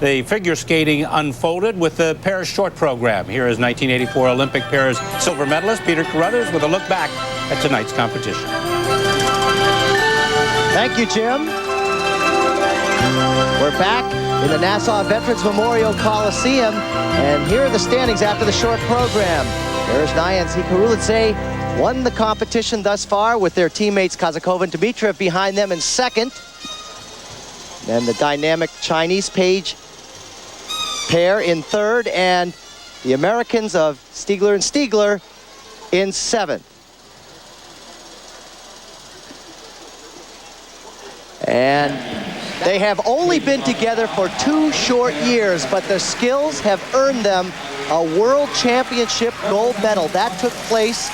the figure skating unfolded with the pairs short program. Here is 1984 Olympic pairs silver medalist Peter Carruthers with a look back at tonight's competition. Thank you, Jim. We're back in the Nassau Veterans Memorial Coliseum, and here are the standings after the short program. Berezhnaya and Zhao won the competition thus far with their teammates Kazakova and Dmitriev behind them in second. Then the dynamic Chinese page pair in third, and the Americans of Stiegler and Stiegler in seventh. And they have only been together for 2 short years, but their skills have earned them a World Championship gold medal. That took place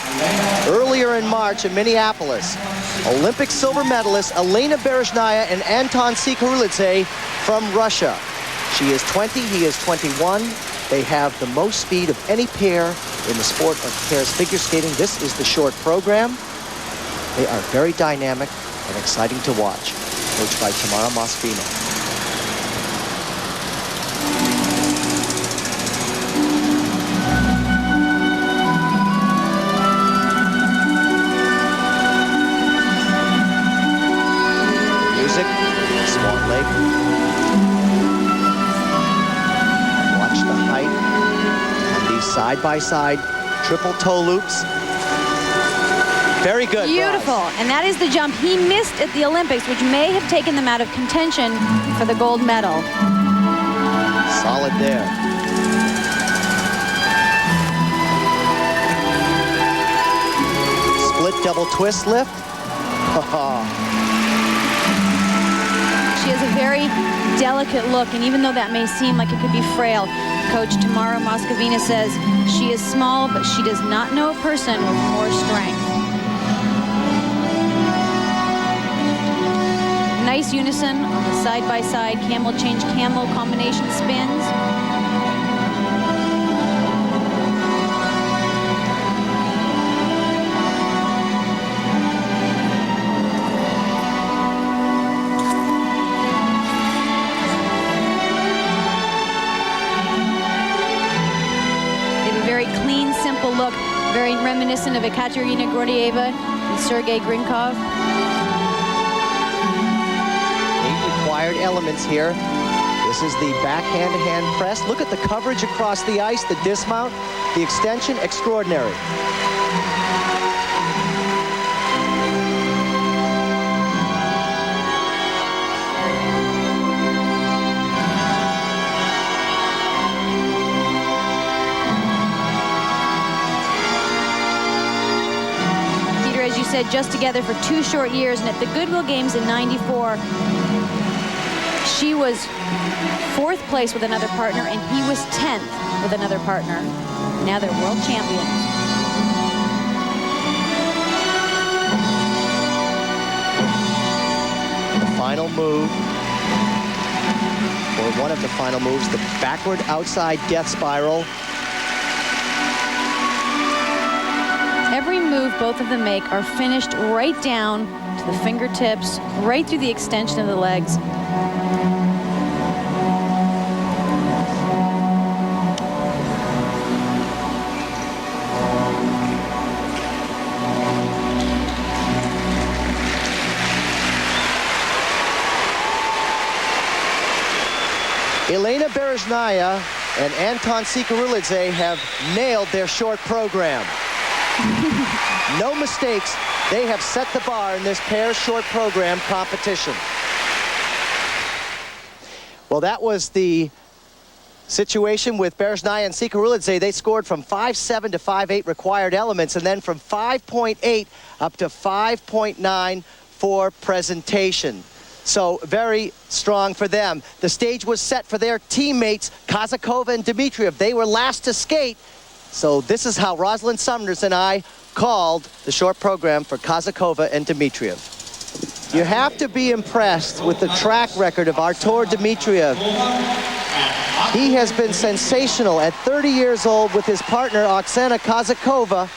earlier in March in Minneapolis. Olympic silver medalist Elena Berezhnaya and Anton Sikarulidze from Russia. She is 20, he is 21. They have the most speed of any pair in the sport of pairs figure skating. This is the short program. They are very dynamic and exciting to watch. Coached by Tamara Mosfina. Music, Swan Lake. Watch the height on these side-by-side triple toe loops. Very good. Beautiful. Roz. And that is the jump he missed at the Olympics, which may have taken them out of contention for the gold medal. Solid there. Split double twist lift. She has a very delicate look, and even though that may seem like it could be frail, Coach Tamara Moscovina says she is small, but she does not know a person with more strength. Nice unison on the side-by-side camel change camel combination spins. They have a very clean, simple look, very reminiscent of Ekaterina Gordieva and Sergei Grinkov. Required elements here. This is the backhand-to-hand press. Look at the coverage across the ice, the dismount, the extension, extraordinary. Peter, as you said, just together for 2 short years, and at the Goodwill Games in '94, she was 4th place with another partner, and he was 10th with another partner. Now they're world champions. The final move, or one of the final moves, the backward outside death spiral. Every move both of them make are finished right down to the fingertips, right through the extension of the legs. Elena Berezhnaya and Anton Sikarulidze have nailed their short program. No mistakes. They have set the bar in this pairs short program competition. Well, that was the situation with Berezhnaya and Sikarulidze. They scored from 5.7 to 5.8 required elements, and then from 5.8 up to 5.9 for presentation. So very strong for them. The stage was set for their teammates, Kazakova and Dmitriev. They were last to skate. So this is how Rosalind Sumners and I called the short program for Kazakova and Dmitriev. You have to be impressed with the track record of Artur Dmitriev. He has been sensational at 30 years old with his partner, Oksana Kazakova,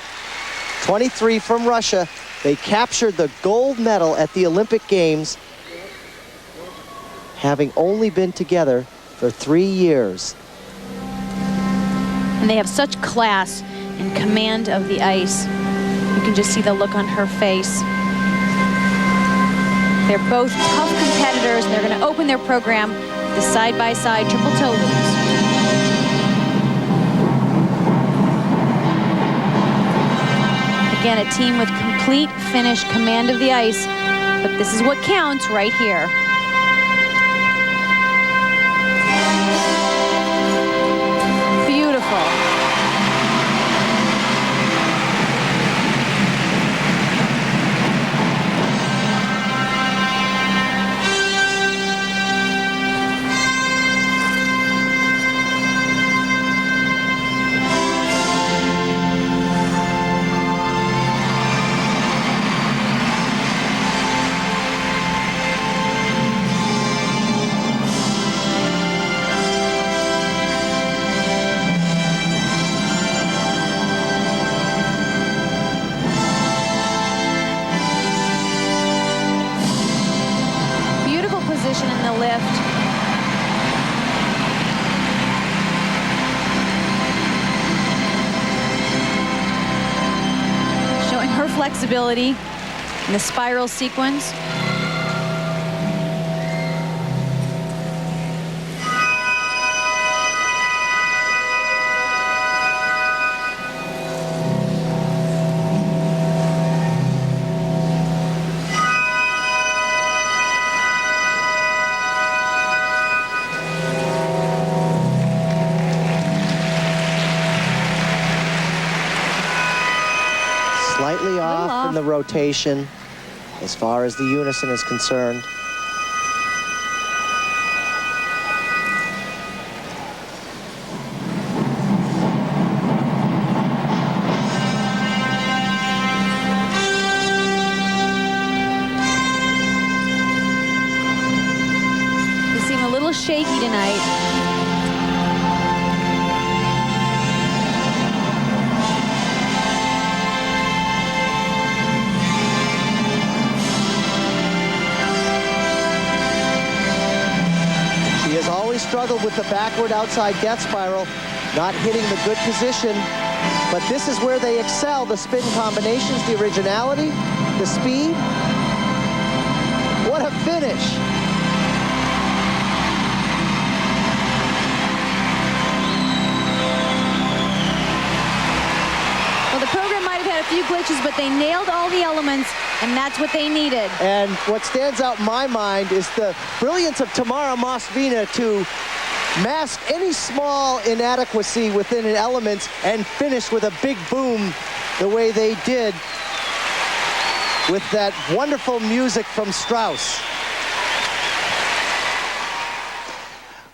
23 from Russia. They captured the gold medal at the Olympic Games, having only been together for 3 years. And they have such class and command of the ice. You can just see the look on her face. They're both tough competitors, and they're going to open their program with the side-by-side triple toe loops. Again, a team with complete finish command of the ice, but this is what counts right here. Beautiful. In the lift. Showing her flexibility in the spiral sequence. Slightly off in the rotation as far as the unison is concerned. You seem a little shaky tonight. Struggled with the backward outside death spiral, not hitting the good position, but this is where they excel. The spin combinations, the originality, the speed. What a finish. Well, the program might have had a few glitches, but they nailed all the elements, and that's what they needed. And what stands out in my mind is the brilliance of Tamara Mosvina to mask any small inadequacy within an element and finish with a big boom the way they did with that wonderful music from Strauss.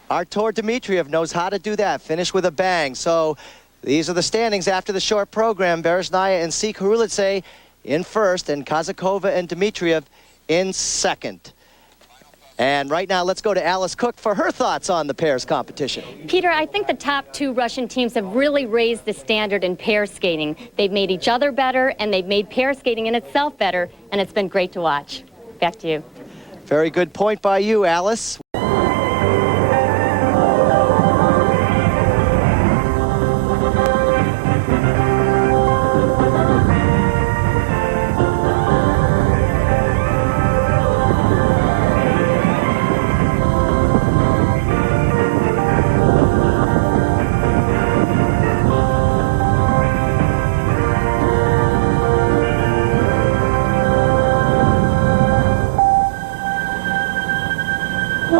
Artur Dmitriev knows how to do that, finish with a bang. So these are the standings after the short program. Berezhnaya and Sikharulidze in first, and Kazakova and Dmitriev in second. And right now, let's go to Alice Cook for her thoughts on the pairs competition. Peter, I think the top two Russian teams have really raised the standard in pair skating. They've made each other better, and they've made pair skating in itself better, and it's been great to watch. Back to you. Very good point by you, Alice.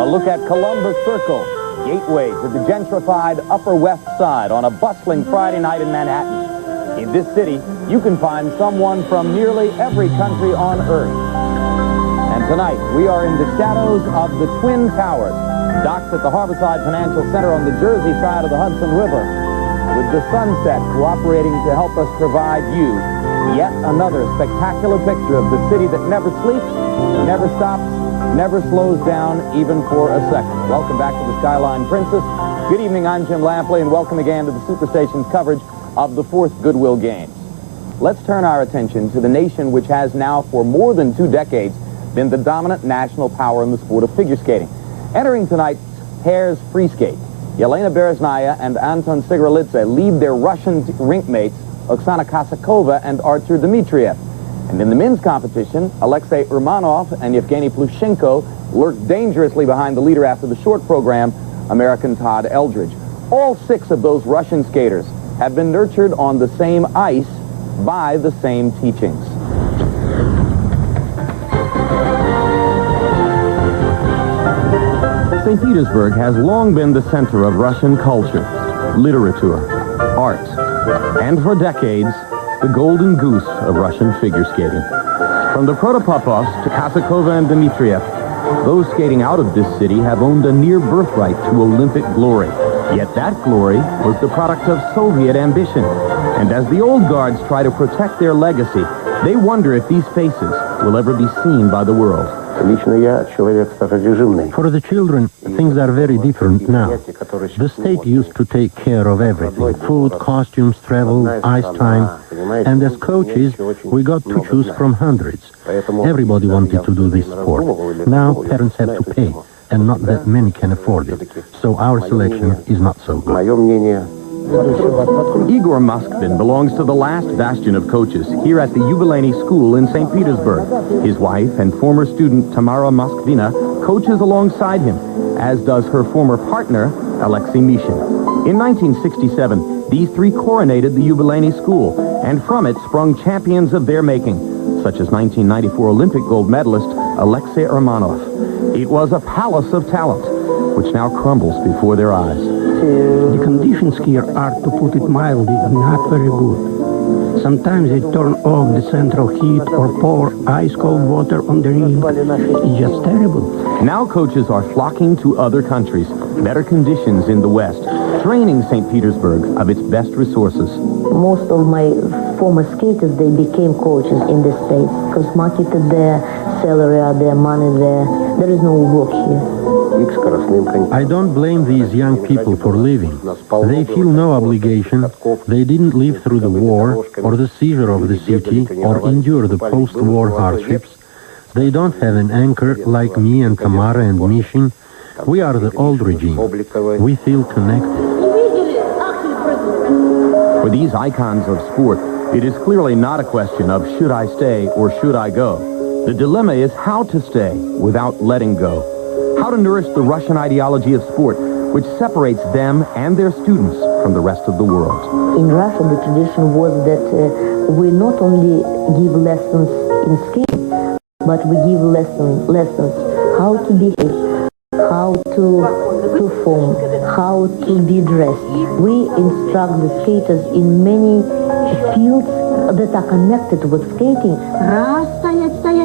Look at Columbus Circle, gateway to the gentrified Upper West Side on a bustling Friday night in Manhattan. In this city, you can find someone from nearly every country on Earth. And tonight, we are in the shadows of the Twin Towers, docked at the Harborside Financial Center on the Jersey side of the Hudson River, with the sunset cooperating to help us provide you yet another spectacular picture of the city that never sleeps, never stops, never slows down even for a second. Welcome back to the Skyline Princess. Good evening, I'm Jim Lampley, and welcome again to the Superstation's coverage of the 4th Goodwill Games. Let's turn our attention to the nation which has now for more than 2 decades been the dominant national power in the sport of figure skating. Entering tonight's pairs free skate. Yelena Bereznaya and Anton Sigurlidze lead their Russian rink mates Oksana Kosakova and Artur Dmitriev. And in the men's competition, Alexei Urmanov and Evgeny Plushenko lurked dangerously behind the leader after the short program, American Todd Eldredge. All 6 of those Russian skaters have been nurtured on the same ice by the same teachings. St. Petersburg has long been the center of Russian culture, literature, art, and for decades, the golden goose of Russian figure skating. From the Protopopovs to Kosakova and Dmitriev, those skating out of this city have owned a near birthright to Olympic glory. Yet that glory was the product of Soviet ambition. And as the old guards try to protect their legacy, they wonder if these faces will ever be seen by the world. For the children, things are very different now. The state used to take care of everything: food, costumes, travel, ice time. And as coaches, we got to choose from hundreds. Everybody wanted to do this sport. Now parents have to pay, and not that many can afford it. So our selection is not so good. Igor Moskvin belongs to the last bastion of coaches here at the Yubileyny School in St. Petersburg. His wife and former student Tamara Moskvina coaches alongside him, as does her former partner, Alexei Mishin. In 1967, these 3 coronated the Yubileyny School, and from it sprung champions of their making, such as 1994 Olympic gold medalist Alexei Urmanov. It was a palace of talent, which now crumbles before their eyes. The conditions here are, to put it mildly, not very good. Sometimes they turn off the central heat or pour ice-cold water on the rink. It's just terrible. Now coaches are flocking to other countries, better conditions in the West, training St. Petersburg of its best resources. Most of my former skaters, they became coaches in this place because market is there, salary are there, money there. There is no work here. I don't blame these young people for leaving. They feel no obligation. They didn't live through the war or the seizure of the city or endure the post-war hardships. They don't have an anchor like me and Tamara and Mishin. We are the old regime. We feel connected. For these icons of sport, it is clearly not a question of should I stay or should I go. The dilemma is how to stay without letting go. How to nourish the Russian ideology of sport, which separates them and their students from the rest of the world. In Russia, the tradition was that we not only give lessons in skating, but we give lessons how to behave, how to perform, how to be dressed. We instruct the skaters in many fields that are connected with skating.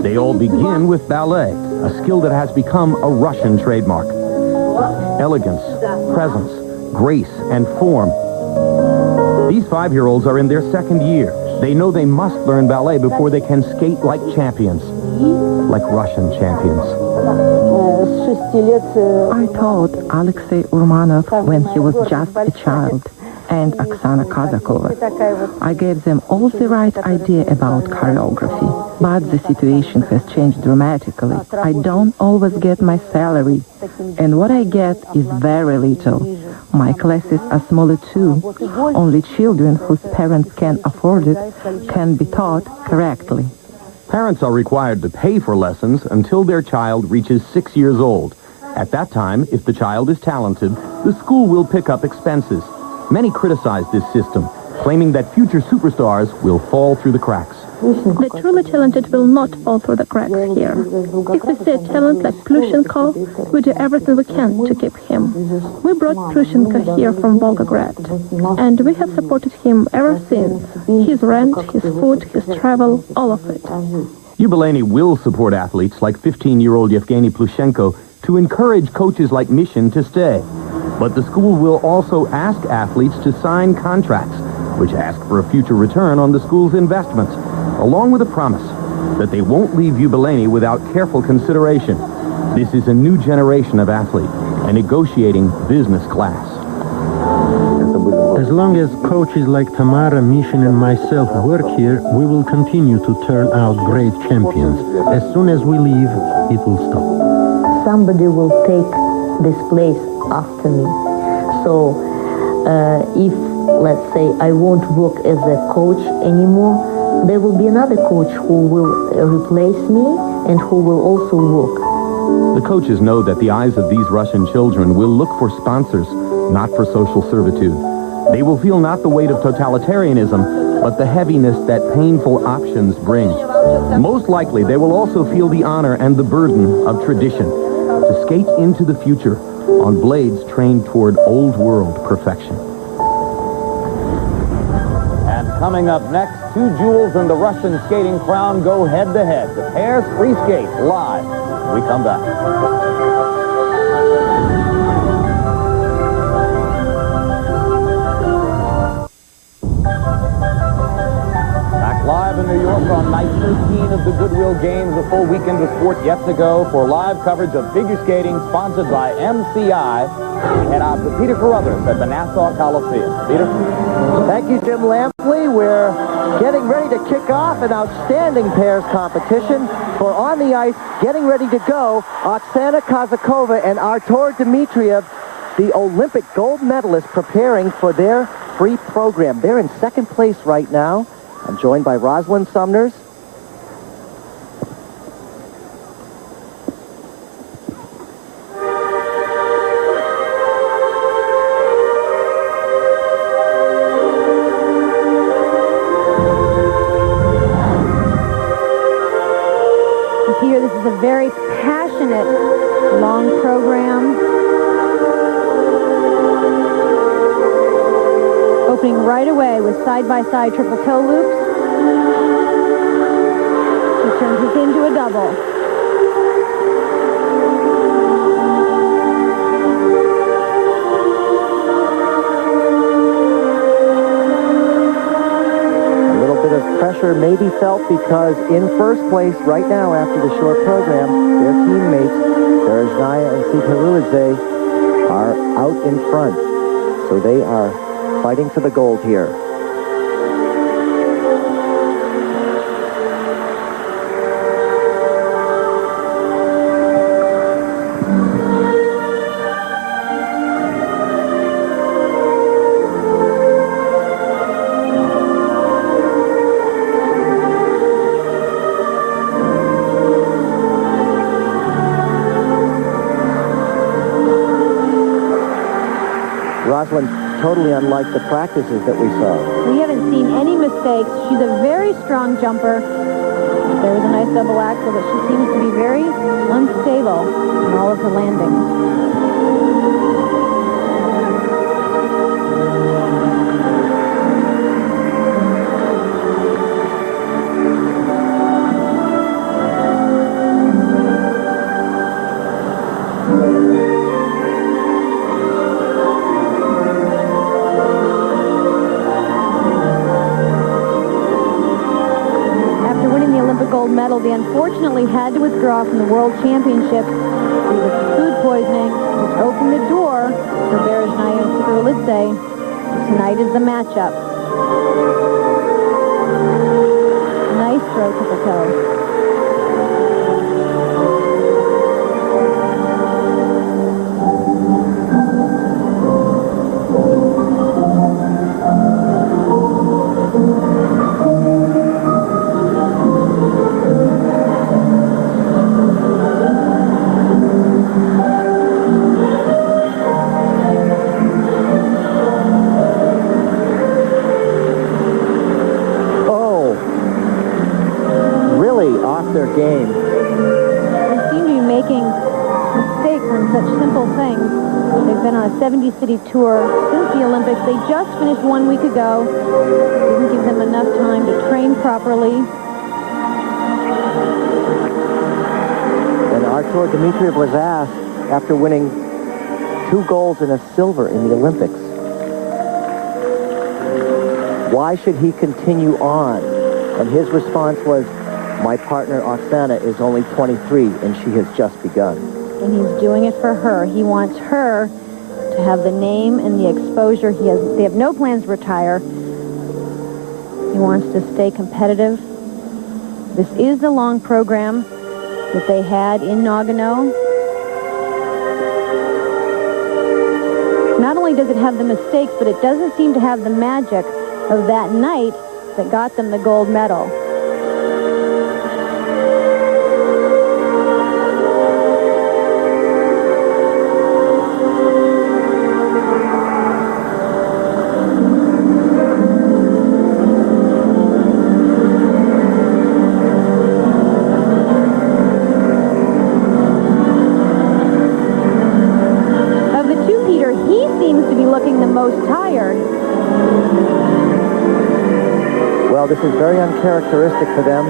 They all begin with ballet, a skill that has become a Russian trademark. Elegance, presence, grace, and form. These 5-year-olds are in their 2nd year. They know they must learn ballet before they can skate like champions, like Russian champions. I taught Alexei Urmanov when he was just a child, and Oksana Kosakova. I gave them all the right idea about choreography, but the situation has changed dramatically. I don't always get my salary, and what I get is very little. My classes are smaller too. Only children whose parents can afford it can be taught correctly. Parents are required to pay for lessons until their child reaches 6 years old. At that time, if the child is talented, the school will pick up expenses. Many criticize this system, claiming that future superstars will fall through the cracks. The truly talented will not fall through the cracks here. If we see a talent like Plushenko, we do everything we can to keep him. We brought Plushenko here from Volgograd, and we have supported him ever since. His rent, his food, his travel, all of it. Yubileyny will support athletes like 15-year-old Evgeny Plushenko to encourage coaches like Mishin to stay. But the school will also ask athletes to sign contracts, which ask for a future return on the school's investments, along with a promise that they won't leave Yubileyny without careful consideration. This is a new generation of athlete, a negotiating business class. As long as coaches like Tamara, Mishin, and myself work here, we will continue to turn out great champions. As soon as we leave, it will stop. Somebody will take this place after me. So if, let's say, I won't work as a coach anymore, there will be another coach who will replace me and who will also work. The coaches know that the eyes of these Russian children will look for sponsors, not for social servitude. They will feel not the weight of totalitarianism, but the heaviness that painful options bring. Most likely, they will also feel the honor and the burden of tradition, to skate into the future on blades trained toward old-world perfection. And coming up next, two jewels in the Russian skating crown go head-to-head. The pairs free skate live. We come back. Live in New York on night 13 of the Goodwill Games, a full weekend of sport yet to go. For live coverage of figure skating sponsored by MCI, we head out to Peter Carruthers at the Nassau Coliseum. Peter? Thank you, Jim Lampley. We're getting ready to kick off an outstanding pairs competition. For on the ice, getting ready to go, Oksana Kozakova and Artur Dmitriev, the Olympic gold medalists, preparing for their free program. They're in second place right now. I'm joined by Rosalind Sumners. Here, this is a very passionate, long program. Opening right away with side-by-side triple toe loops. He turns this into a double. A little bit of pressure may be felt because in first place right now after the short program, their teammates, Berezhnaya and Sikarilidze, are out in front. So they are fighting for the gold here. Rosalind, totally unlike the practices that we saw. We haven't seen any mistakes. She's a very strong jumper. There was a nice double axel, but she seems to be very unstable in all of her landings. They unfortunately had to withdraw from the World Championships due to food poisoning, which opened the door for Berezhnaya and Sikarilidze. Tonight is the matchup. Nice throw to the toe. Game. They seem to be making mistakes on such simple things. They've been on a 70-city tour since the Olympics. They just finished 1 week ago. Didn't give them enough time to train properly. And Artur Dmitriev was asked, after winning 2 golds and a silver in the Olympics, why should he continue on? And his response was, my partner, Oksana, is only 23, and she has just begun. And he's doing it for her. He wants her to have the name and the exposure. They have no plans to retire. He wants to stay competitive. This is the long program that they had in Nagano. only does it have the mistakes, but it doesn't seem to have the magic of that night that got them the gold medal. Well, this is very uncharacteristic for them.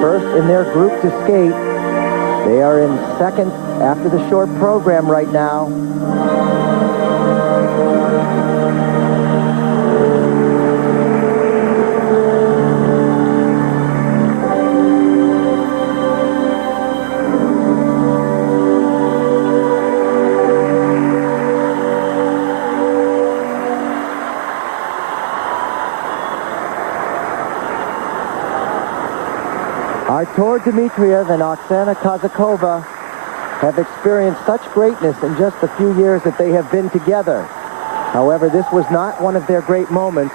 First in their group to skate. They are in second after the short program right now. Artur Dmitriev and Oksana Kozakova have experienced such greatness in just the few years that they have been together. However, this was not one of their great moments.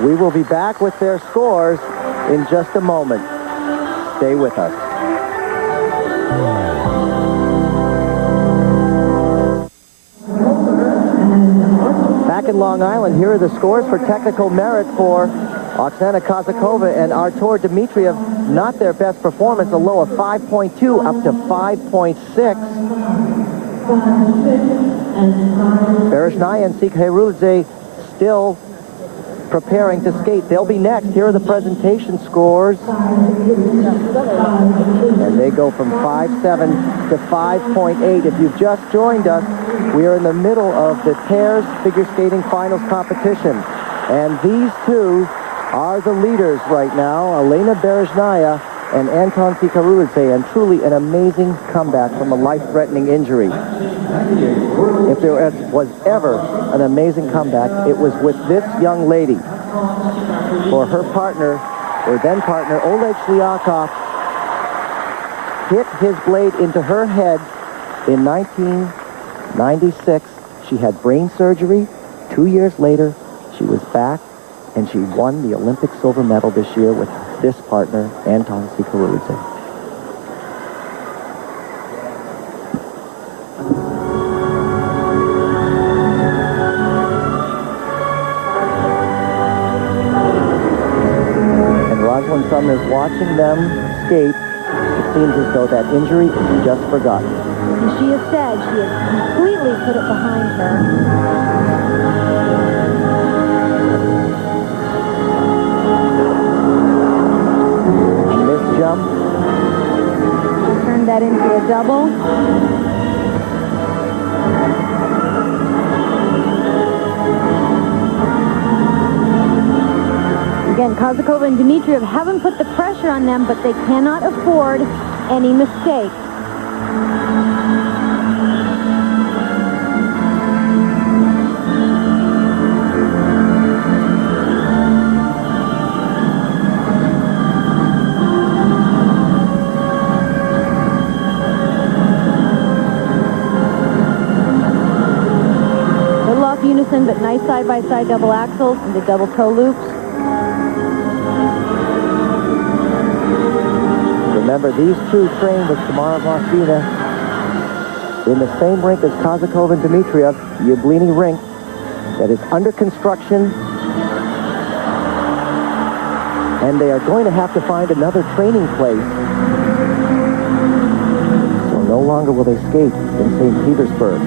We will be back with their scores in just a moment. Stay with us. Back in Long Island, here are the scores for technical merit for Oksana Kozakova and Artur Dmitriev. Not their best performance, a low of 5.2 up to 5.6. Berezhnaya and Sikherudze still preparing to skate. They'll be next. Here are the presentation scores. And they go from 5.7 to 5.8. If you've just joined us, we are in the middle of the pairs figure skating finals competition. And these two are the leaders right now, Elena Berezhnaya and Anton Sikherudze, and truly an amazing comeback from a life-threatening injury. If there was ever an amazing comeback, it was with this young lady. For her partner, or then partner, Oleg Shliakov, hit his blade into her head in 1996. She had brain surgery. 2 years later, she was back, and she won the Olympic silver medal this year with this partner, Anton Sikherudze. And Rosalind Sumner's watching them skate. It seems as though that injury is just forgotten. And she has said she has completely put it behind her. Turn that into a double. Again, Kozakova and Dmitriev haven't put the pressure on them, but they cannot afford any mistakes. But nice side-by-side double axles and the double toe loops. Remember, these two train with Tamara Vlasina in the same rink as Kozakova and Dmitriev, Yablini rink, that is under construction. And they are going to have to find another training place. So no longer will they skate in St. Petersburg.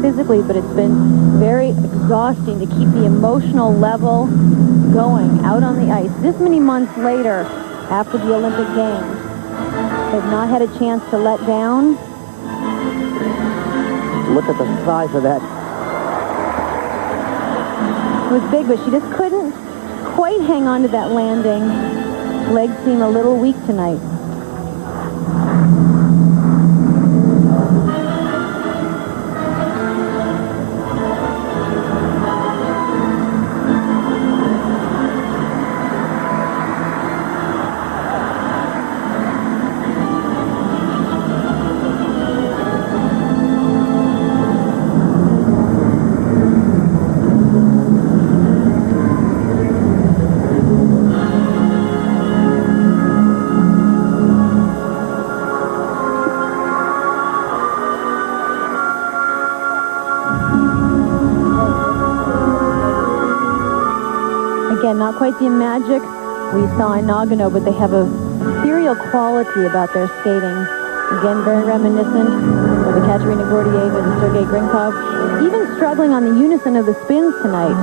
physically, but it's been very exhausting to keep the emotional level going out on the ice. This many months later, after the Olympic Games, they've not had a chance to let down. Look at the size of that. It was big, but she just couldn't quite hang on to that landing. Legs seem a little weak tonight. Again, not quite the magic we saw in Nagano, but they have a ethereal quality about their skating. Again, very reminiscent of the Katerina Gordieva and Sergei Grinkov. Even struggling on the unison of the spins tonight.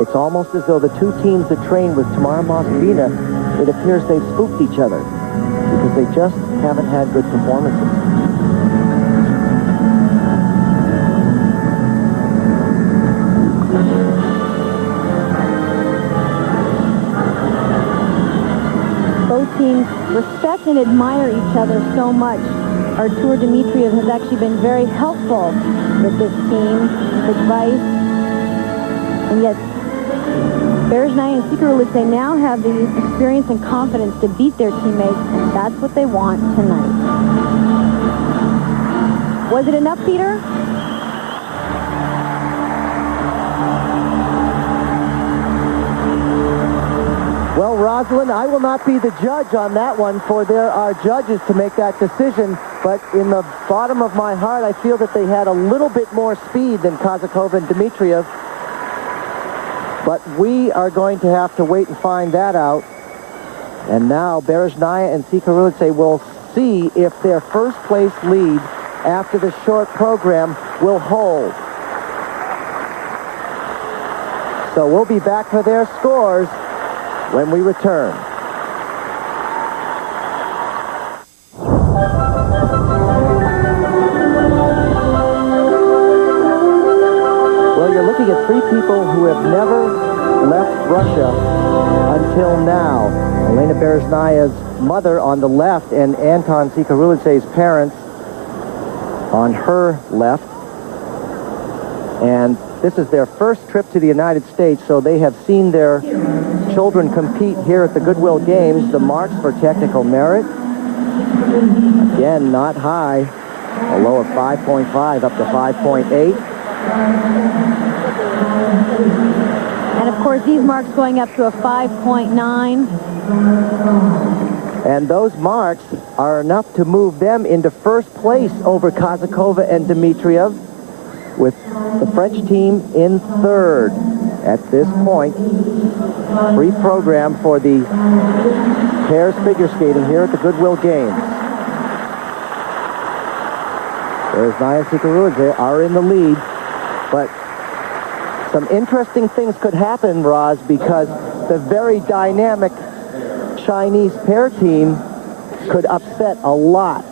It's almost as though the two teams that train with Tamara Moscovina, it appears they've spooked each other because they just haven't had good performances. Teams respect and admire each other so much. Artur Dmitriev has actually been very helpful with this team, with advice. And yet, Berezhnaya and Sikharulidze now have the experience and confidence to beat their teammates, and that's what they want tonight. Was it enough, Peter? Well, Rosalind, I will not be the judge on that one, for there are judges to make that decision. But in the bottom of my heart, I feel that they had a little bit more speed than Kozakova and Dmitriev. But we are going to have to wait and find that out. And now Berezhnaya and Sikharulidze will see if their first place lead after the short program will hold. So we'll be back for their scores when we return. Well, you're looking at three people who have never left Russia until now. Elena Berezhnaya's mother on the left and Anton Sikharulidze's parents on her left. And this is their first trip to the United States, so they have seen their children compete here at the Goodwill Games. The marks for technical merit, again, not high. A low of 5.5 up to 5.8. And of course, these marks going up to a 5.9. And those marks are enough to move them into first place over Kozakova and Dmitriev, with the French team in third at this point. Free program for the pairs figure skating here at the Goodwill Games. Berezhnaya and Sikharulidze are in the lead, but some interesting things could happen, Roz, because the very dynamic Chinese pair team could upset a lot.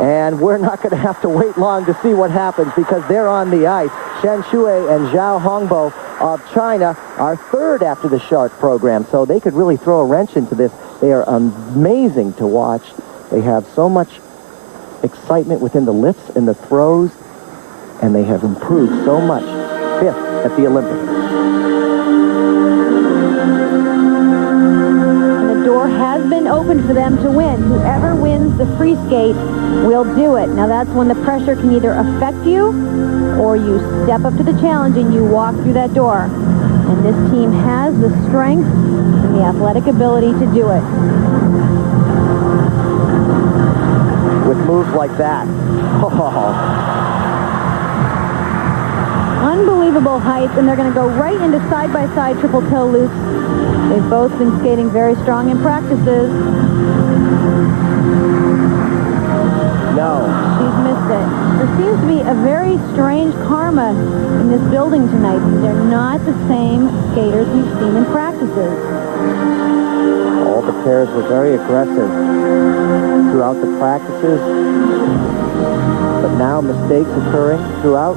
And we're not going to have to wait long to see what happens, because they're on the ice. Shen and Zhao Hongbo of China are third after the short program, so they could really throw a wrench into this. They are amazing to watch. They have so much excitement within the lifts and the throws, and they have improved so much. Fifth at the Olympics. Has been opened for them to win. Whoever wins the free skate will do it. Now that's when the pressure can either affect you, or you step up to the challenge and you walk through that door. And this team has the strength and the athletic ability to do it. With moves like that. Oh. Unbelievable heights, and they're going to go right into side-by-side triple toe loops. They've both been skating very strong in practices. No. She's missed it. There seems to be a very strange karma in this building tonight. They're not the same skaters we've seen in practices. All the pairs were very aggressive throughout the practices, but now mistakes occurring throughout.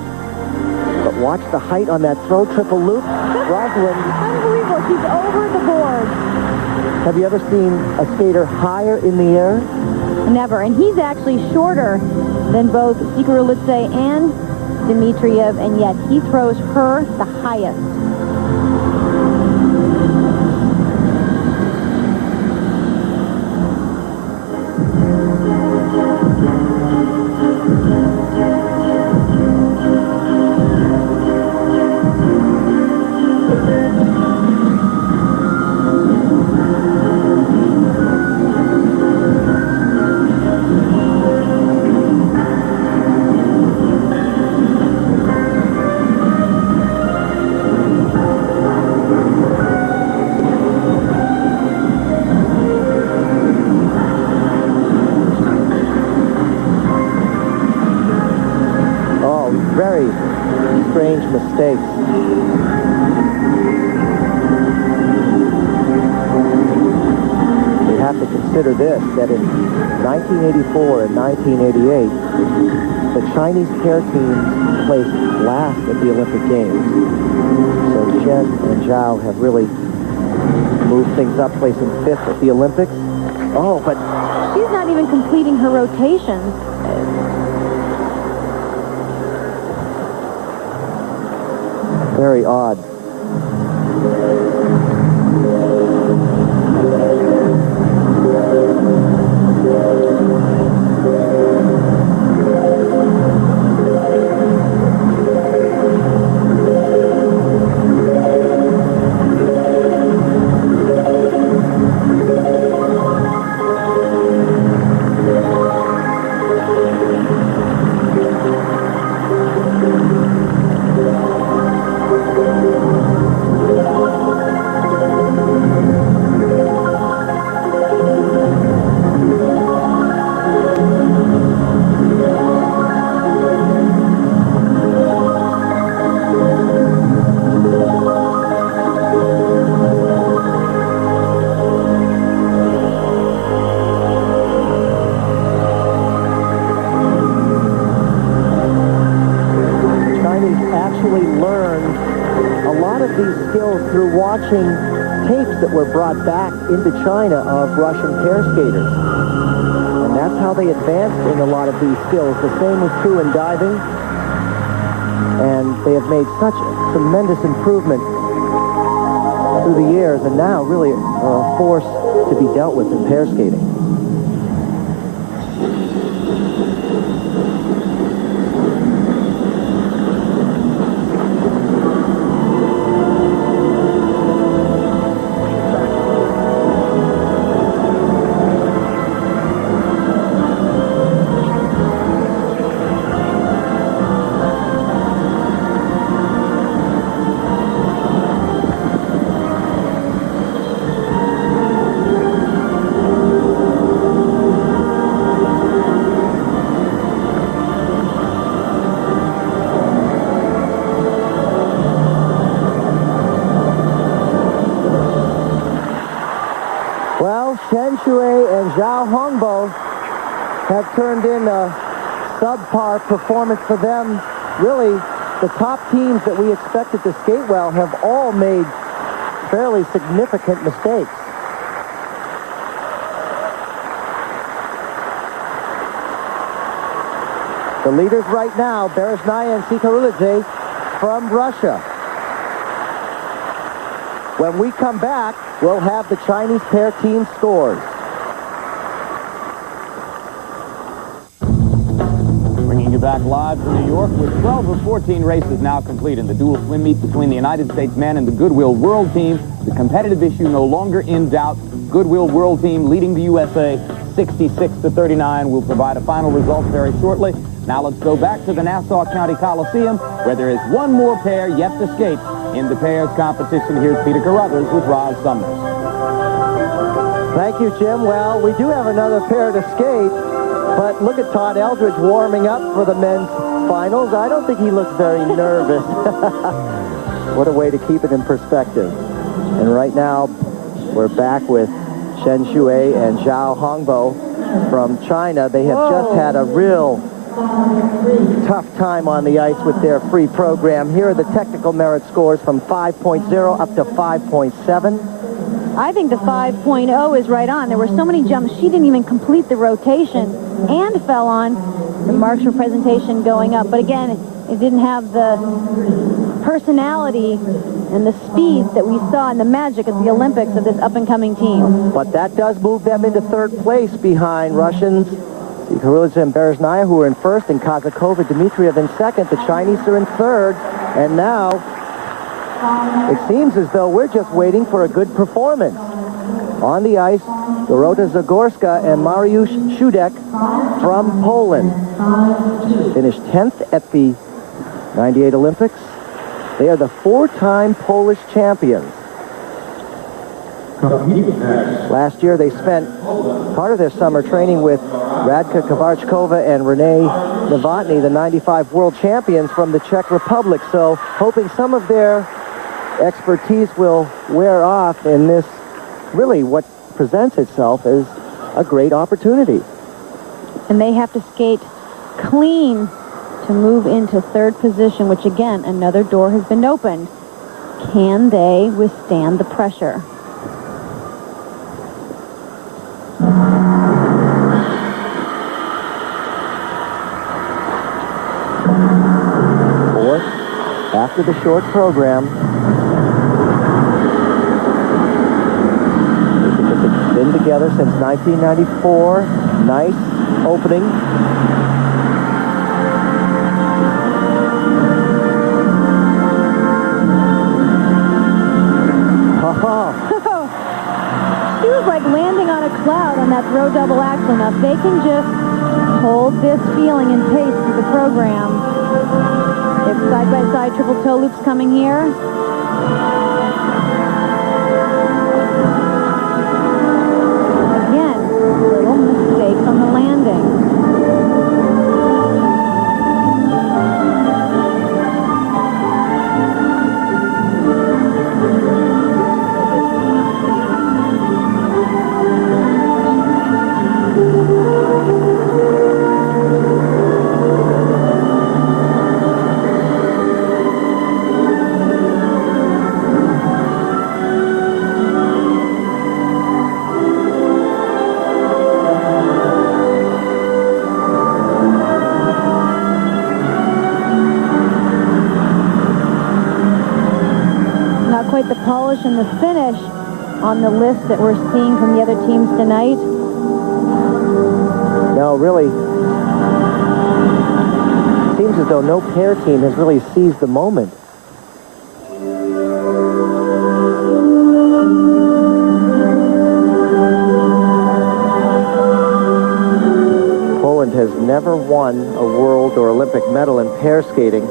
But watch the height on that throw triple loop. Rosalind. Unbelievable. She's over the board. Have you ever seen a skater higher in the air? Never. And he's actually shorter than both Sikurulidze and Dmitriev, and yet he throws her the highest. Very strange mistakes. We have to consider this, that in 1984 and 1988, the Chinese pair teams placed last at the Olympic Games. So Shen and Zhao have really moved things up, placing 5th at the Olympics. Oh, but She's not even completing her rotations. very odd. Watching tapes that were brought back into China of Russian pair skaters. And that's how they advanced in a lot of these skills. The same was true in diving. And they have made such tremendous improvement through the years, and now really a force to be dealt with in pair skating. Shen and Zhao have turned in a subpar performance for them. Really, the top teams that we expected to skate well have all made fairly significant mistakes. The leaders right now, Berezhnaya and Sikurulidze from Russia. When we come back, we'll have the Chinese pair team scores. Bringing you back live from New York with 12 of 14 races now complete in the dual swim meet between the United States men and the Goodwill World Team. The competitive issue no longer in doubt. Goodwill World Team leading the USA 66-39. We'll provide a final result very shortly. Now let's go back to the Nassau County Coliseum, where there is one more pair yet to skate in the pairs competition. Here's Peter Carruthers with Roz Summers. Thank you, Jim. Well, we do have another pair to skate. But look at Todd Eldredge warming up for the men's finals. I don't think he looks very nervous. What a way to keep it in perspective. And right now, we're back with Shen and Zhao Hongbo from China. They have just had a real tough time on the ice with their free program. Here are the technical merit scores from 5.0 up to 5.7. I think the 5.0 is right on. There were so many jumps, she didn't even complete the rotation and fell on. The marks for presentation going up. But again, it didn't have the personality and the speed that we saw in the magic at the Olympics of this up-and-coming team. But that does move them into third place behind Russians Kurilidze and Berezhnaya, who are in first, and Kazakova, Dmitriev in second. The Chinese are in third, and now it seems as though we're just waiting for a good performance. On the ice, Dorota Zagorska and Mariusz Shudek from Poland finished 10th at the 98 Olympics. They are the four-time Polish champions. Last year, they spent part of their summer training with Radka Kovarchkova and Renee Novotny, the 95 world champions from the Czech Republic. So, hoping some of their expertise will wear off in this, really what presents itself as a great opportunity. And they have to skate clean to move into third position, which again, another door has been opened. Can they withstand the pressure? Fourth, after the short program. They've been together since 1994. Nice opening. He was like landing on a cloud on that throw double axel. Now, if they can just hold this feeling and pace through the program, if side-by-side triple toe loops coming here. Again, little mistake on the landing. The polish and the finish on the list that we're seeing from the other teams tonight. No, really, it seems as though no pair team has really seized the moment. Poland has never won a world or Olympic medal in pair skating.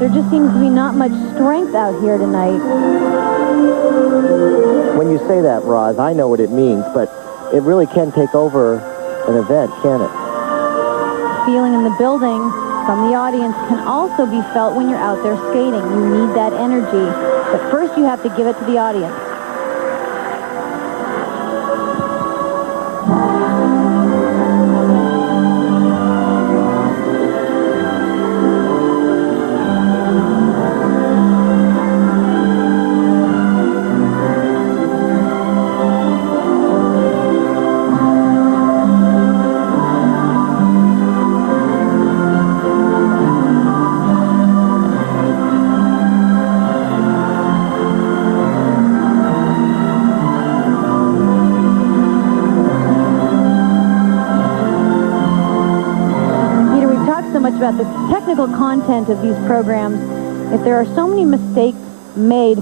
There just seems to be not much strength out here tonight. When you say that, Roz, I know what it means, but it really can take over an event, can it? Feeling in the building from the audience can also be felt when you're out there skating. You need that energy. But first you have to give it to the audience. About the technical content of these programs. If there are so many mistakes made,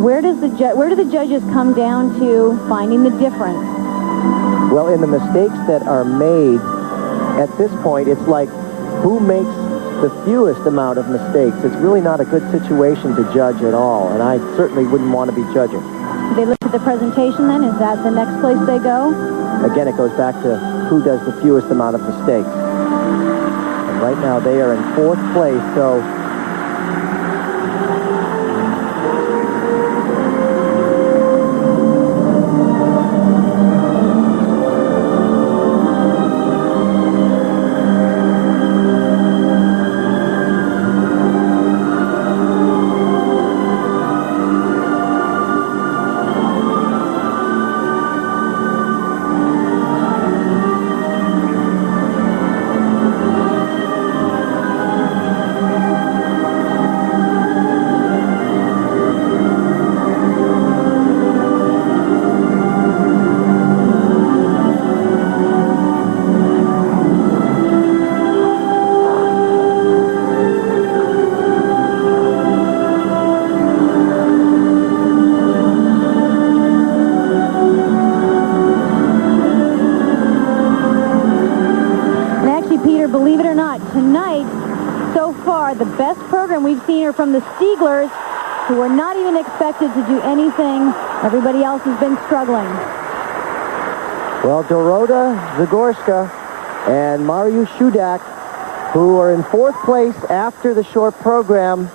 where do the judges come down to finding the difference? Well, in the mistakes that are made, at this point, it's like who makes the fewest amount of mistakes. It's really not a good situation to judge at all, and I certainly wouldn't want to be judging. They look at the presentation then? Is that the next place they go? Again, it goes back to who does the fewest amount of mistakes. And right now, they are in 4th place, so believe it or not, tonight, so far, the best program we've seen are from the Stieglers, who are not even expected to do anything. Everybody else has been struggling. Well, Dorota Zagorska and Mariusz Shudak, who are in 4th place after the short program,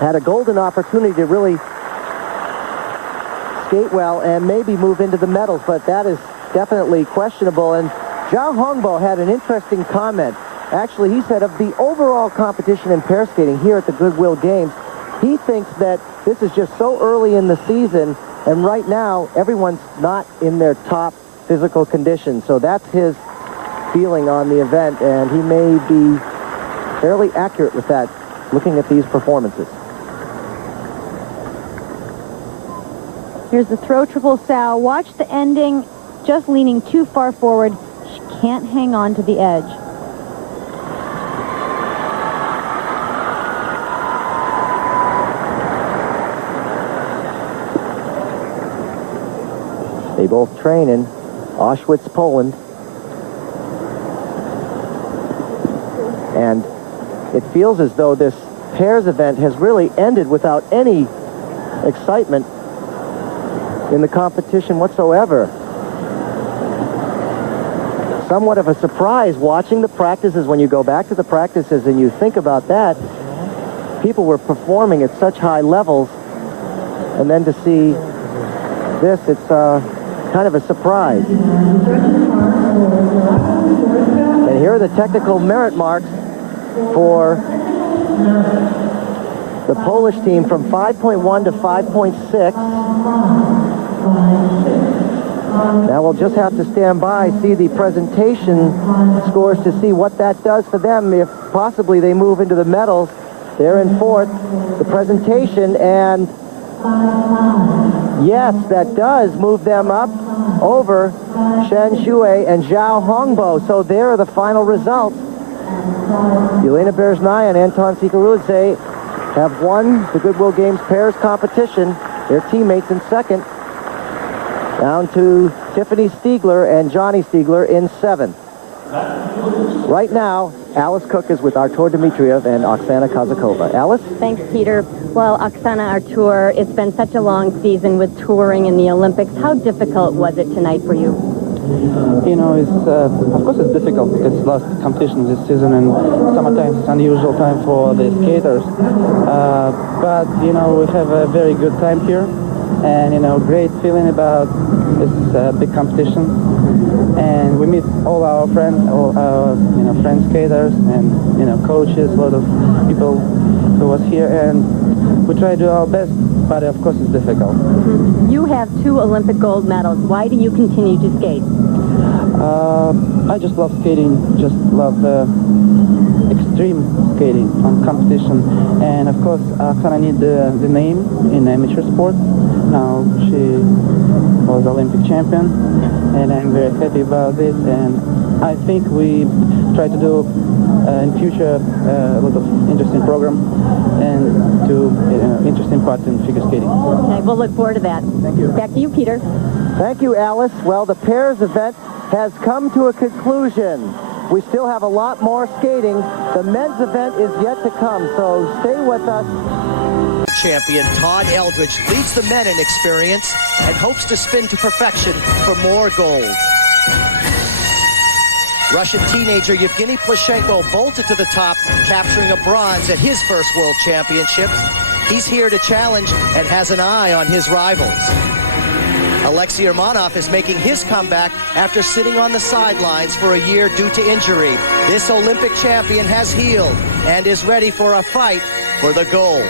had a golden opportunity to really skate well and maybe move into the medals, but that is definitely questionable. And Zhao Hongbo had an interesting comment. Actually, he said of the overall competition in pair skating here at the Goodwill Games, he thinks that this is just so early in the season, and right now, everyone's not in their top physical condition. So that's his feeling on the event, and he may be fairly accurate with that, looking at these performances. Here's the throw triple sow. Watch the ending, just leaning too far forward. She can't hang on to the edge. They both train in Auschwitz, Poland. And it feels as though this pairs event has really ended without any excitement in the competition whatsoever. Somewhat of a surprise watching the practices. When you go back to the practices and you think about that, people were performing at such high levels, and then to see this, it's kind of a surprise. And here are the technical merit marks for the Polish team from 5.1 to 5.6. Now we'll just have to stand by, see the presentation scores to see what that does for them. If possibly they move into the medals, they're in 4th. The presentation, and yes, that does move them up over Shen Shui and Zhao Hongbo. So there are the final results. Yelena Berezhnaya and Anton Sikarilidze have won the Goodwill Games pairs competition. Their teammates in 2nd. Down to Tiffany Stiegler and Johnny Stiegler in 7th. Right now, Alice Cook is with Artur Dmitriev and Oksana Kazakova. Alice? Thanks, Peter. Well, Oksana, Artur, it's been such a long season with touring in the Olympics. How difficult was it tonight for you? You know, it's of course it's difficult because it's last competition this season, and summertime is unusual time for the skaters. But, you know, we have a very good time here, and, you know, great feeling about this big competition. And we meet all our friends, all our, you know, friend skaters and, you know, coaches, a lot of people who was here, and we try to do our best, but of course it's difficult. You have 2 Olympic gold medals. Why do you continue to skate? I just love skating, just love extreme skating on competition. And of course, Oksana needs the name in amateur sport. Now she was Olympic champion, and I'm very happy about this. And I think we try to do in future a lot of interesting program and do interesting part in figure skating. Okay, we'll look forward to that. Thank you. Back to you, Peter. Thank you, Alice. Well, the pairs event has come to a conclusion. We still have a lot more skating. The men's event is yet to come, so stay with us. Champion Todd Eldredge leads the men in experience and hopes to spin to perfection for more gold. Russian teenager Evgeny Plushenko bolted to the top, capturing a bronze at his first World Championships. He's here to challenge and has an eye on his rivals. Alexei Urmanov is making his comeback after sitting on the sidelines for a year due to injury. This Olympic champion has healed and is ready for a fight for the gold.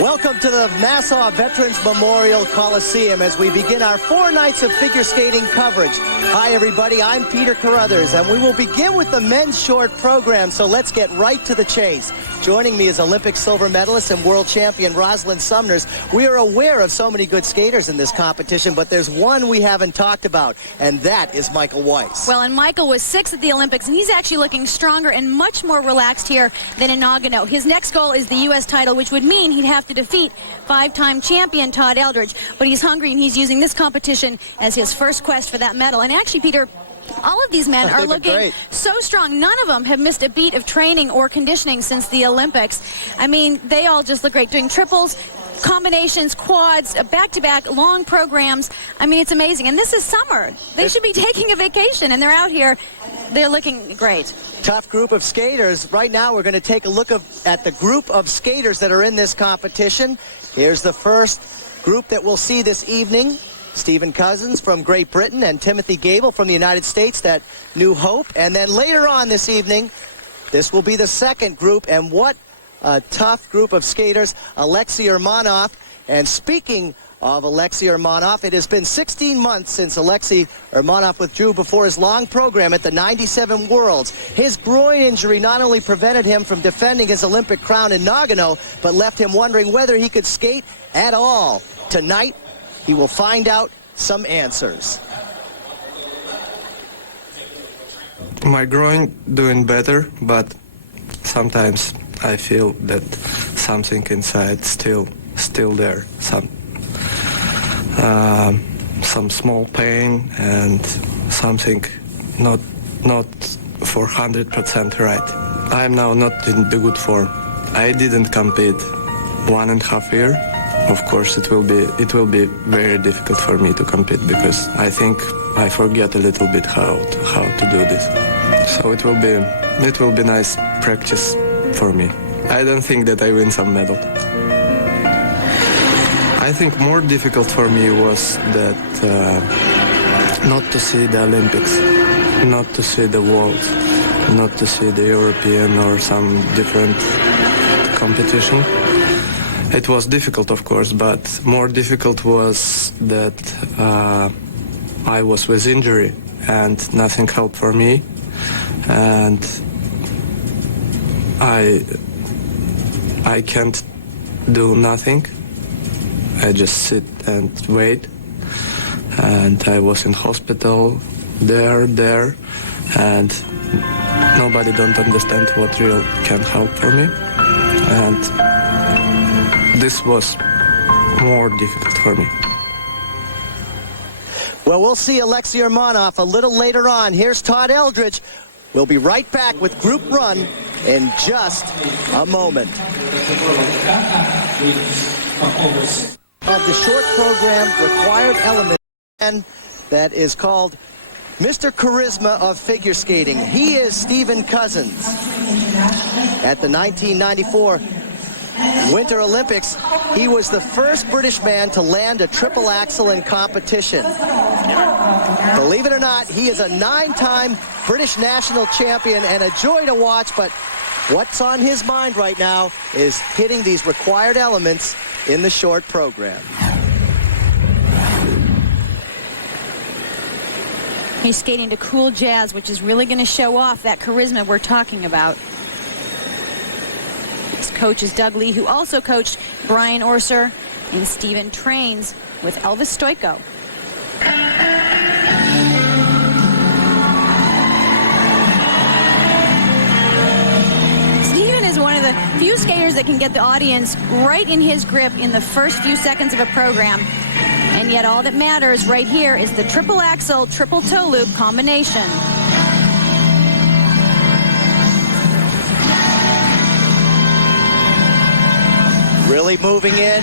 Welcome to the Nassau Veterans Memorial Coliseum as we begin our 4 nights of figure skating coverage. Hi everybody, I'm Peter Carruthers and we will begin with the men's short program, so let's get right to the chase. Joining me is Olympic silver medalist and world champion Rosalind Sumners. We are aware of so many good skaters in this competition, but there's one we haven't talked about, and that is Michael Weiss. Well, and Michael was 6th at the Olympics, and he's actually looking stronger and much more relaxed here than in Nagano. His next goal is the U.S. title, which would mean he'd have to defeat 5-time champion Todd Eldredge, but he's hungry, and he's using this competition as his first quest for that medal. And actually, Peter, all of these men are looking so strong. None of them have missed a beat of training or conditioning since the Olympics. I mean, they all just look great, doing triples, combinations, quads, back-to-back long programs. I mean, it's amazing. And this is summer. They should be taking a vacation, and they're out here. They're looking great. Tough group of skaters. Right now, we're going to take a look at the group of skaters that are in this competition. Here's the first group that we'll see this evening. Stephen Cousins from Great Britain and Timothy Gable from the United States, that New Hope. And then later on this evening, this will be the second group, and what a tough group of skaters, Alexei Urmanov. And speaking of Alexei Urmanov, it has been 16 months since Alexei Urmanov withdrew before his long program at the 97 Worlds. His groin injury not only prevented him from defending his Olympic crown in Nagano, but left him wondering whether he could skate at all. Tonight, he will find out some answers. My groin doing better, but sometimes I feel that something inside still there. Some small pain and something not 400% right. I'm now not in the good form. I didn't compete 1.5 years. Of course, it will be very difficult for me to compete because I think I forget a little bit how to do this. So it will be nice practice for me. I don't think that I win some medal. I think more difficult for me was that not to see the Olympics, not to see the world, not to see the European or some different competition. It was difficult, of course, but more difficult was that I was with injury and nothing helped for me, and I can't do nothing. I just sit and wait, and I was in hospital there, and nobody don't understand what real can help for me, and this was more difficult for me. Well, we'll see Alexei Urmanov a little later on. Here's Todd Eldredge. We'll be right back with Group Run in just a moment. Of the short program required element, and that is called Mr. Charisma of figure skating. He is Stephen Cousins. At the 1994 Winter Olympics, he was the first British man to land a triple axel in competition. Believe it or not, he is a 9-time British national champion and a joy to watch, but what's on his mind right now is hitting these required elements in the short program. He's skating to cool jazz, which is really going to show off that charisma we're talking about. His coach is Doug Lee, who also coached Brian Orser, and Stephen trains with Elvis Stoico. Stephen is one of the few skaters that can get the audience right in his grip in the first few seconds of a program. And yet all that matters right here is the triple axel, triple toe loop combination. Really moving in.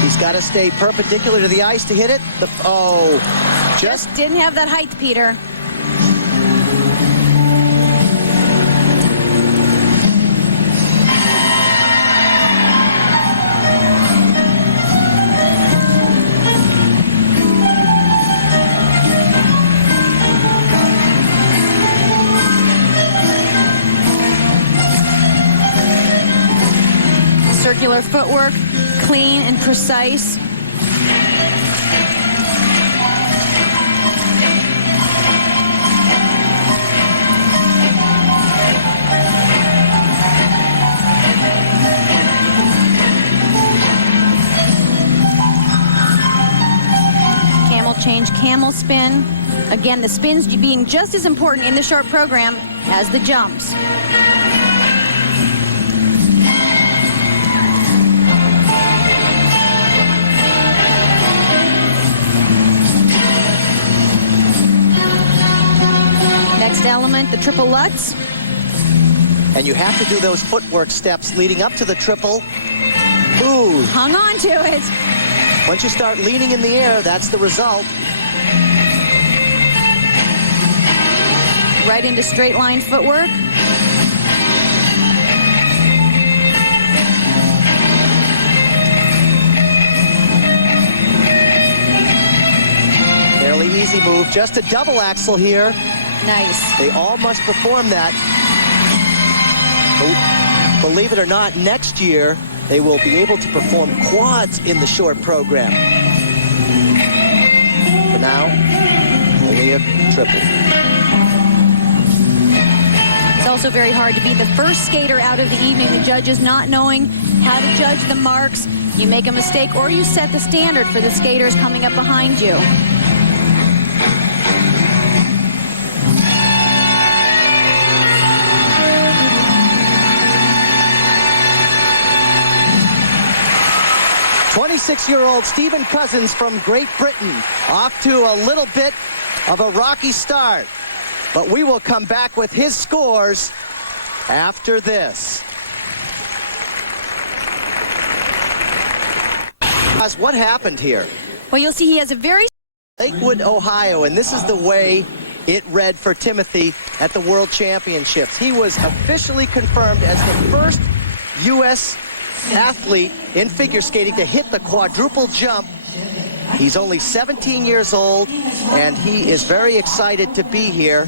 He's got to stay perpendicular to the ice to hit it. Just didn't have that height, Peter. Circular footwork, clean and precise. Camel change, camel spin. Again, the spins being just as important in the short program as the jumps. Next element, the triple Lutz. And you have to do those footwork steps leading up to the triple. Ooh. Hung on to it. Once you start leaning in the air, that's the result. Right into straight line footwork. Fairly easy move, just a double axel here. Nice. They all must perform that. Believe it or not, next year they will be able to perform quads in the short program. For now, only a triple. It's also very hard to be the first skater out of the evening. The judges not knowing how to judge the marks. You make a mistake or you set the standard for the skaters coming up behind you. Six-year-old Stephen Cousins from Great Britain, off to a little bit of a rocky start. But we will come back with his scores after this. What happened here? Well, you'll see he has a very... Lakewood, Ohio, and this is the way it read for Timothy at the World Championships. He was officially confirmed as the first U.S. athlete in figure skating to hit the quadruple jump. He's only 17 years old, and he is very excited to be here.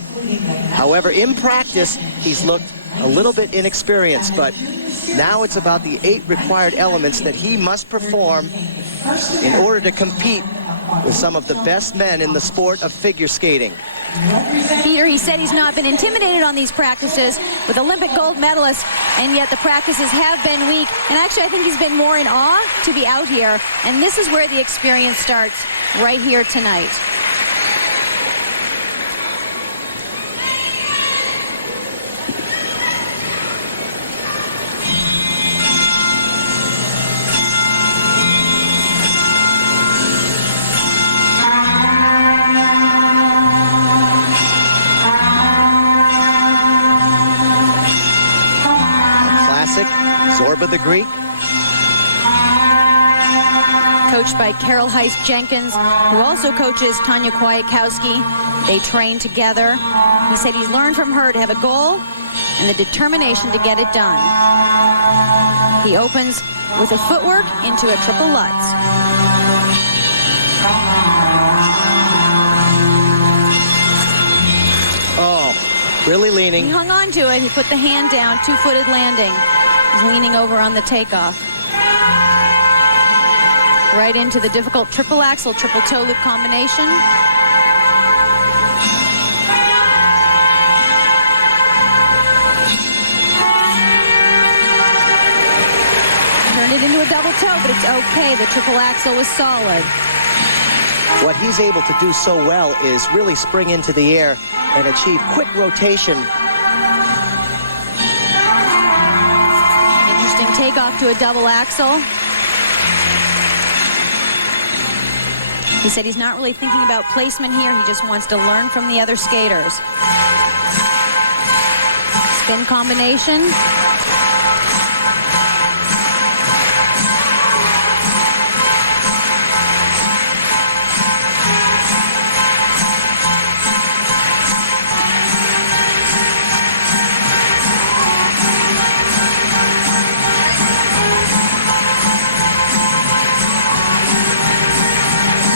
However, in practice, he's looked a little bit inexperienced, but now it's about the 8 required elements that he must perform in order to compete with some of the best men in the sport of figure skating. Peter, he said he's not been intimidated on these practices with Olympic gold medalists, and yet the practices have been weak. And actually, I think he's been more in awe to be out here. And this is where the experience starts, right here tonight. Zorba the Greek. Coached by Carol Heiss-Jenkins, who also coaches Tanya Kwiatkowski. They train together. He said he's learned from her to have a goal and the determination to get it done. He opens with a footwork into a triple Lutz. Oh, really leaning. He hung on to it. He put the hand down, two-footed landing. He's leaning over on the takeoff. Right into the difficult triple axel, triple toe loop combination. Turned it into a double toe, but it's okay. The triple axel was solid. What he's able to do so well is really spring into the air and achieve quick rotation. drop to a double axel. He said he's not really thinking about placement here. He just wants to learn from the other skaters. Spin combination.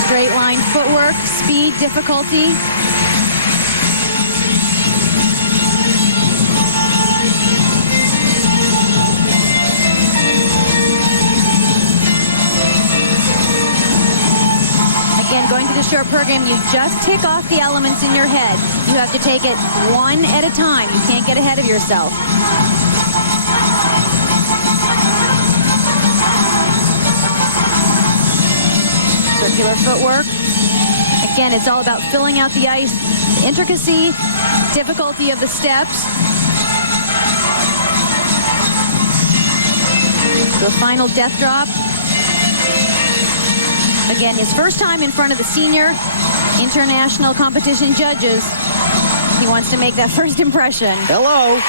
Straight line footwork, speed, difficulty. Again, going through the short program, you just tick off the elements in your head. You have to take it one at a time. You can't get ahead of yourself. Circular footwork. Again, it's all about filling out the ice, the intricacy, difficulty of the steps. The final death drop. Again, his first time in front of the senior international competition judges. He wants to make that first impression. Hello.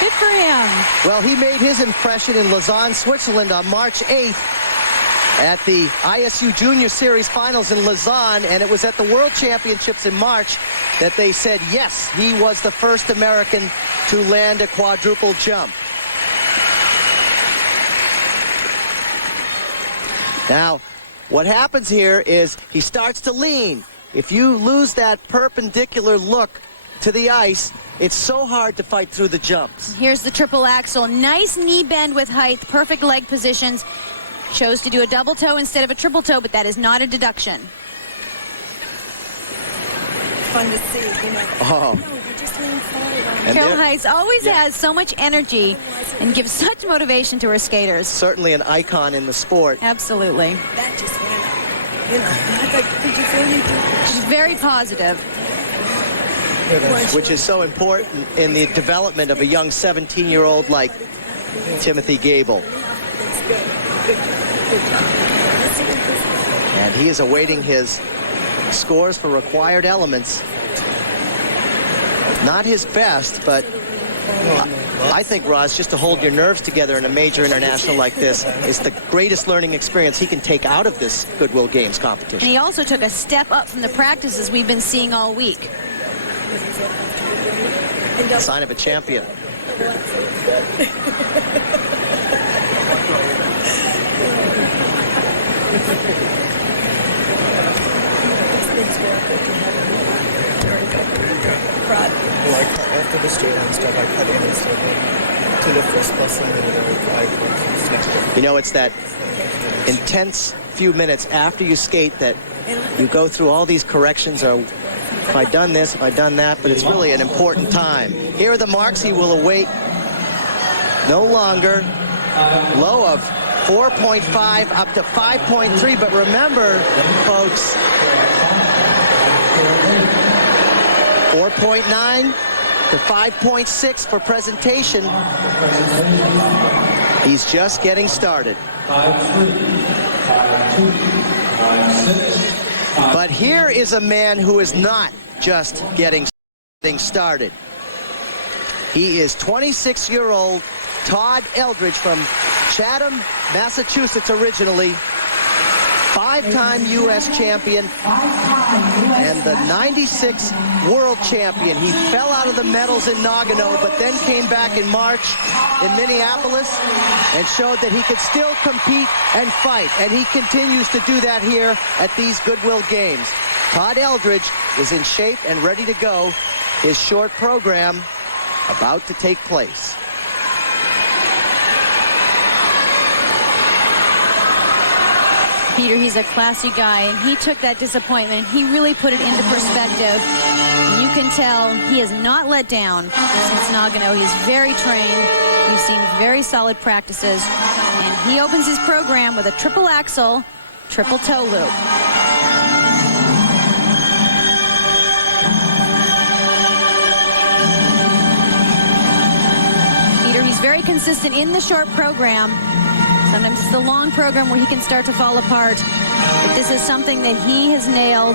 Good for him. Well, he made his impression in Lausanne, Switzerland on March 8th. At the ISU Junior Series Finals in Lausanne, and it was at the World Championships in March that they said, yes, he was the first American to land a quadruple jump. Now, what happens here is he starts to lean. If you lose that perpendicular look to the ice, it's so hard to fight through the jumps. Here's the triple axel. Nice knee bend with height, perfect leg positions. Chose to do a double toe instead of a triple toe, but that is not a deduction. Fun to see, you know. Oh. Carol Heiss always has so much energy and gives such motivation to her skaters. Certainly an icon in the sport. Absolutely. That just went up. You know, I thought, did you feel anything? She's very positive. Which is so important in the development of a young 17-year-old like Timothy Gable. And he is awaiting his scores for required elements. Not his best, but I think, Roz, just to hold your nerves together in a major international like this is the greatest learning experience he can take out of this Goodwill Games competition. And he also took a step up from the practices we've been seeing all week. Sign of a champion. Well, I cut after the straight line stuff, I cut in and stuff to the first plus line and then I You know, it's that intense few minutes after you skate that you go through all these corrections of if I'd done this, if I'd done that, but it's really an important time. Here are the marks he will await. No longer. Low of 4.5 up to 5.3, but remember, folks, 4.9 to 5.6 for presentation. He's just getting started. But here is a man who is not just getting started. He is 26-year-old Todd Eldredge from Chatham, Massachusetts originally. Five-time U.S. champion and the 96 world champion. He fell out of the medals in Nagano, but then came back in March in Minneapolis and showed that he could still compete and fight. And he continues to do that here at these Goodwill Games. Todd Eldredge is in shape and ready to go. His short program about to take place. Peter, he's a classy guy, and he took that disappointment, and he really put it into perspective. And you can tell he has not let down since Nagano. He's very trained. We've seen very solid practices. And he opens his program with a triple axel, triple toe loop. very consistent in the short program. Sometimes it's the long program where he can start to fall apart. But this is something that he has nailed.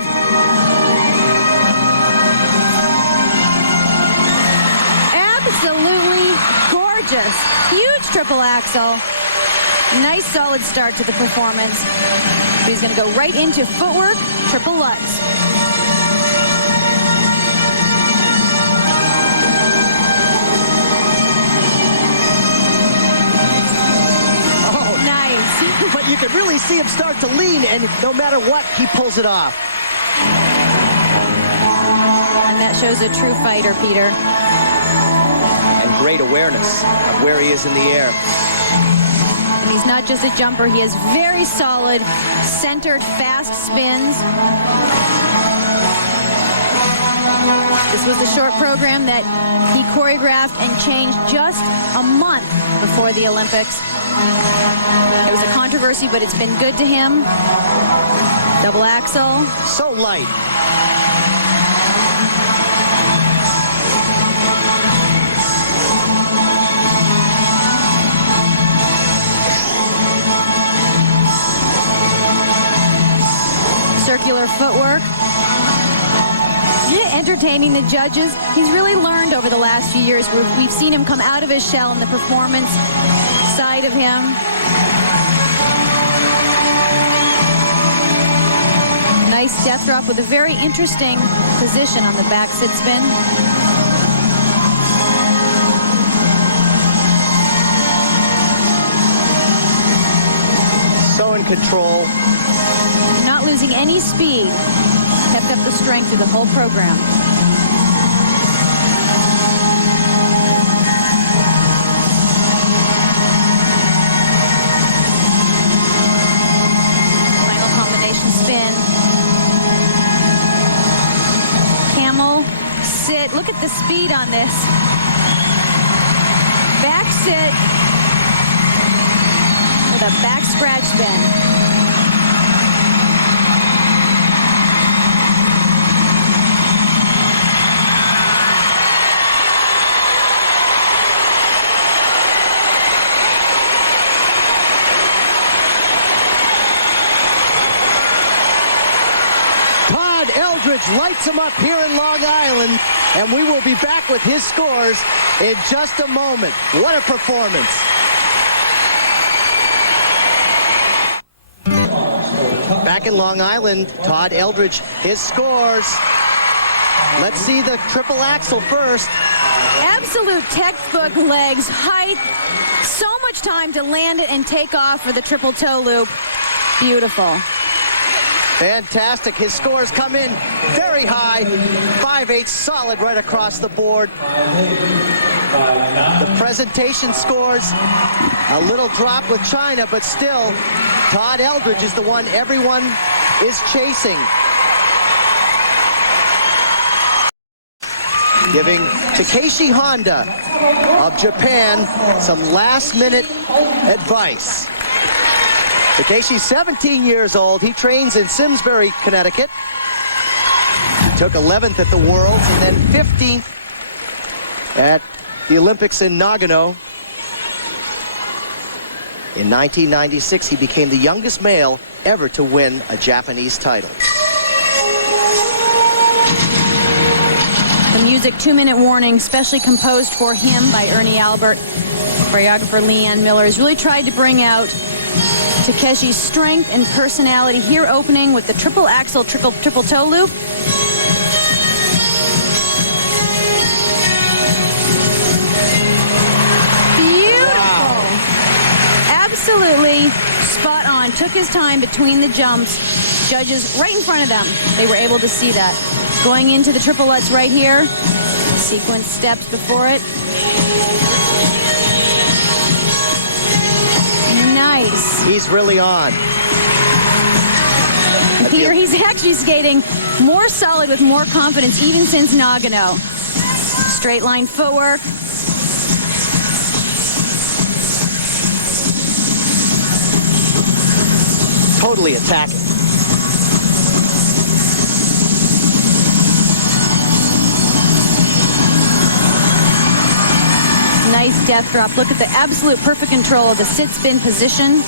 Absolutely gorgeous. Huge triple axel. Nice solid start to the performance. He's going to go right into footwork, triple Lutz. Oh, nice. But you can really see him start to lean, and no matter what, he pulls it off. And that shows a true fighter, Peter. And great awareness of where he is in the air. And he's not just a jumper, he has very solid, centered, fast spins. This was the short program that he choreographed and changed just a month before the Olympics. It was a controversy, but it's been good to him. Double axel. So light. Circular footwork. Entertaining the judges. He's really learned over the last few years. We've seen him come out of his shell in the performance side of him. Nice death drop with a very interesting position on the back sit spin. So in control. Not losing any speed. Kept up the strength through the whole program. Final combination spin. Camel, sit. Look at the speed on this. Back sit with a back scratch spin. Eldredge lights him up here in Long Island, and we will be back with his scores in just a moment. What a performance. Back in Long Island, Todd Eldredge, his scores. Let's see the triple axel first. Absolute textbook legs, height, so much time to land it and take off for the triple toe loop. Beautiful. Fantastic. His scores come in very high. 5/8 solid right across the board. The presentation scores, a little drop with China, but still, Todd Eldredge is the one everyone is chasing. Giving Takeshi Honda of Japan some last-minute advice. Takeshi's 17 years old. He trains in Simsbury, Connecticut. He took 11th at the Worlds and then 15th at the Olympics in Nagano. In 1996, he became the youngest male ever to win a Japanese title. The music 2-minute warning, specially composed for him by Ernie Albert. Choreographer Leanne Miller has really tried to bring out Takeshi's strength and personality here, opening with the triple axel, triple toe loop. Beautiful. Wow. Absolutely spot on. Took his time between the jumps. Judges right in front of them. They were able to see that. Going into the triple Lutz right here. Sequence steps before it. Nice. He's really on. Peter, he's actually skating more solid with more confidence even since Nagano. Straight line footwork. Totally attacking. Nice nice death drop. Look at the absolute perfect control of the sit-spin position.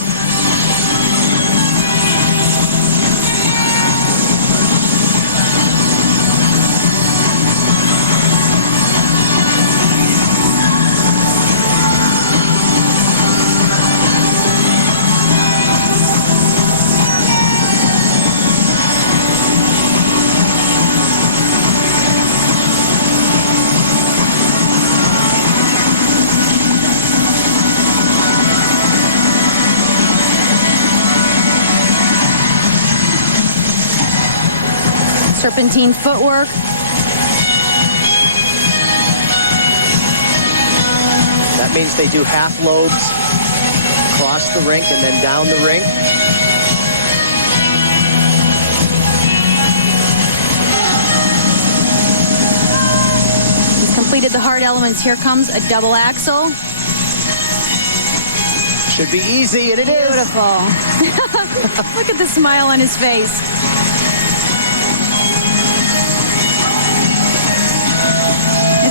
Serpentine footwork. That means they do half lobes across the rink and then down the rink. He's completed the hard elements. Here comes a double axel. Should be easy, and it is. Beautiful. Look at the smile on his face.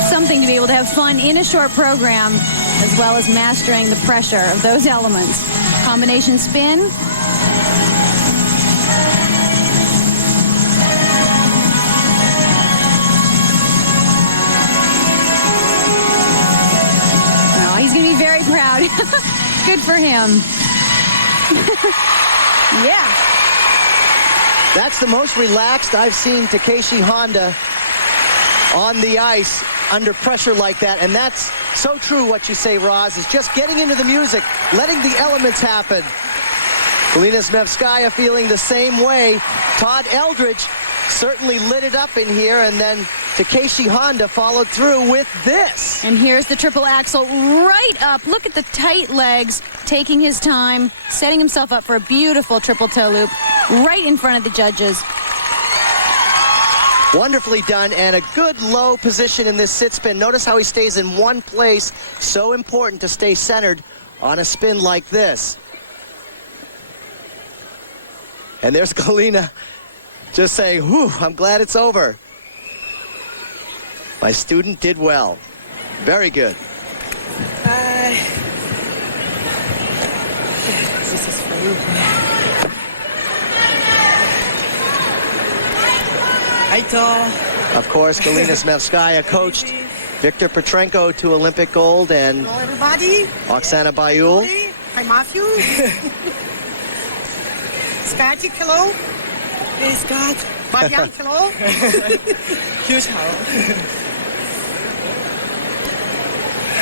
Something to be able to have fun in a short program, as well as mastering the pressure of those elements. Combination spin. Oh, he's going to be very proud. Good for him. Yeah. That's the most relaxed I've seen Takeshi Honda on the ice under pressure like that, and that's so true what you say, Roz, is just getting into the music, letting the elements happen. Galina Smevskaya feeling the same way. Todd Eldredge certainly lit it up in here, and then Takeshi Honda followed through with this. And here's the triple axel right up. Look at the tight legs, taking his time, setting himself up for a beautiful triple toe loop right in front of the judges. Wonderfully done, and a good low position in this sit spin. Notice how he stays in one place. So important to stay centered on a spin like this. And there's Galina just saying, whew, I'm glad it's over. My student did well. Very good. This is for you. Of course, Galina Smevskaya coached Victor Petrenko to Olympic gold, and hello, everybody. Oksana Bayul. Hi, Matthew. Scotty, hello. Hey, Scott. Marianne, hello. Here's how.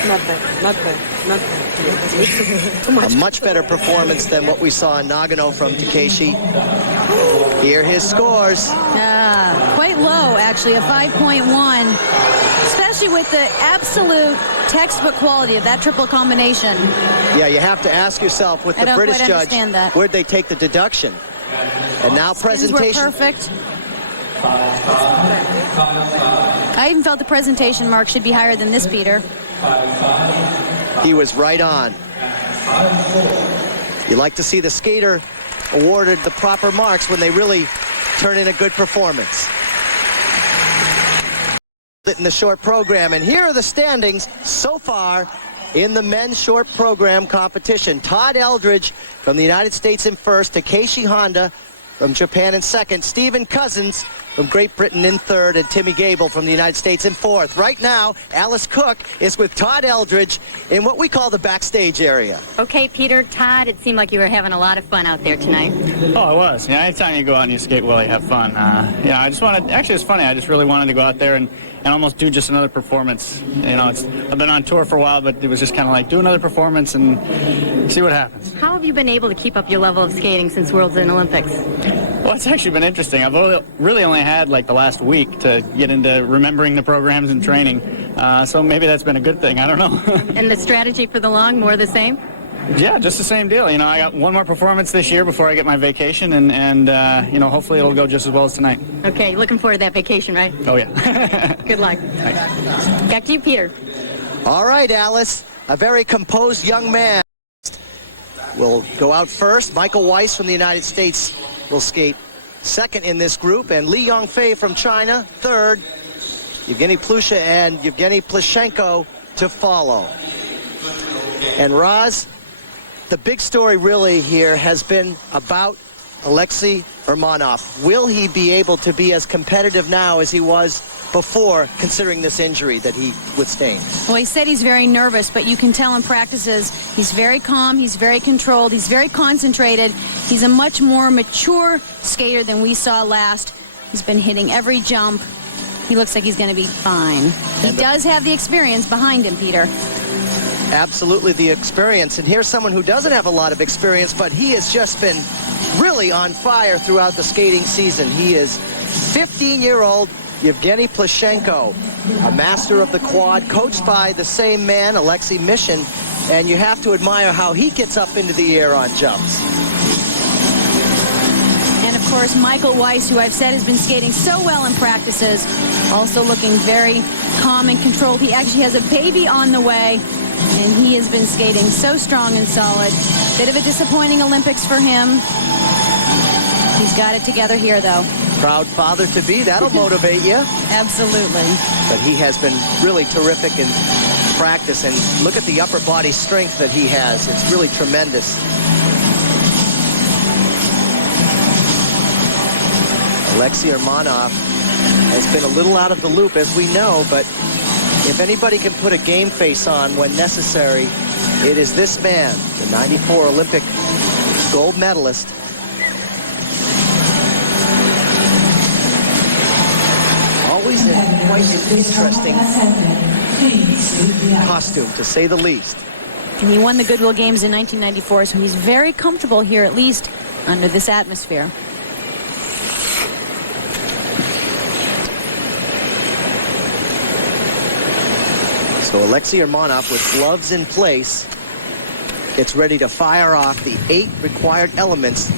Not bad, not bad, not bad. Too much. A much better performance than what we saw in Nagano from Takeshi. Here his scores. Quite low, actually, a 5.1. Especially with the absolute textbook quality of that triple combination. Yeah, you have to ask yourself with the British judge, where'd they take the deduction? And now presentation. Were perfect. I even felt the presentation mark should be higher than this, Peter. He was right on. You like to see the skater awarded the proper marks when they really turn in a good performance. In the short program, and here are the standings so far in the men's short program competition. Todd Eldredge from the United States in first, Takeshi Honda from Japan in second, Stephen Cousins from Great Britain in third, and Timmy Gable from the United States in fourth. Right now, Alice Cook is with Todd Eldredge in what we call the backstage area. Okay, Peter, Todd, it seemed like you were having a lot of fun out there tonight. Oh, it was. Yeah, anytime you go out and you skate well, you have fun. I just wanted, actually it's funny, I just really wanted to go out there and almost do just another performance. I've been on tour for a while, but it was just kind of like do another performance and see what happens. How have you been able to keep up your level of skating since Worlds and Olympics? Well, it's actually been interesting. I've really only had like the last week to get into remembering the programs and training. So maybe that's been a good thing. I don't know. And the strategy for the long, more the same? Yeah, just the same deal. I got one more performance this year before I get my vacation, and hopefully it'll go just as well as tonight. Okay, looking forward to that vacation, right? Oh, yeah. Good luck. Thanks. Back to you, Peter. All right, Alice, a very composed young man will go out first. Michael Weiss from the United States will skate second in this group, and Li Yongfei from China third. Evgeny Plushenko and Evgeny Plushenko to follow. And Roz, the big story really here has been about Alexei Urmanov. Will he be able to be as competitive now as he was before, considering this injury that he sustained? Well, he said he's very nervous, but you can tell in practices he's very calm, he's very controlled, he's very concentrated. He's a much more mature skater than we saw last. He's been hitting every jump. He looks like he's going to be fine. He does have the experience behind him, Peter. Absolutely the experience. And here's someone who doesn't have a lot of experience, but he has just been really on fire throughout the skating season. He is 15-year-old Evgeny Plushenko, a master of the quad, coached by the same man, Alexei Mishin, and you have to admire how he gets up into the air on jumps. And of course, Michael Weiss, who I've said has been skating so well in practices, also looking very calm and controlled. He actually has a baby on the way, and he has been skating so strong and solid. Bit of a disappointing Olympics for him. He's got it together here, though. Proud father-to-be, that'll motivate you. Absolutely. But he has been really terrific in practice, and look at the upper body strength that he has. It's really tremendous. Alexei Urmanov has been a little out of the loop, as we know, but if anybody can put a game face on when necessary, it is this man, the 94 Olympic gold medalist. Always quite an interesting costume, to say the least. And he won the Goodwill Games in 1994, so he's very comfortable here, at least under this atmosphere. So Alexei Urmanov, with gloves in place, gets ready to fire off the 8 required elements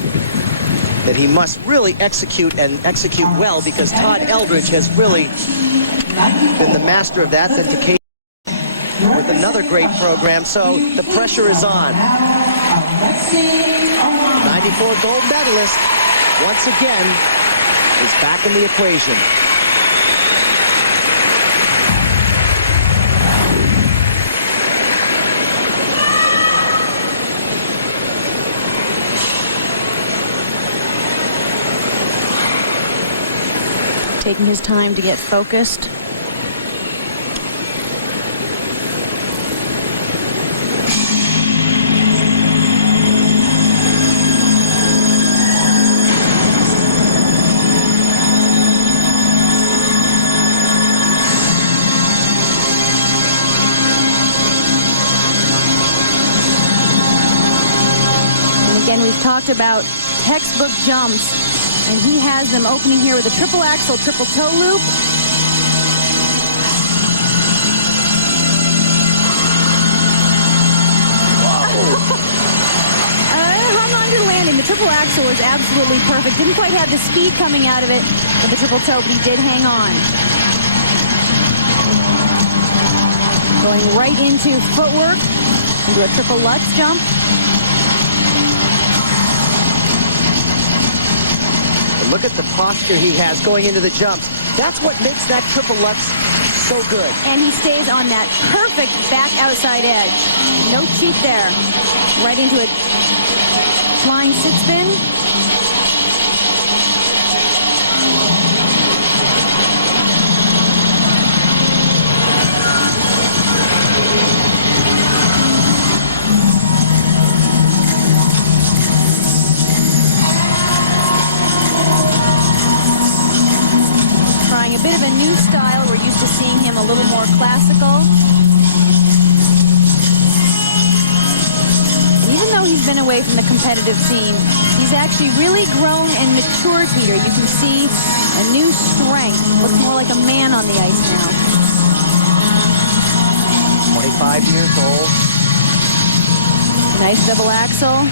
that he must really execute, and execute well, because Todd Eldredge has really been the master of that. Then Takeshi with another great program, so the pressure is on. 94 gold medalist, once again, is back in the equation. Taking his time to get focused. And again, we've talked about textbook jumps. And he has them opening here with a triple axel, triple toe loop. Hung on to the landing. The triple axel was absolutely perfect. Didn't quite have the speed coming out of it with the triple toe, but he did hang on. Going right into footwork, into a triple Lutz jump. Look at the posture he has going into the jumps. That's what makes that triple Lutz so good. And he stays on that perfect back outside edge. No cheat there. Right into a flying sit spin. A bit of a new style. We're used to seeing him a little more classical. And even though he's been away from the competitive scene, he's actually really grown and matured, Peter. You can see a new strength. Looks more like a man on the ice now. 25 years old. Nice double axel.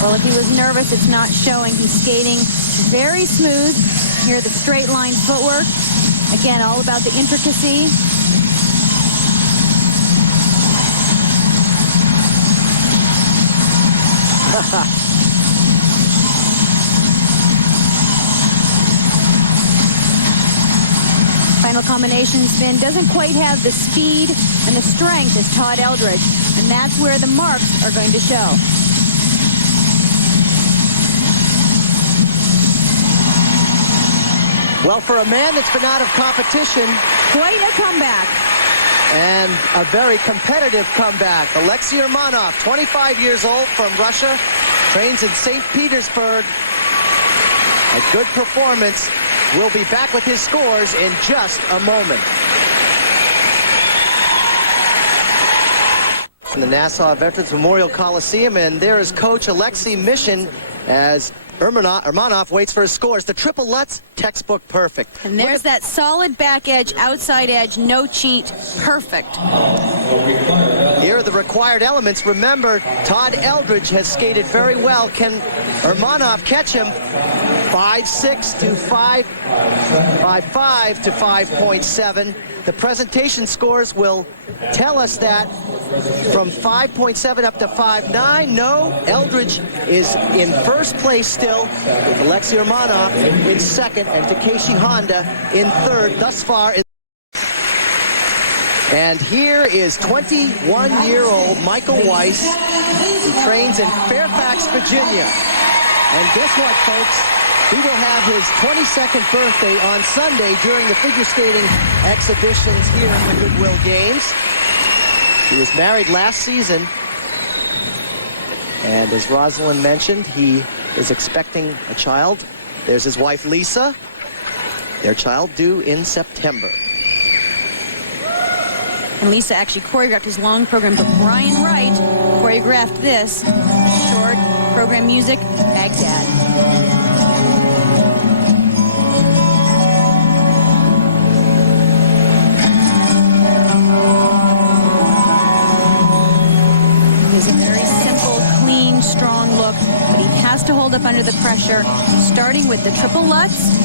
Well, if he was nervous, it's not showing. He's skating very smooth. Here, the straight line footwork. Again, all about the intricacy. Final combination spin doesn't quite have the speed and the strength as Todd Eldredge, and that's where the marks are going to show. Well, for a man that's been out of competition, quite a comeback. And a very competitive comeback. Alexei Urmanov, 25 years old, from Russia, trains in St. Petersburg. A good performance. We'll be back with his scores in just a moment. In the Nassau Veterans Memorial Coliseum, and there is coach Alexei Mishin as Urmanov waits for his scores. The triple Lutz, textbook perfect. And there's that solid back edge, outside edge, no cheat, perfect. Here are the required elements. Remember, Todd Eldredge has skated very well. Can Urmanov catch him? 5.6 to 5.5 to 5.7. The presentation scores will tell us that from 5.7 up to 5.9. No, Eldredge is in first place still, with Alexei Urmanov in second and Takeshi Honda in third thus far. And here is 21-year-old Michael Weiss, who trains in Fairfax, Virginia. And guess what, folks? He will have his 22nd birthday on Sunday during the figure skating exhibitions here at the Goodwill Games. He was married last season. And as Rosalind mentioned, he is expecting a child. There's his wife, Lisa. Their child due in September. And Lisa actually choreographed his long program, but Brian Wright choreographed this short program music, Baghdad. It's a very simple, clean, strong look, but he has to hold up under the pressure, starting with the triple Lutz.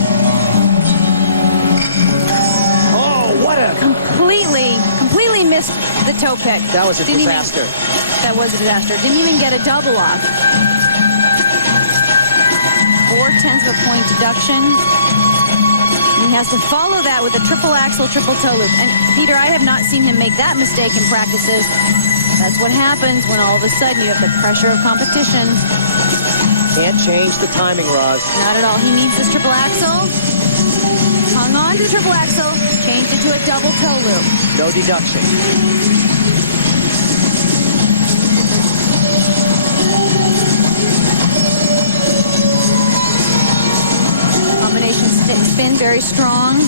Oh, what a... Completely missed the toe pick. That was a disaster. That was a disaster. Didn't even get a double off. 0.4 of a point deduction. And he has to follow that with a triple axel, triple toe loop. And Peter, I have not seen him make that mistake in practices. That's what happens when all of a sudden you have the pressure of competition. Can't change the timing, Roz. Not at all. He needs this triple axel. Hung on to the triple axel. Changed it to a double toe loop. No deduction. Combination spin, very strong.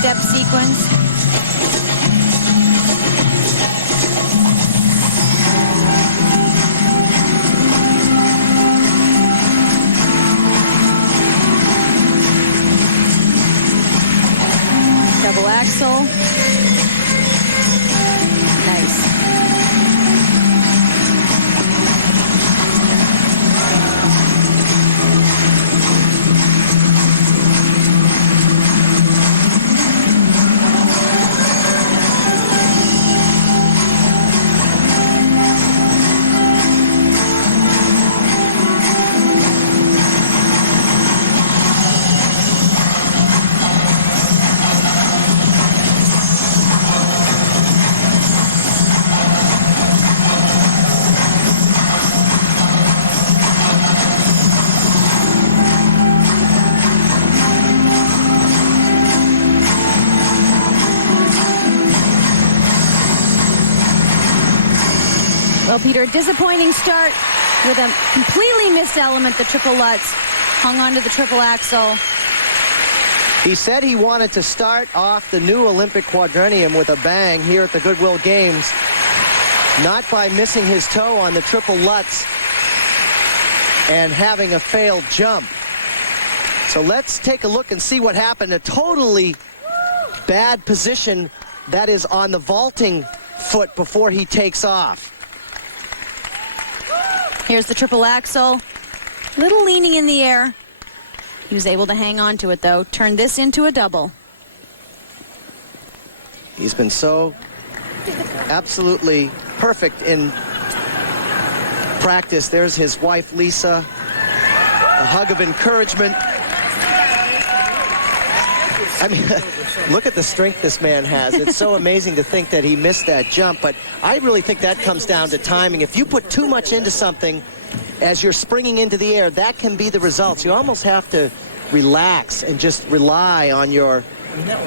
Step sequence. Double axel. Nice. Well, Peter, a disappointing start with a completely missed element, the triple Lutz. Hung on to the triple axel. He said he wanted to start off the new Olympic quadrennium with a bang here at the Goodwill Games. Not by missing his toe on the triple Lutz and having a failed jump. So let's take a look and see what happened. A totally bad position that is on the vaulting foot before he takes off. Here's the triple axel. Little leaning in the air. He was able to hang on to it, though. Turn this into a double. He's been so absolutely perfect in practice. There's his wife, Lisa. A hug of encouragement. I mean, look at the strength this man has. It's so amazing to think that he missed that jump, but I really think that comes down to timing. If you put too much into something as you're springing into the air, that can be the results. You almost have to relax and just rely on your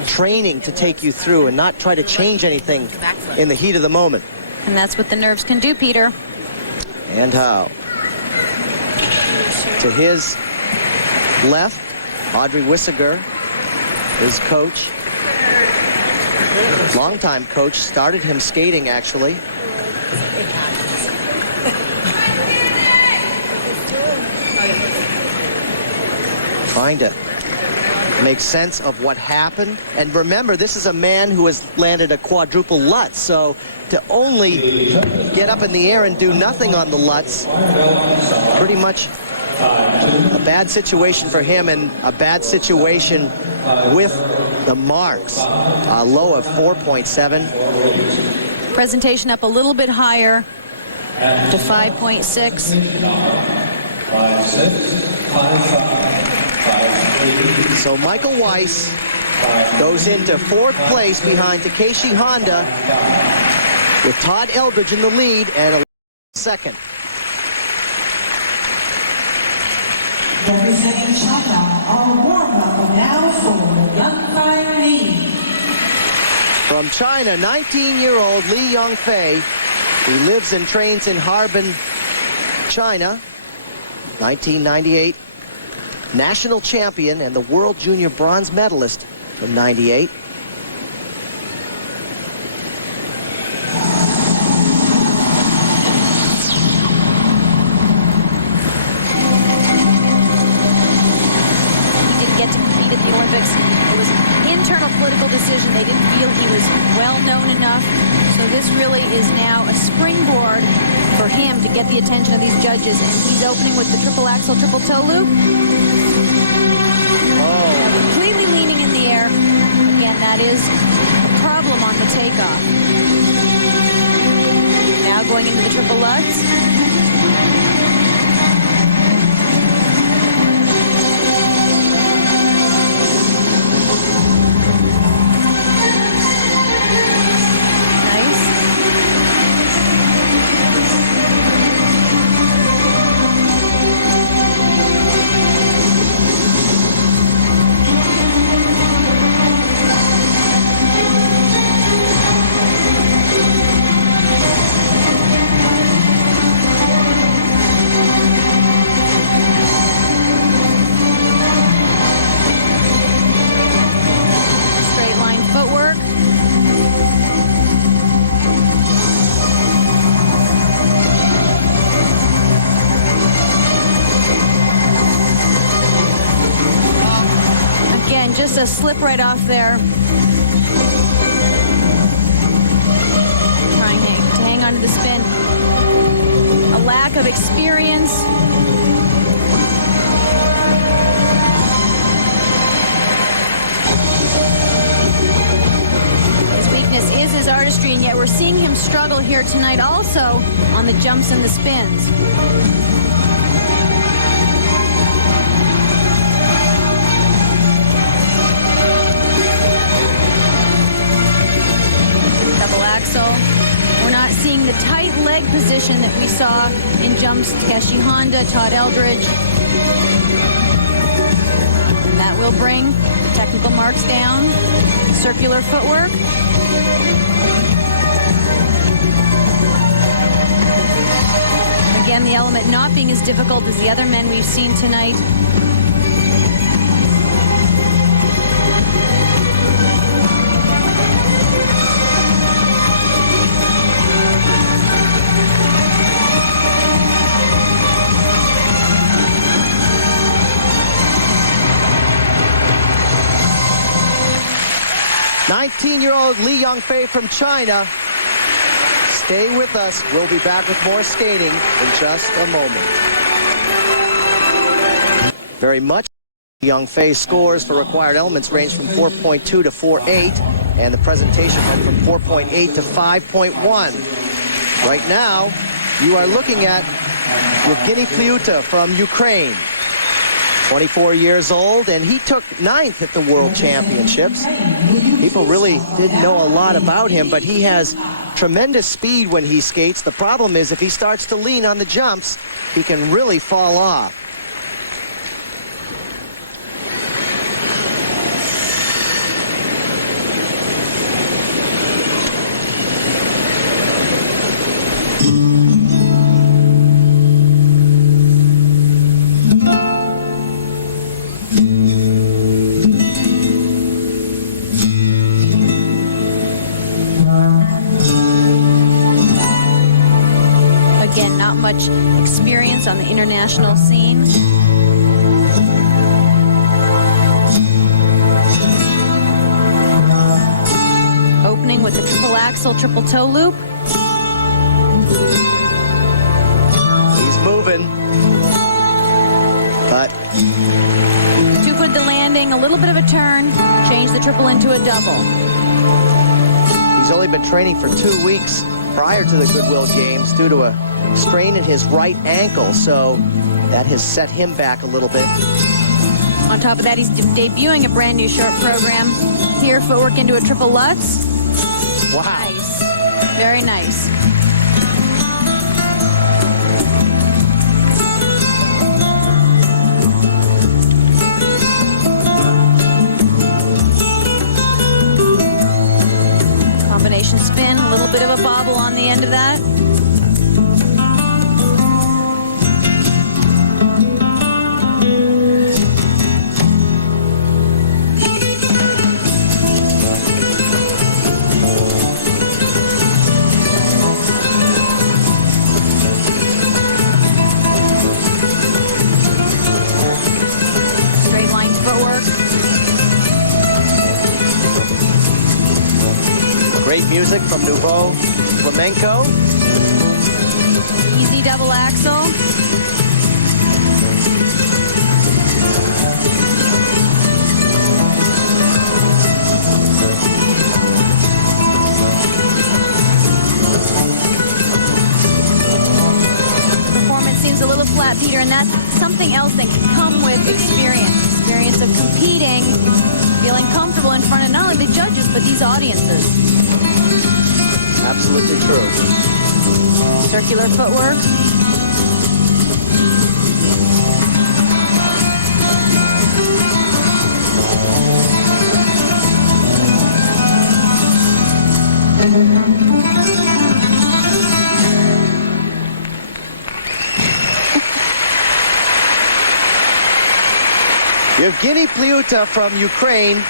training to take you through and not try to change anything in the heat of the moment. And that's what the nerves can do, Peter. And how? To his left, Audrey Wissiger, his coach, longtime coach, started him skating actually. Trying to make sense of what happened. And remember, this is a man who has landed a quadruple Lutz, so to only get up in the air and do nothing on the Lutz, pretty much a bad situation for him and a bad situation with the marks. A low of 4.7. Presentation up a little bit higher to 5.6. So Michael Weiss goes into fourth place behind Takeshi Honda with Todd Eldredge in the lead and a second. Representing China, our warm-up now for Yangfei Li. From China, 19-year-old Li Yangfei, who lives and trains in Harbin, China, 1998 national champion and the world junior bronze medalist from 98. Decision. They didn't feel he was well known enough. So this really is now a springboard for him to get the attention of these judges. And he's opening with the triple axel, triple toe loop. Oh. Completely leaning in the air. Again, that is a problem on the takeoff. Now going into the triple Lutz. Just a slip right off there. Trying to hang on to the spin. A lack of experience. His weakness is his artistry, and yet we're seeing him struggle here tonight also on the jumps and the spins. We're not seeing the tight leg position that we saw in jumps Takeshi Honda, Todd Eldredge. And that will bring technical marks down. Circular footwork. Again, the element not being as difficult as the other men we've seen tonight. 19-year-old Li Yongfei from China. Stay with us. We'll be back with more skating in just a moment. Very much. Yongfei's scores for required elements range from 4.2 to 4.8, and the presentation went from 4.8 to 5.1. Right now, you are looking at Evgeny Pliuta from Ukraine. 24 years old, and he took 9th at the World Championships. People really didn't know a lot about him, but he has tremendous speed when he skates. The problem is if he starts to lean on the jumps, he can really fall off. Again, not much experience on the international scene. Opening with the triple axel, triple toe loop. He's moving, but 2-foot the landing, a little bit of a turn, change the triple into a double. he's only been training for 2 weeks prior to the Goodwill Games due to a strain in his right ankle, so that has set him back a little bit. On top of that, he's debuting a brand new short program. Here, footwork into a triple Lutz. Wow. Nice. Very nice. Combination spin, a little bit of a bobble on the end of that. Great music from Nouveau Flamenco. Easy double axel. Performance seems a little flat, Peter, and that's something else that can come with experience. Experience of competing, feeling comfortable in front of not only the judges, but these audiences. Absolutely true. Circular footwork. Evgeny Pliuta from Ukraine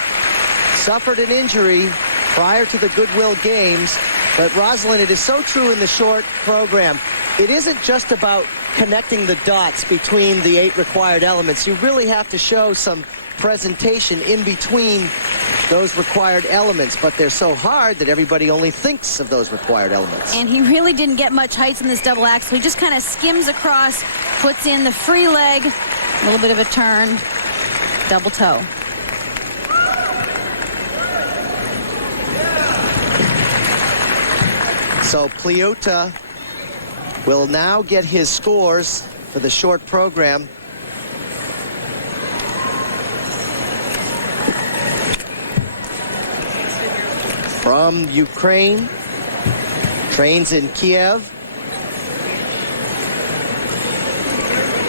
suffered an injury prior to the Goodwill Games. But Rosalind, it is so true in the short program. It isn't just about connecting the dots between the 8 required elements. You really have to show some presentation in between those required elements, but they're so hard that everybody only thinks of those required elements. And he really didn't get much height in this double axel. He just kind of skims across, puts in the free leg, a little bit of a turn, double toe. So Pliuta will now get his scores for the short program. From Ukraine, trains in Kiev.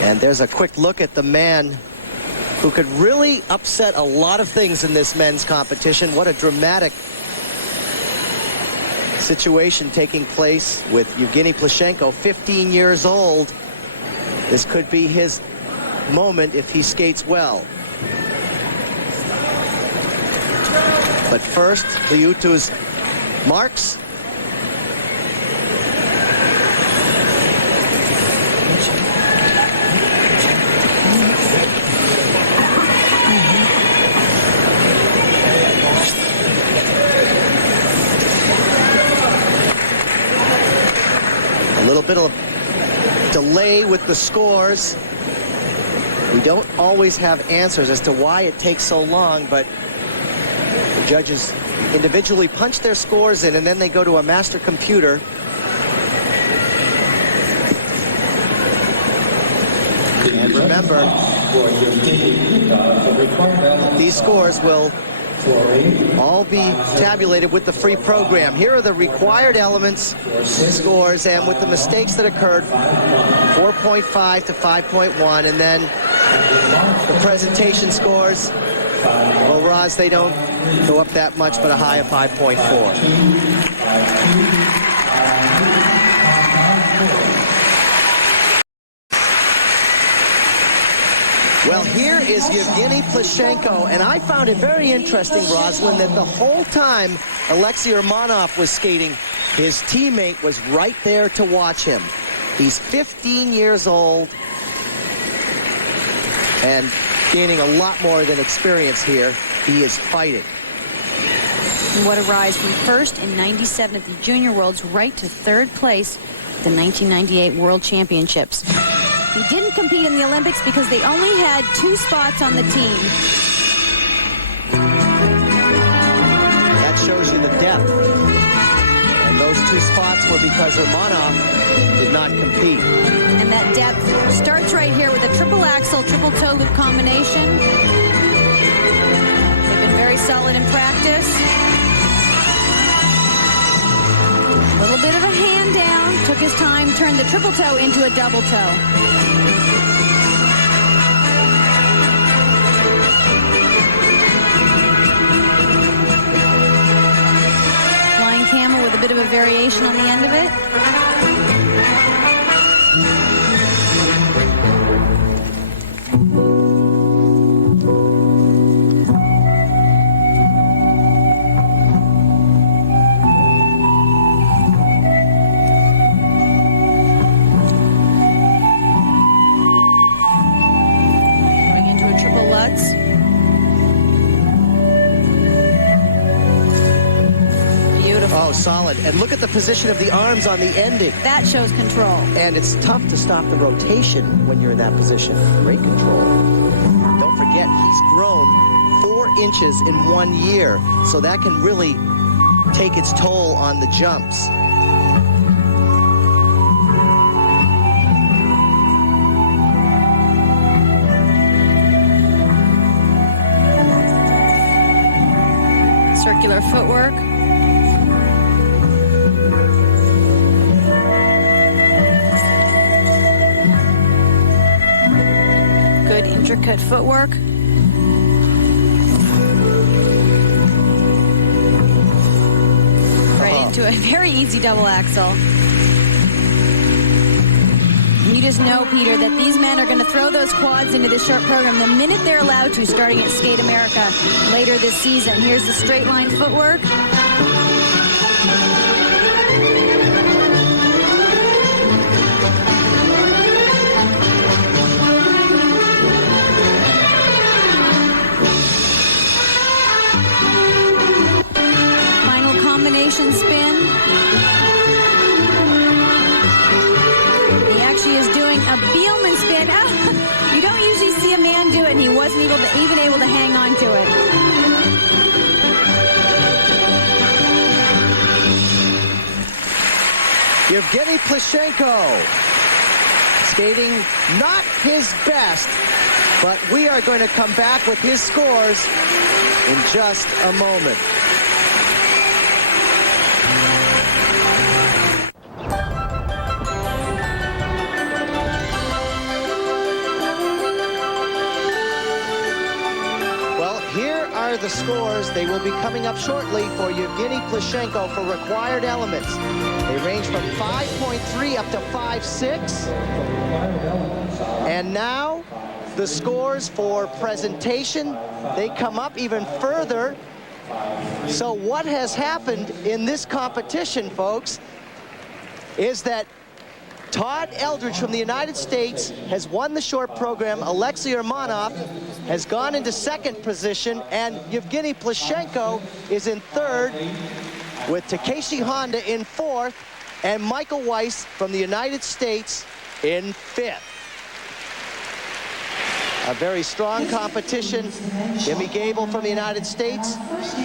And there's a quick look at the man who could really upset a lot of things in this men's competition. What a dramatic situation taking place with Evgeny Plushenko, 15 years old. This could be his moment if he skates well. But first, Pliuta's marks. bit of delay with the scores. We don't always have answers as to why it takes so long, but the judges individually punch their scores in, and then they go to a master computer. And remember, these scores will all be tabulated with the free program. Here are the required elements scores, and with the mistakes that occurred, 4.5 to 5.1, and then the presentation scores. Well, Roz, they don't go up that much, but a high of 5.4. Well, here is Evgeny Plushenko, and I found it very interesting, Roslyn, that the whole time Alexei Urmanov was skating, his teammate was right there to watch him. He's 15 years old and gaining a lot more than experience here. He is fighting. What a rise from first in 97 at the Junior Worlds right to third place at the 1998 World Championships. He didn't compete in the Olympics because they only had 2 spots on the team. That shows you the depth. And those 2 spots were because Urmanov did not compete. And that depth starts right here with a triple axel, triple toe loop combination. They've been very solid in practice. A little bit of a hand down, took his time, turned the triple toe into a double toe. Flying camel with a bit of a variation on the end of it. Solid. And look at the position of the arms on the ending. That shows control. And it's tough to stop the rotation when you're in that position. Great control. Don't forget, he's grown 4 inches in 1 year. So that can really take its toll on the jumps. Circular footwork. Intricate footwork. Right into a very easy double axel. You just know, Peter, that these men are going to throw those quads into this short program the minute they're allowed to, starting at Skate America later this season. Here's the straight line footwork. Spin. He actually is doing a Bielman spin. You don't usually see a man do it, and he wasn't even able to hang on to it. Evgeny Plushenko skating not his best, but we are going to come back with his scores in just a moment. The scores, they will be coming up shortly for Evgeny Plushenko for required elements. They range from 5.3 up to 5.6. And now the scores for presentation, they come up even further. So what has happened in this competition, folks, is that Todd Eldredge from the United States has won the short program. Alexei Urmanov has gone into second position, and Evgeny Plushenko is in third, with Takeshi Honda in fourth, and Michael Weiss from the United States in 5th. A very strong competition. Jimmy Gable from the United States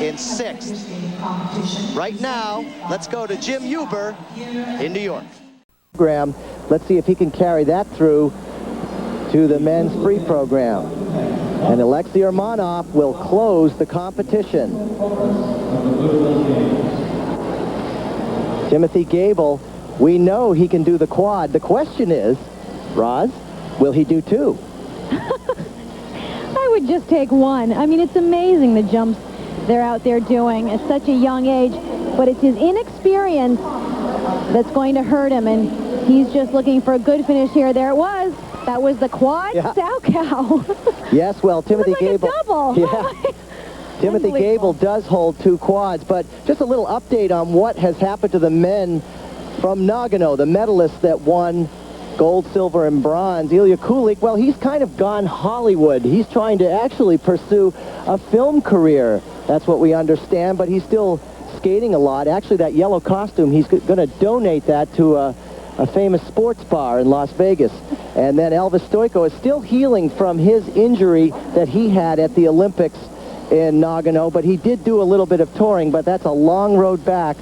in 6th. Right now, let's go to Jim Huber in New York. Let's see if he can carry that through to the men's free program. And Alexei Urmanov will close the competition. Timothy Gable, we know he can do the quad. The question is, Roz, will he do 2? I would just take 1. I mean, it's amazing the jumps they're out there doing at such a young age, but it's his inexperience that's going to hurt him, and he's just looking for a good finish here. There it was. That was the quad sow cow. Yes, well, Timothy Gable. Like a double. Yeah. Timothy Gable does hold 2 quads, but just a little update on what has happened to the men from Nagano, the medalists that won gold, silver, and bronze. Ilya Kulik, well, he's kind of gone Hollywood. He's trying to actually pursue a film career. That's what we understand, but he's still skating a lot. Actually, that yellow costume, he's going to donate that to a famous sports bar in Las Vegas. And then Elvis Stoico is still healing from his injury that he had at the Olympics in Nagano, but he did do a little bit of touring, but that's a long road back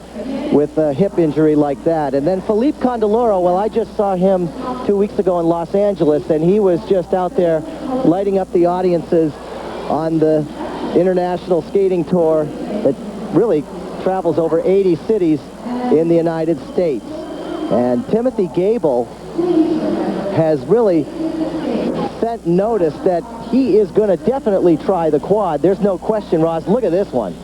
with a hip injury like that. And then Philippe Candeloro, well, I just saw him 2 weeks ago in Los Angeles, and he was just out there lighting up the audiences on the international skating tour that really travels over 80 cities in the United States. And Timothy Gable has really sent notice that he is going to definitely try the quad. There's no question, Ross. Look at this one.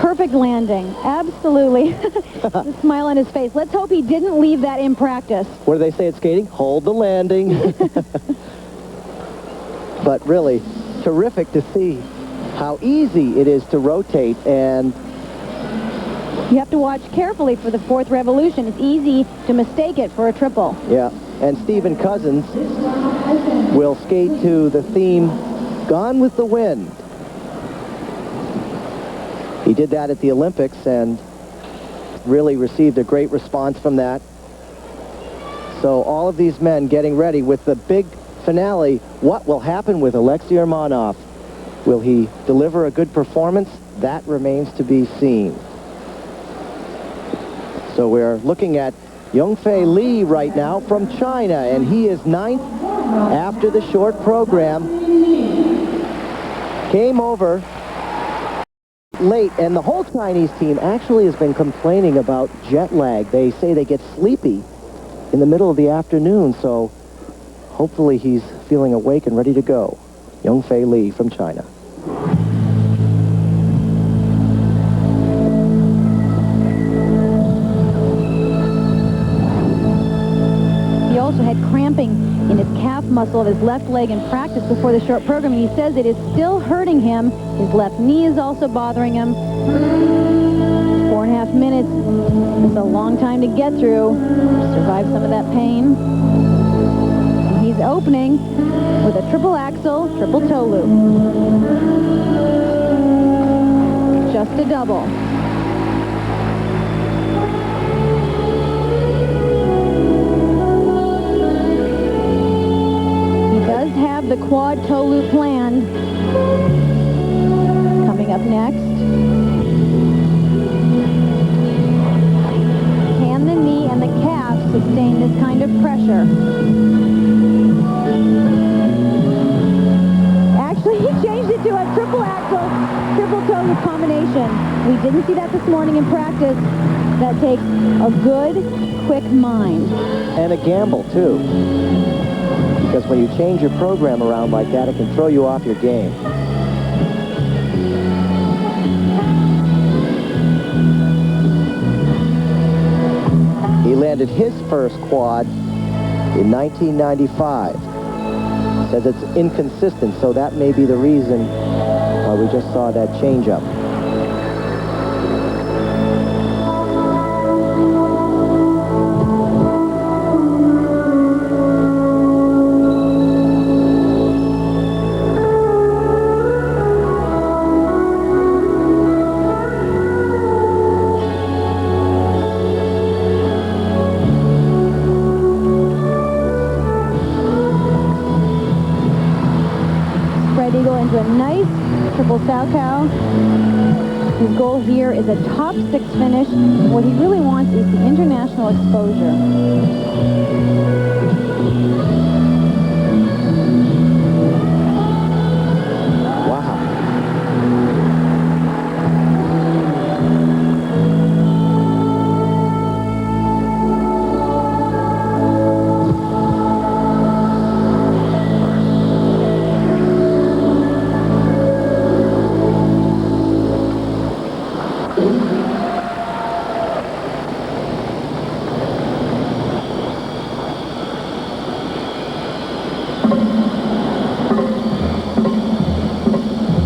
Perfect landing. Absolutely. The smile on his face. Let's hope he didn't leave that in practice. What do they say at skating? Hold the landing. But really, terrific to see how easy it is to rotate, and you have to watch carefully for the 4th revolution. It's easy to mistake it for a triple. Yeah, and Stephen Cousins will skate to the theme, Gone with the Wind. He did that at the Olympics and really received a great response from that. So all of these men getting ready with the big finale. What will happen with Alexei Urmanov? Will he deliver a good performance? That remains to be seen. So we're looking at Yongfei Li right now from China, and he is 9th after the short program. Came over late, and the whole Chinese team actually has been complaining about jet lag. They say they get sleepy in the middle of the afternoon, so hopefully he's feeling awake and ready to go. Yongfei Li from China. He also had cramping in his calf muscle of his left leg in practice before the short program, and he says it is still hurting him. His left knee is also bothering him. 4.5 minutes. It's a long time to get through. Survive some of that pain. And he's opening with a triple axel, triple toe loop. Just a double. He does have the quad toe loop planned. Coming up next. Can the knee and the calf sustain this kind of pressure? Actually, he changed it to a triple axel, triple toe loop combination. We didn't see that this morning in practice. That takes a good, quick mind. And a gamble, too. Because when you change your program around like that, it can throw you off your game. He landed his first quad in 1995. Says it's inconsistent, so that may be the reason why we just saw that change-up. triple Salchow. His goal here is a top 6 finish. What he really wants is the international exposure.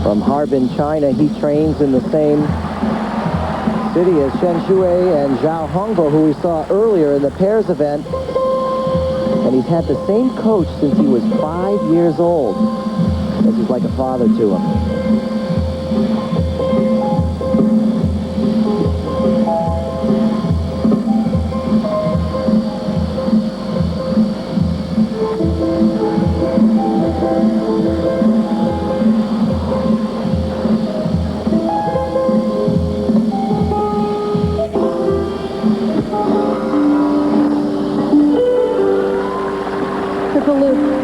From Harbin, China, he trains in the same city as Shen and Zhao, who we saw earlier in the pairs event. And he's had the same coach since he was 5 years old, as he's like a father to him.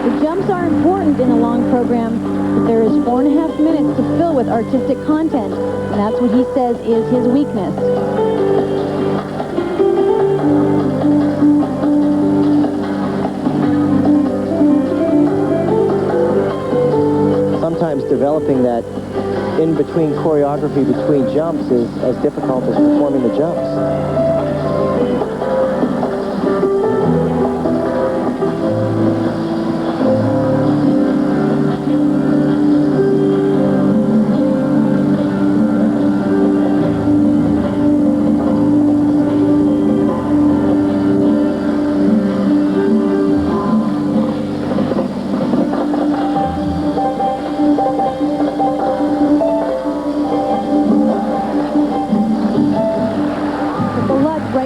The jumps are important in a long program, but there is 4.5 minutes to fill with artistic content, and that's what he says is his weakness. Sometimes developing that in-between choreography between jumps is as difficult as performing the jumps.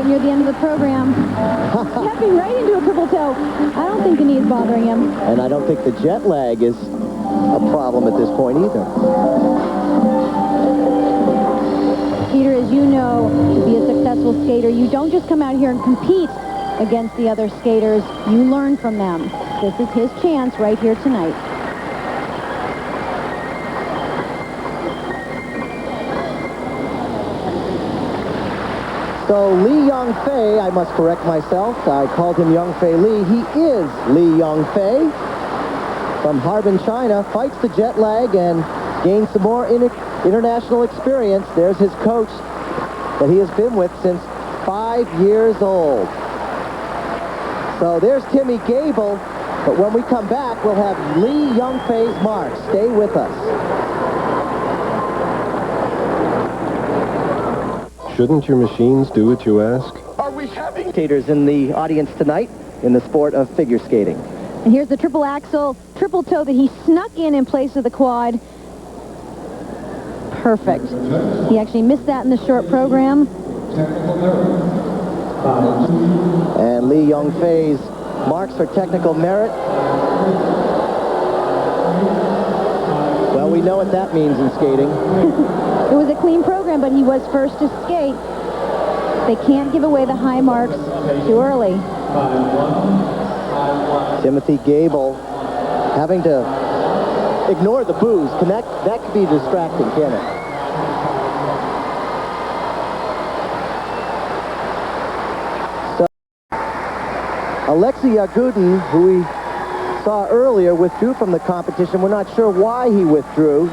Near the end of the program. Stepping right into a triple toe. I don't think the knee is bothering him. And I don't think the jet lag is a problem at this point either. Peter, as you know, to be a successful skater, you don't just come out here and compete against the other skaters. You learn from them. This is his chance right here tonight. So Li Yongfei, I must correct myself. I called him Yongfei Li. He is Li Yongfei from Harbin, China. Fights the jet lag and gains some more international experience. There's his coach that he has been with since 5 years old. So there's Timmy Gable. But when we come back, we'll have Li Yongfei's marks. Stay with us. Shouldn't your machines do what you ask? Are we having skaters in the audience tonight in the sport of figure skating? And here's the triple axel, triple toe that he snuck in place of the quad. Perfect. He actually missed that in the short program. And Li Yongfei's marks for technical merit. Well, we know what that means in skating. It was a clean program, but he was first to skate. They can't give away the high marks too early. Timothy Gable having to ignore the boos. That could be distracting, can it? So, Alexei Yagudin, who we saw earlier, withdrew from the competition. We're not sure why he withdrew.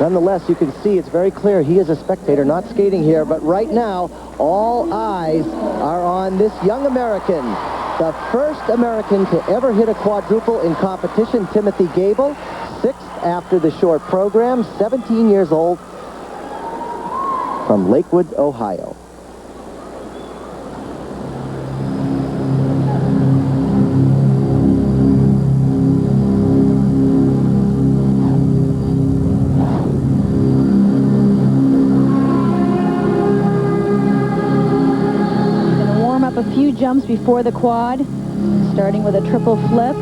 Nonetheless, you can see it's very clear he is a spectator, not skating here. But right now, all eyes are on this young American, the first American to ever hit a quadruple in competition, Timothy Gable, 6th after the short program, 17 years old, from Lakewood, Ohio. A few jumps before the quad, starting with a triple flip.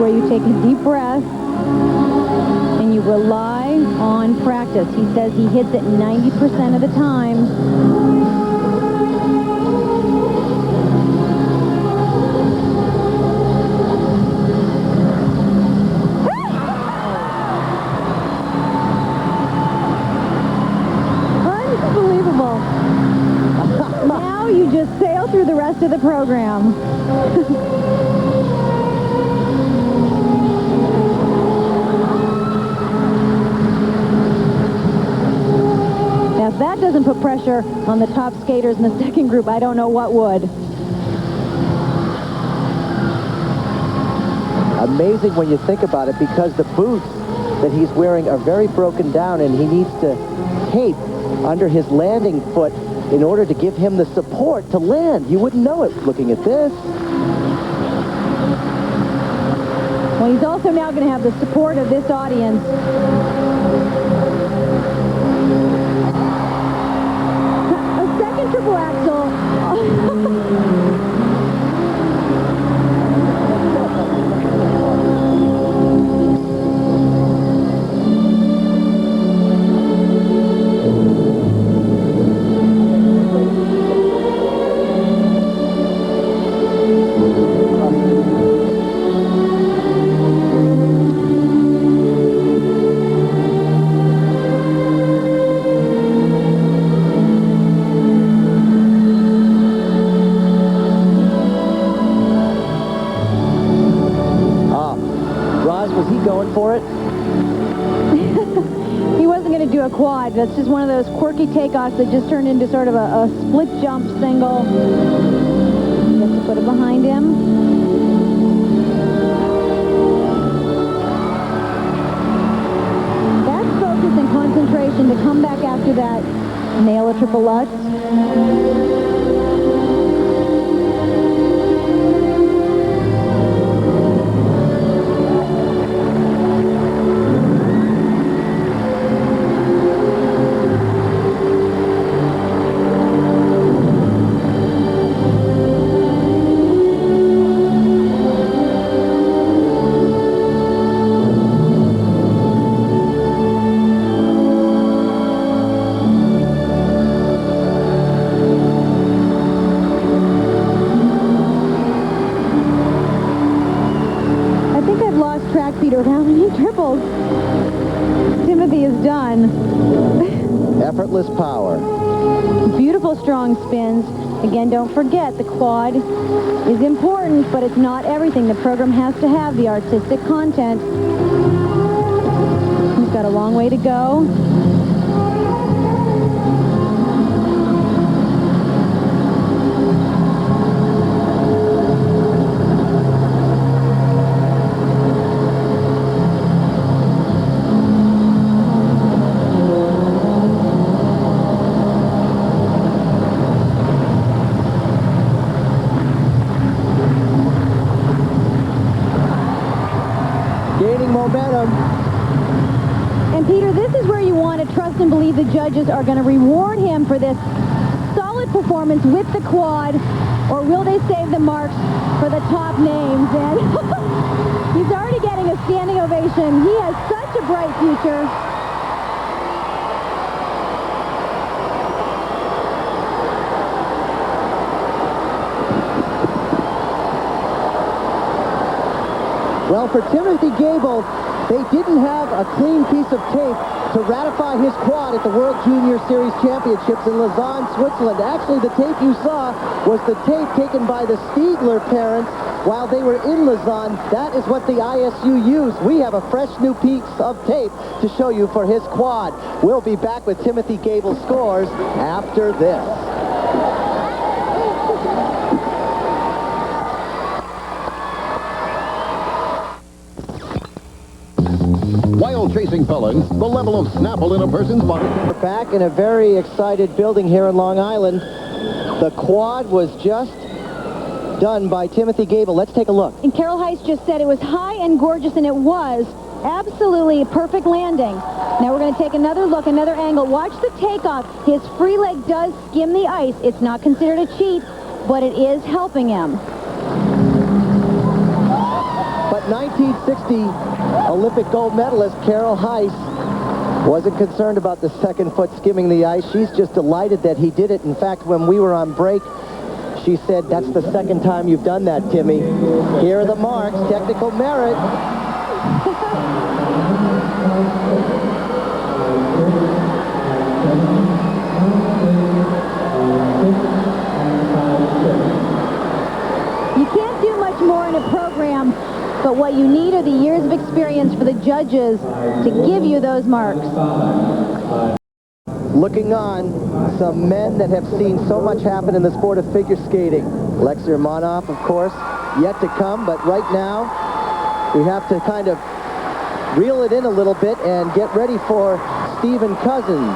where you take a deep breath and you rely on practice. He says he hits it 90% of the time. Unbelievable. Now you just sail through the rest of the program. Now, if that doesn't put pressure on the top skaters in the second group, I don't know what would. Amazing when you think about it, because the boots that he's wearing are very broken down, and he needs to tape under his landing foot in order to give him the support to land. You wouldn't know it looking at this. Well, he's also now going to have the support of this audience. A second triple axel. A quad. That's just one of those quirky takeoffs that just turned into sort of a split jump single. He has to put it behind him. That's focus and concentration to come back after that. Nail a triple Lutz. Peter, how many triples Timothy has done? Effortless power. Beautiful strong spins. Again, don't forget, the quad is important, but it's not everything. The program has to have the artistic content. He's got a long way to go. And Peter, this is where you want to trust and believe the judges are going to reward him for this solid performance with the quad, or will they save the marks for the top names? And he's already getting a standing ovation. He has such a bright future. Well, for Timothy Gable, they didn't have a clean piece of tape to ratify his quad at the World Junior Series Championships in Lausanne, Switzerland. Actually, the tape you saw was the tape taken by the Stiegler parents while they were in Lausanne. That is what the ISU used. We have a fresh new piece of tape to show you for his quad. We'll be back with Timothy Gable's scores after this. While chasing felons, the level of Snapple in a person's body. We're back in a very excited building here in Long Island. The quad was just done by Timothy Gable. Let's take a look. And Carol Heiss just said it was high and gorgeous, and it was absolutely a perfect landing. Now we're going to take another look, another angle. Watch the takeoff. His free leg does skim the ice. It's not considered a cheat, but it is helping him. But 1960 Olympic gold medalist Carol Heiss wasn't concerned about the second foot skimming the ice. She's just delighted that he did it. In fact, when we were on break, she said, "That's the second time you've done that, Timmy." Here are the marks. Technical merit. You can't do much more in a program, but what you need are the years of experience for the judges to give you those marks. Looking on, some men that have seen so much happen in the sport of figure skating. Alexei Romanov, of course, yet to come, but right now we have to kind of reel it in a little bit and get ready for Stephen Cousins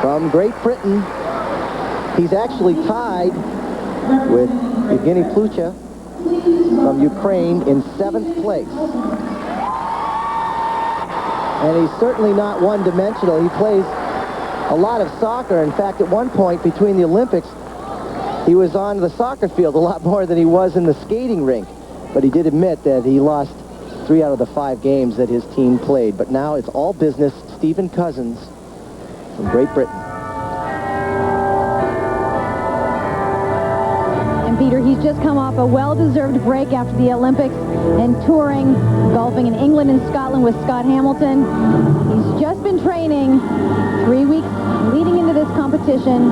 from Great Britain. He's actually tied with Evgeny Plushenko from Ukraine in 7th place. And he's certainly not one-dimensional. He plays a lot of soccer. In fact, at one point between the Olympics, he was on the soccer field a lot more than he was in the skating rink. But he did admit that he lost 3 out of the 5 games that his team played. But now it's all business. Stephen Cousins from Great Britain. And Peter, he's just come off a well-deserved break after the Olympics and touring, golfing in England and Scotland with Scott Hamilton. He's just been training 3 weeks leading into this competition.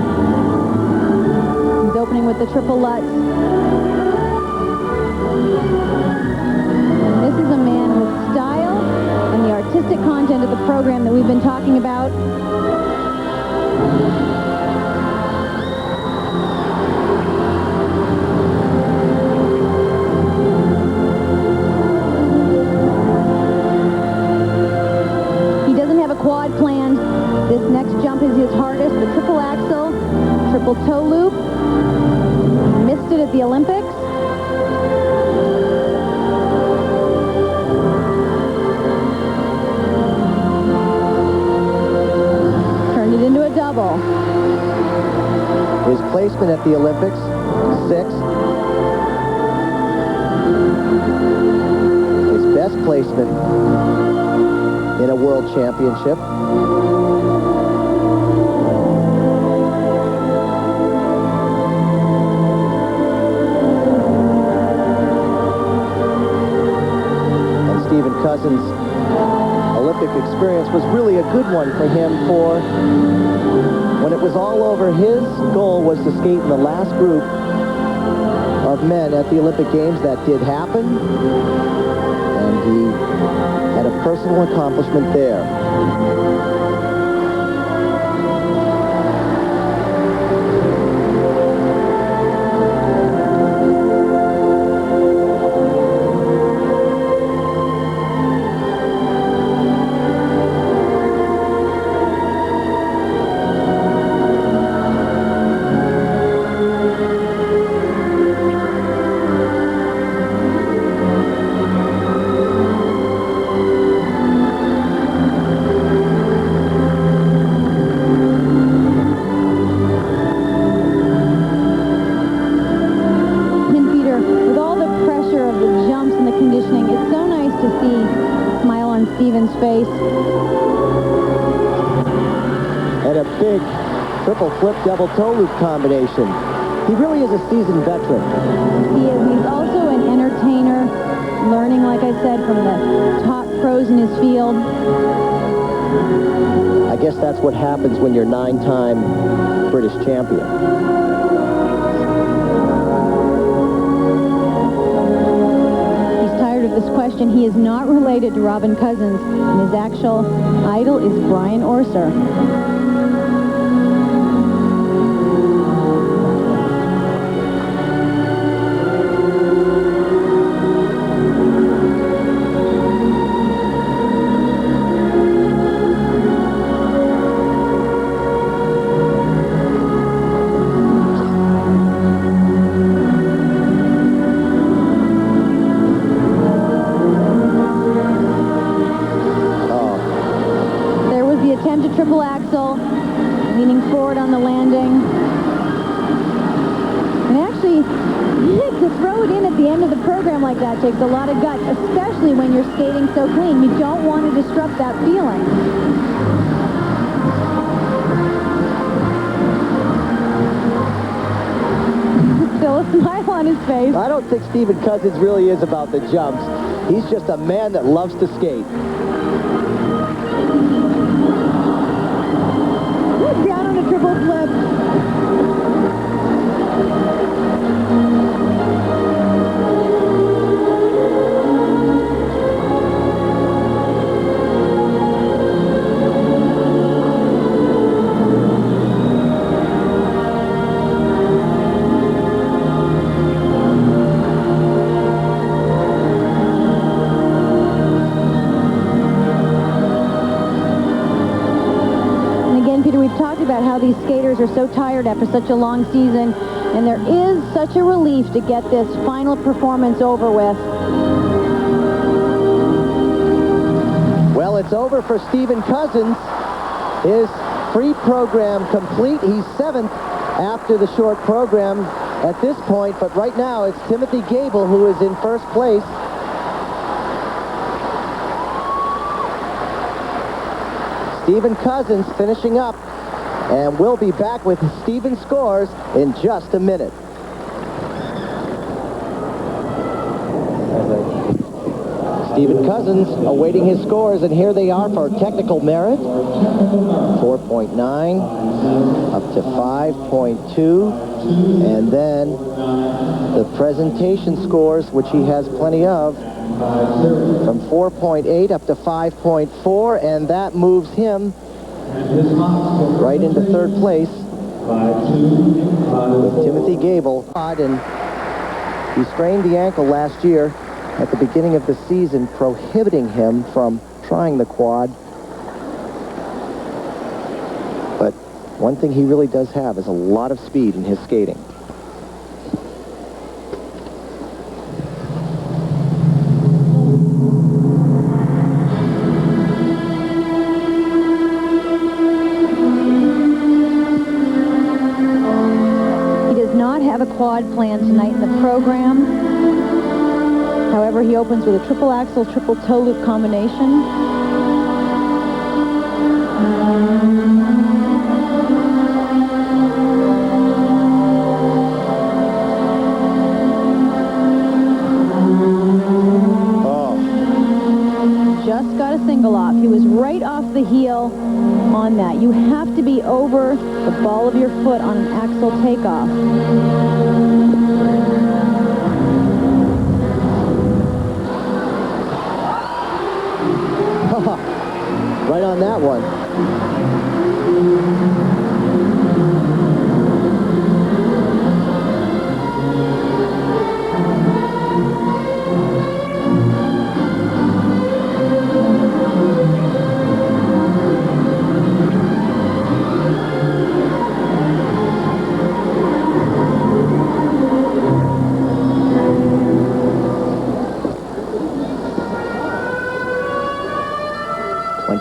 He's opening with the triple Lutz. And this is a man with style and the artistic content of the program that we've been talking about. Quad planned. This next jump is his hardest, the triple axel, triple toe loop. Missed it at the Olympics. Turned it into a double. His placement at the Olympics, 6th. His best placement in a world championship. And Stephen Cousins' Olympic experience was really a good one for him, for when it was all over, his goal was to skate in the last group of men at the Olympic Games. That did happen, and he had a personal accomplishment there. Stephen's face. And a big triple flip double toe loop combination. He really is a seasoned veteran. He is. He's also an entertainer, learning, like I said, from the top pros in his field. I guess that's what happens when you're 9-time British champion. This question, he is not related to Robin Cousins, and his actual idol is Brian Orser. Triple axel, leaning forward on the landing. And actually, To throw it in at the end of the program like that takes a lot of guts, especially when you're skating so clean. You don't want to disrupt that feeling. Still a smile on his face. I don't think Stephen Cousins really is about the jumps. He's just a man that loves to skate. Down on a triple flip. About how these skaters are so tired after such a long season, and there is such a relief to get this final performance over with. Well, it's over for Stephen Cousins. His free program complete. He's 7th after the short program at this point, but right now it's Timothy Gable who is in first place. Stephen Cousins finishing up. And we'll be back with Stephen's scores in just a minute. Stephen Cousins awaiting his scores, and here they are for technical merit. 4.9 up to 5.2. And then the presentation scores, which he has plenty of, from 4.8 up to 5.4, and that moves him right into third place with Timothy Gable. And he sprained the ankle last year at the beginning of the season, prohibiting him from trying the quad. But one thing he really does have is a lot of speed in his skating. Quad plan tonight in the program. However, he opens with a triple axel, triple toe loop combination. Just got a single off. He was right off the heel on that. You have to be over the ball of your foot on an axle takeoff. Right on that one.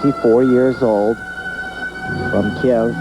24 years old, from Kiev.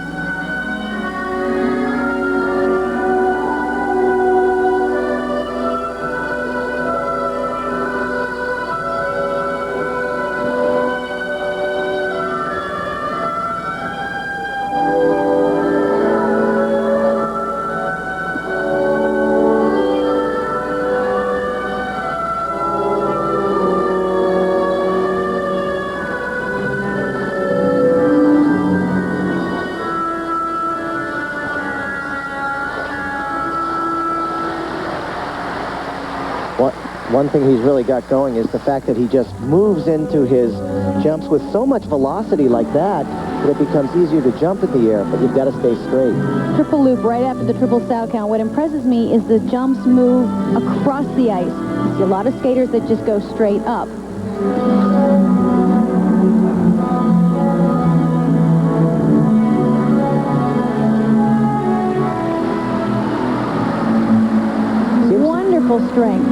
One thing he's really got going is the fact that he just moves into his jumps with so much velocity like that it becomes easier to jump in the air, but you've got to stay straight. Triple loop right after the triple sow count. What impresses me is the jumps move across the ice. I see a lot of skaters that just go straight up. Wonderful strength.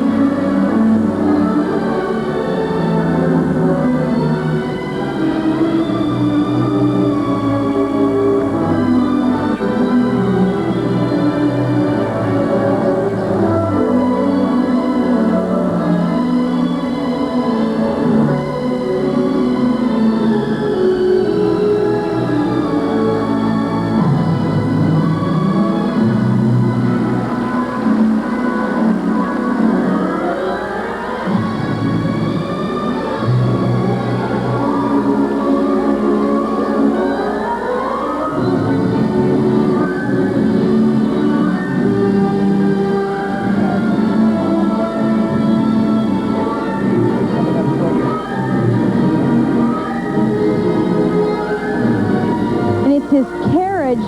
It's his carriage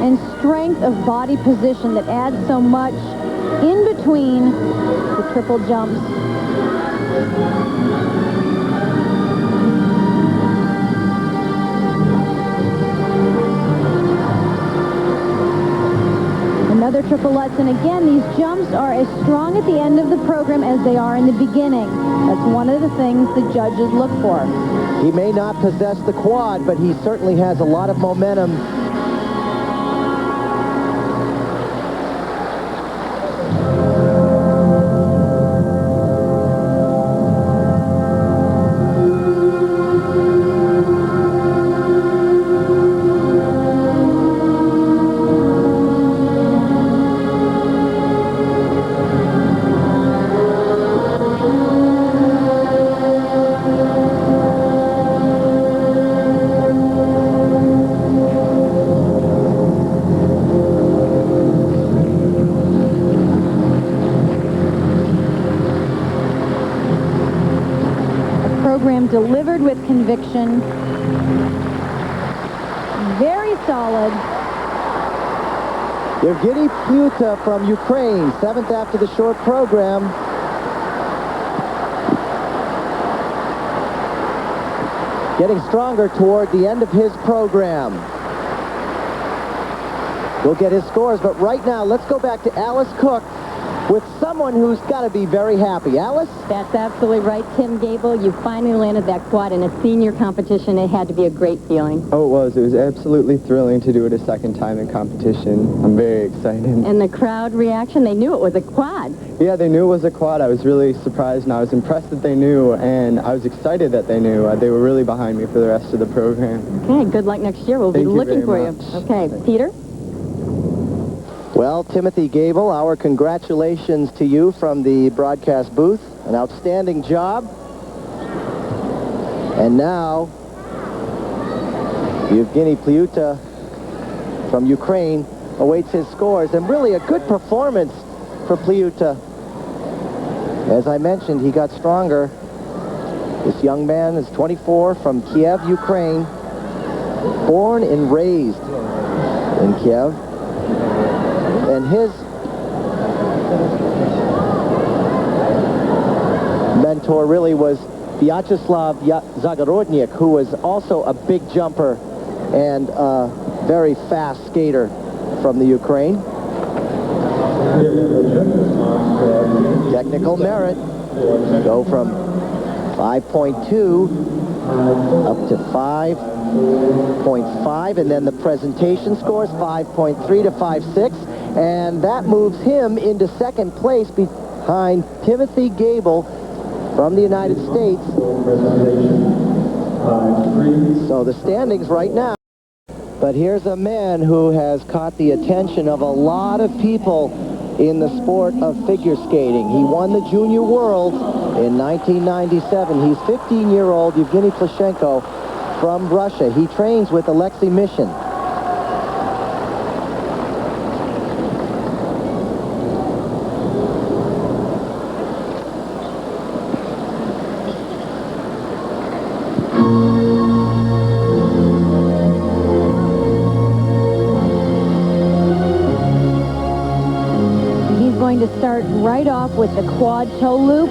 and strength of body position that adds so much in between the triple jumps. Another triple Lutz, and again, these jumps are as strong at the end of the program as they are in the beginning. That's one of the things the judges look for. He may not possess the quad, but he certainly has a lot of momentum. Delivered with conviction. Very solid. Evgeny Plyuta from Ukraine, 7th after the short program. Getting stronger toward the end of his program. We'll get his scores, but right now, let's go back to Alice Cook with someone who's got to be very happy. Alice? That's absolutely right, Tim Gable. You finally landed that quad in a senior competition. It had to be a great feeling. Oh, it was. It was absolutely thrilling to do it a second time in competition. I'm very excited. And the crowd reaction, they knew it was a quad. Yeah, they knew it was a quad. I was really surprised, and I was impressed that they knew, and I was excited that they knew. They were really behind me for the rest of the program. Okay, good luck next year. We'll be looking for you. Okay, Peter? Well, Timothy Gable, our congratulations to you from the broadcast booth. An outstanding job. And now, Evgeny Plyuta from Ukraine awaits his scores. And really a good performance for Plyuta. As I mentioned, he got stronger. This young man is 24 from Kiev, Ukraine. Born and raised in Kiev. And his mentor really was Vyacheslav Zagorodnik, who was also a big jumper and a very fast skater from the Ukraine. Technical merit. Go from 5.2 up to 5.5, and then the presentation scores 5.3 to 5.6. And that moves him into second place behind Timothy Gable from the United States. So the standings right now. But here's a man who has caught the attention of a lot of people in the sport of figure skating. He won the Junior Worlds in 1997. He's 15-year-old Evgeny Plushenko from Russia. He trains with Alexei Mishin. To start right off with the quad toe loop.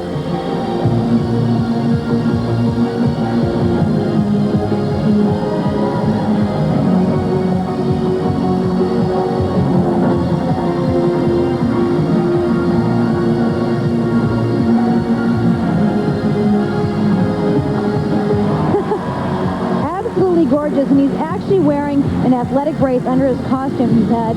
Absolutely gorgeous, and he's actually wearing an athletic brace under his costume. He's had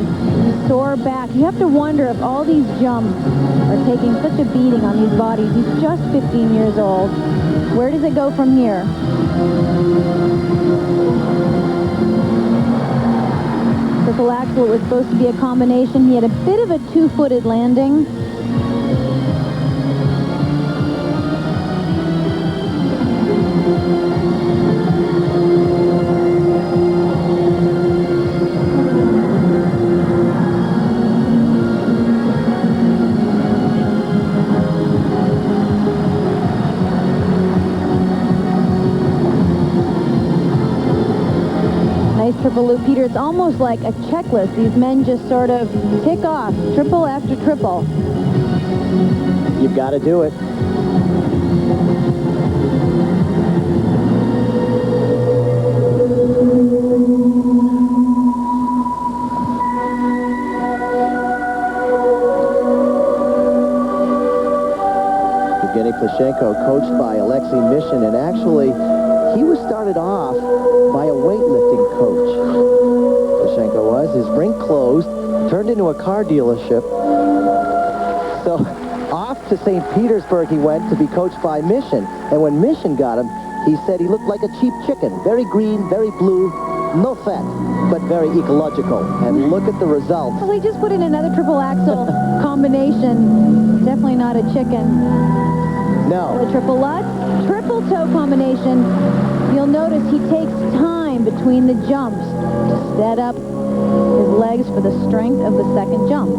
sore back. You have to wonder if all these jumps are taking such a beating on these bodies. He's just 15 years old. Where does it go from here? Triple axel, it was supposed to be a combination. He had a bit of a two-footed landing. Nice triple loop, Peter. It's almost like a checklist. These men just sort of tick off triple after triple. You've got to do it. Evgeny Plushenko, coached by Alexei Mishin, and actually, he was started off by a weightlifting coach. Plushenko was. His rink closed, turned into a car dealership. So off to St. Petersburg he went to be coached by Mishin. And when Mishin got him, he said he looked like a cheap chicken. Very green, very blue, no fat, but very ecological. And look at the results. Well, he just put in another triple axle combination. Definitely not a chicken. No. The triple Lutz, triple toe combination. You'll notice he takes time between the jumps to set up his legs for the strength of the second jump.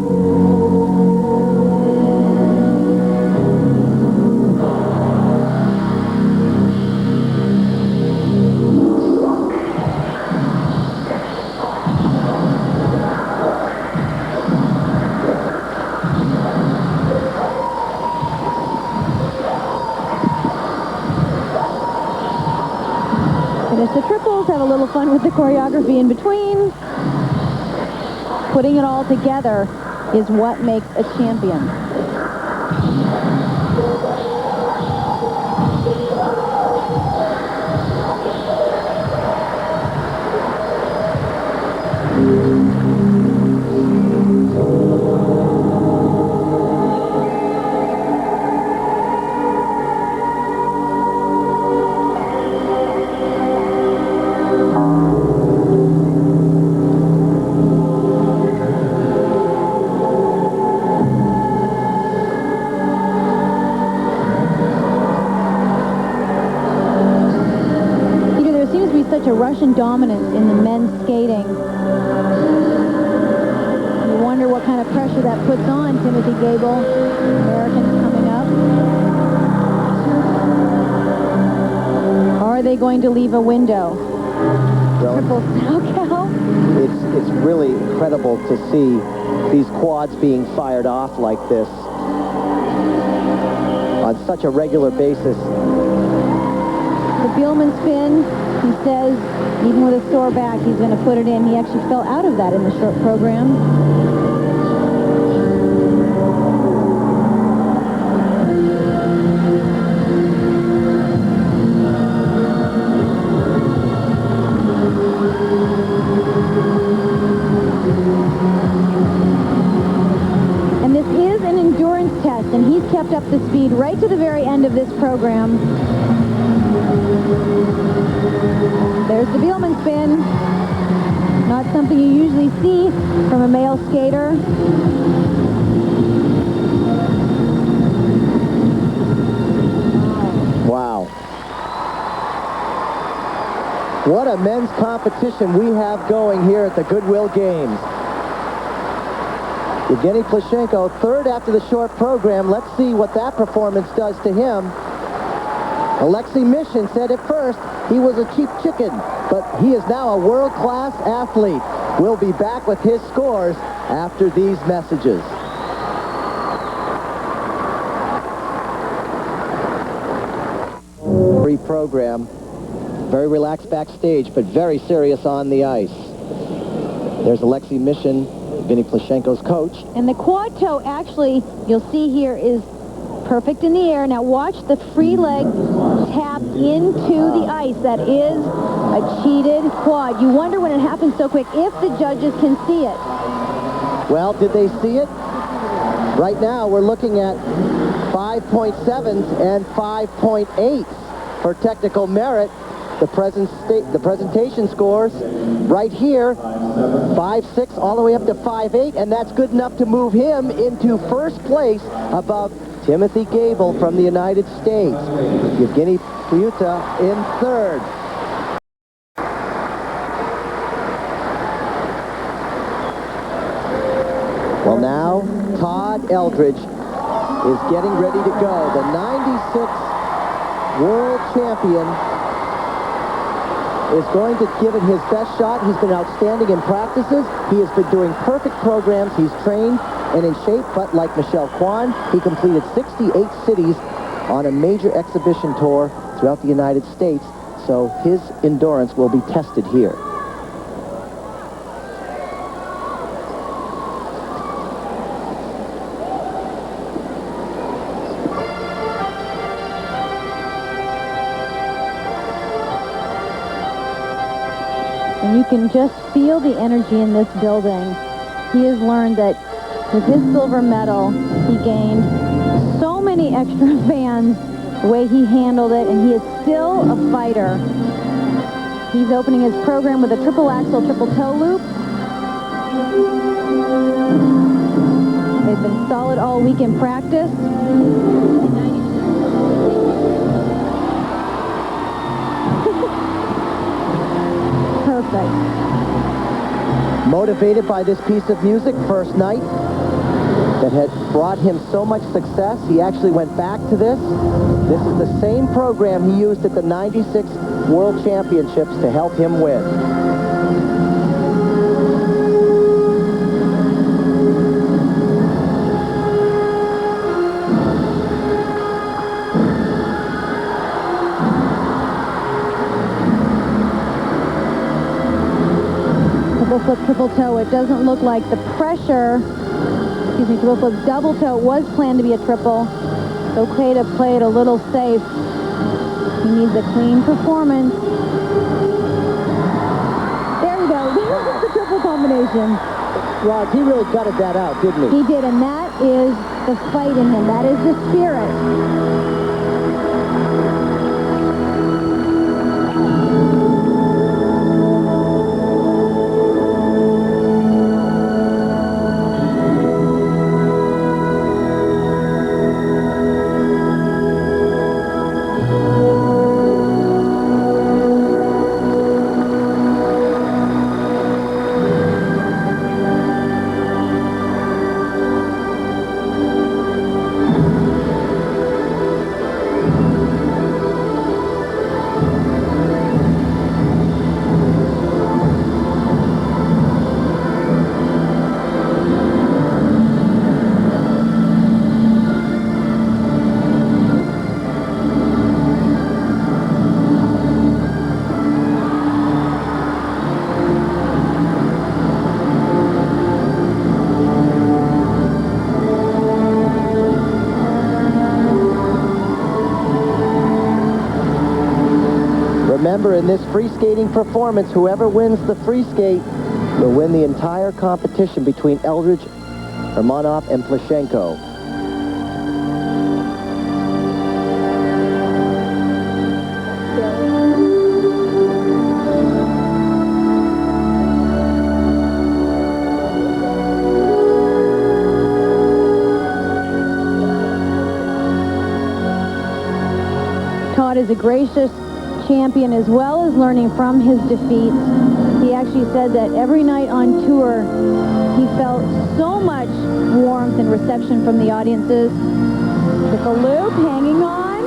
Finish the triples, have a little fun with the choreography in between. Putting it all together is what makes a champion. Such a Russian dominance in the men's skating. You wonder what kind of pressure that puts on Timothy Gable. Americans coming up. Are they going to leave a window? Well, Triple Snow. it's really incredible to see these quads being fired off like this on such a regular basis. The Bielman spin. He says, even with a sore back, he's going to put it in. He actually fell out of that in the short program. And this is an endurance test, and he's kept up the speed right to the very end of this program. There's the Bielman spin. Not something you usually see from a male skater. Wow. What a men's competition we have going here at the Goodwill Games. Evgeny Plushenko, third after the short program. Let's see what that performance does to him. Alexei Mishin said at first he was a cheap chicken, but he is now a world-class athlete. We'll be back with his scores after these messages. Free program, very relaxed backstage, but very serious on the ice. There's Alexei Mishin, Evgeny Plushenko's coach. And the quad toe, actually, you'll see here, is perfect in the air. Now watch the free leg tap into the ice. That is a cheated quad. You wonder when it happens so quick if the judges can see it. Well, did they see it? Right now, we're looking at 5.7s and 5.8s for technical merit. The presentation scores right here, 5.6 all the way up to 5.8, and that's good enough to move him into first place above Timothy Gable from the United States. Evgeny Plushenko in third. Well, now Todd Eldredge is getting ready to go. The 96 world champion is going to give it his best shot. He's been outstanding in practices. He has been doing perfect programs. He's trained and in shape, but like Michelle Kwan, he completed 68 cities on a major exhibition tour throughout the United States, so his endurance will be tested here. And you can just feel the energy in this building. He has learned that with his silver medal, he gained so many extra fans, the way he handled it, and he is still a fighter. He's opening his program with a triple axel, triple toe loop. They've been solid all week in practice. Perfect. Motivated by this piece of music, first night, that had brought him so much success, he actually went back to this. This is the same program he used at the 96 World Championships to help him win. Triple flip, triple toe. It doesn't look like the pressure. Excuse me, triple flip, double toe was planned to be a triple. It's okay to play it a little safe. He needs a clean performance. There we go. There's the triple combination. Rod, he really gutted that out, didn't he? He did, and that is the fight in him. That is the spirit. Remember, in this free skating performance, whoever wins the free skate will win the entire competition between Eldredge, Hermanov, and Plushenko. Todd is a gracious champion as well as learning from his defeats. He actually said that every night on tour he felt so much warmth and reception from the audiences. Triple loop, hanging on.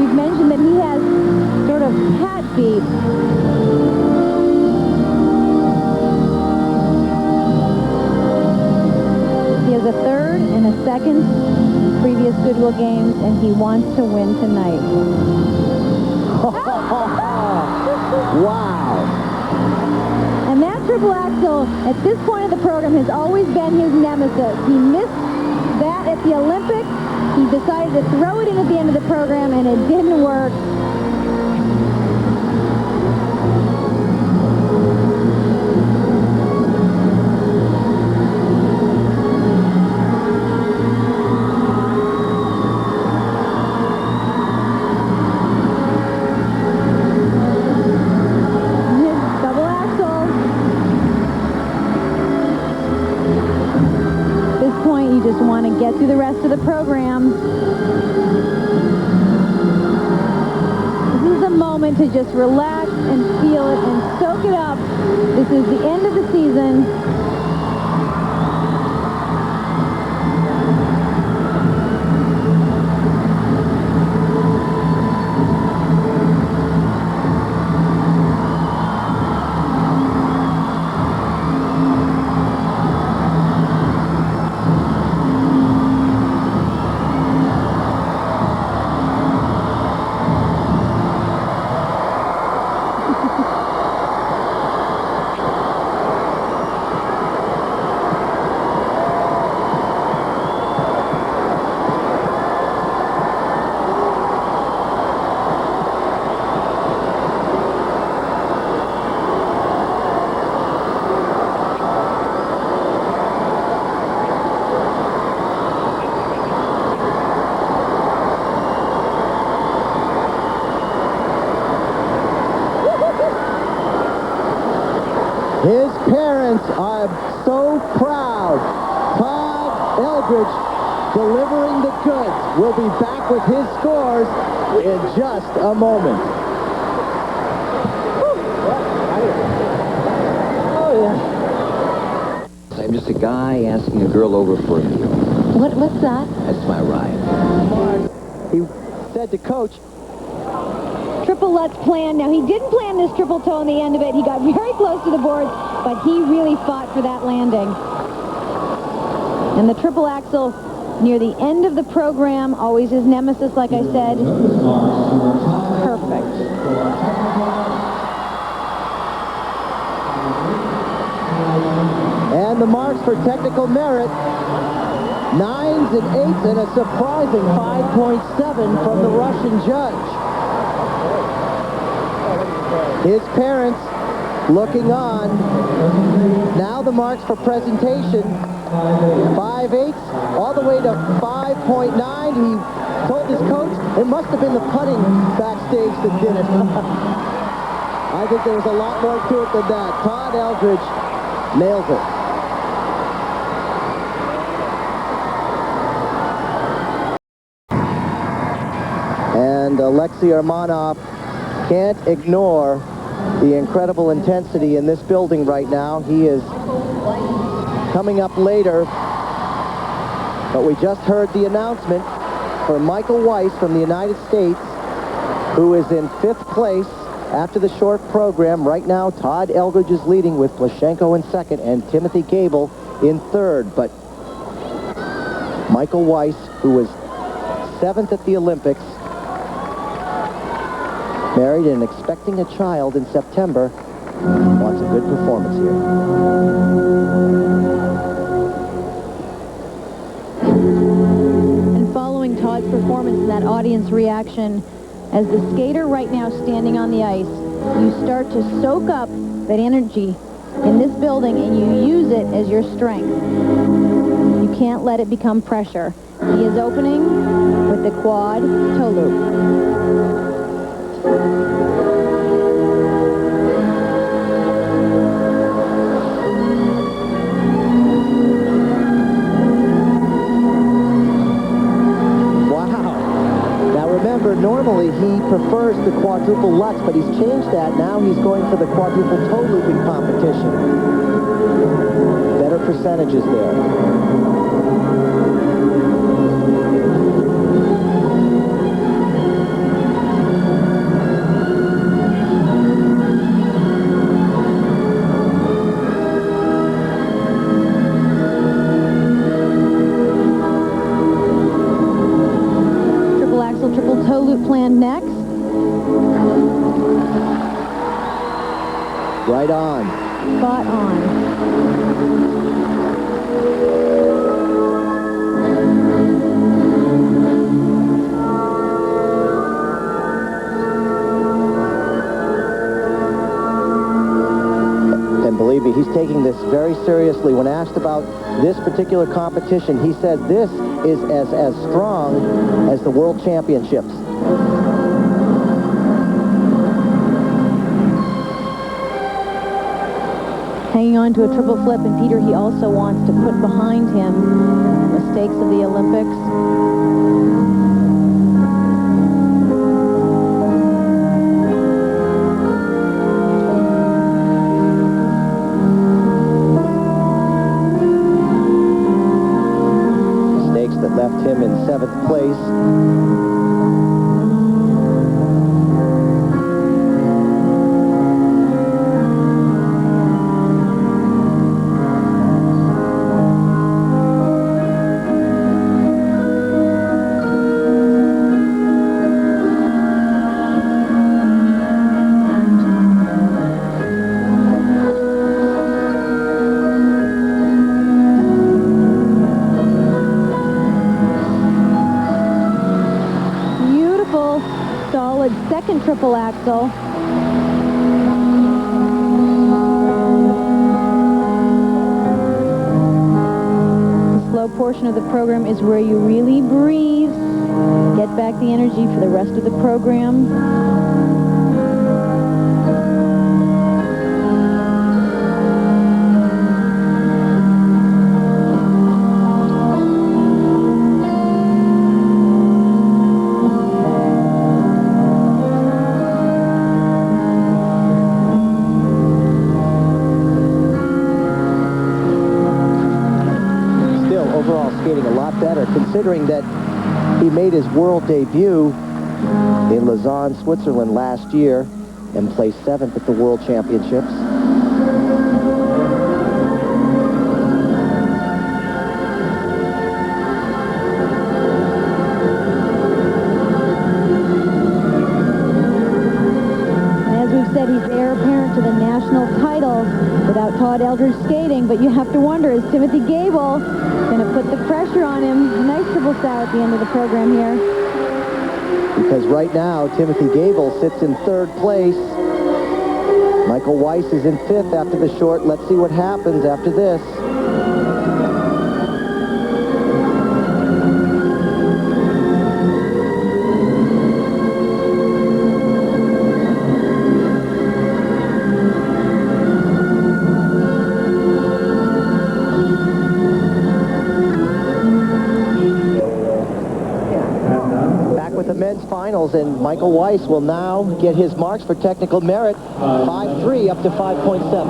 We've mentioned that he has sort of hat feet. He has a third and a second in previous Goodwill games, and he wants to win tonight. Wow. And that triple axel, at this point of the program, has always been his nemesis. He missed that at the Olympics. He decided to throw it in at the end of the program, and it didn't work. Just want to get through the rest of the program. This is a moment to just relax and feel it and soak it up. This is the end of the season. parents are so proud. Todd Eldredge delivering the goods. We'll be back with his scores in just a moment. I'm just a guy asking a girl over for a meal. What's that? That's my ride. He said to Coach, Triple Lutz plan. Now, he didn't plan this triple toe in the end of it. He got very close to the boards, but he really fought for that landing. And the triple axel near the end of the program, always his nemesis, like I said. Perfect. and the marks for technical merit, 9s and 8s and a surprising 5.7 from the Russian judge. His parents looking on. Now the marks for presentation, 5.8 all the way to 5.9. He told his coach it must have been the putting backstage that did it. I think there was a lot more to it than that. Todd Eldredge nails it. And Alexei Armanov can't ignore the incredible intensity in this building right now. He is coming up later, but we just heard the announcement for Michael Weiss from the United States, who is in 5th place after the short program. Right now, Todd Eldredge is leading with Plushenko in 2nd and Timothy Gable in 3rd. But Michael Weiss, who was 7th at the Olympics, married and expecting a child in September, wants a good performance here. And following Todd's performance and that audience reaction, as the skater right now standing on the ice, you start to soak up that energy in this building and you use it as your strength. You can't let it become pressure. He is opening with the quad toe loop. Normally he prefers the quadruple Lutz, but he's changed that. Now he's going for the quadruple toe looping competition. Better percentages there. Triple toe loop planned next. Right on. Spot on. And believe me, he's taking this very seriously. When asked about this particular competition, he said this is as strong as the World Championships. Hanging on to a triple flip, and Peter, he also wants to put behind him the mistakes of the Olympics. That left him in 7th place. Second triple axel. The slow portion of the program is where you really breathe, get back the energy for the rest of the program. skating a lot better, considering that he made his world debut in Lausanne, Switzerland last year and placed 7th at the World Championships. Said he's heir apparent to the national title without Todd Eldredge skating, but you have to wonder, is Timothy Gable going to put the pressure on him? Nice triple sow at the end of the program here. Because right now, Timothy Gable sits in 3rd place. Michael Weiss is in 5th after the short. Let's see what happens after this. Finals, and Michael Weiss will now get his marks for technical merit, 5.3 up to 5.7.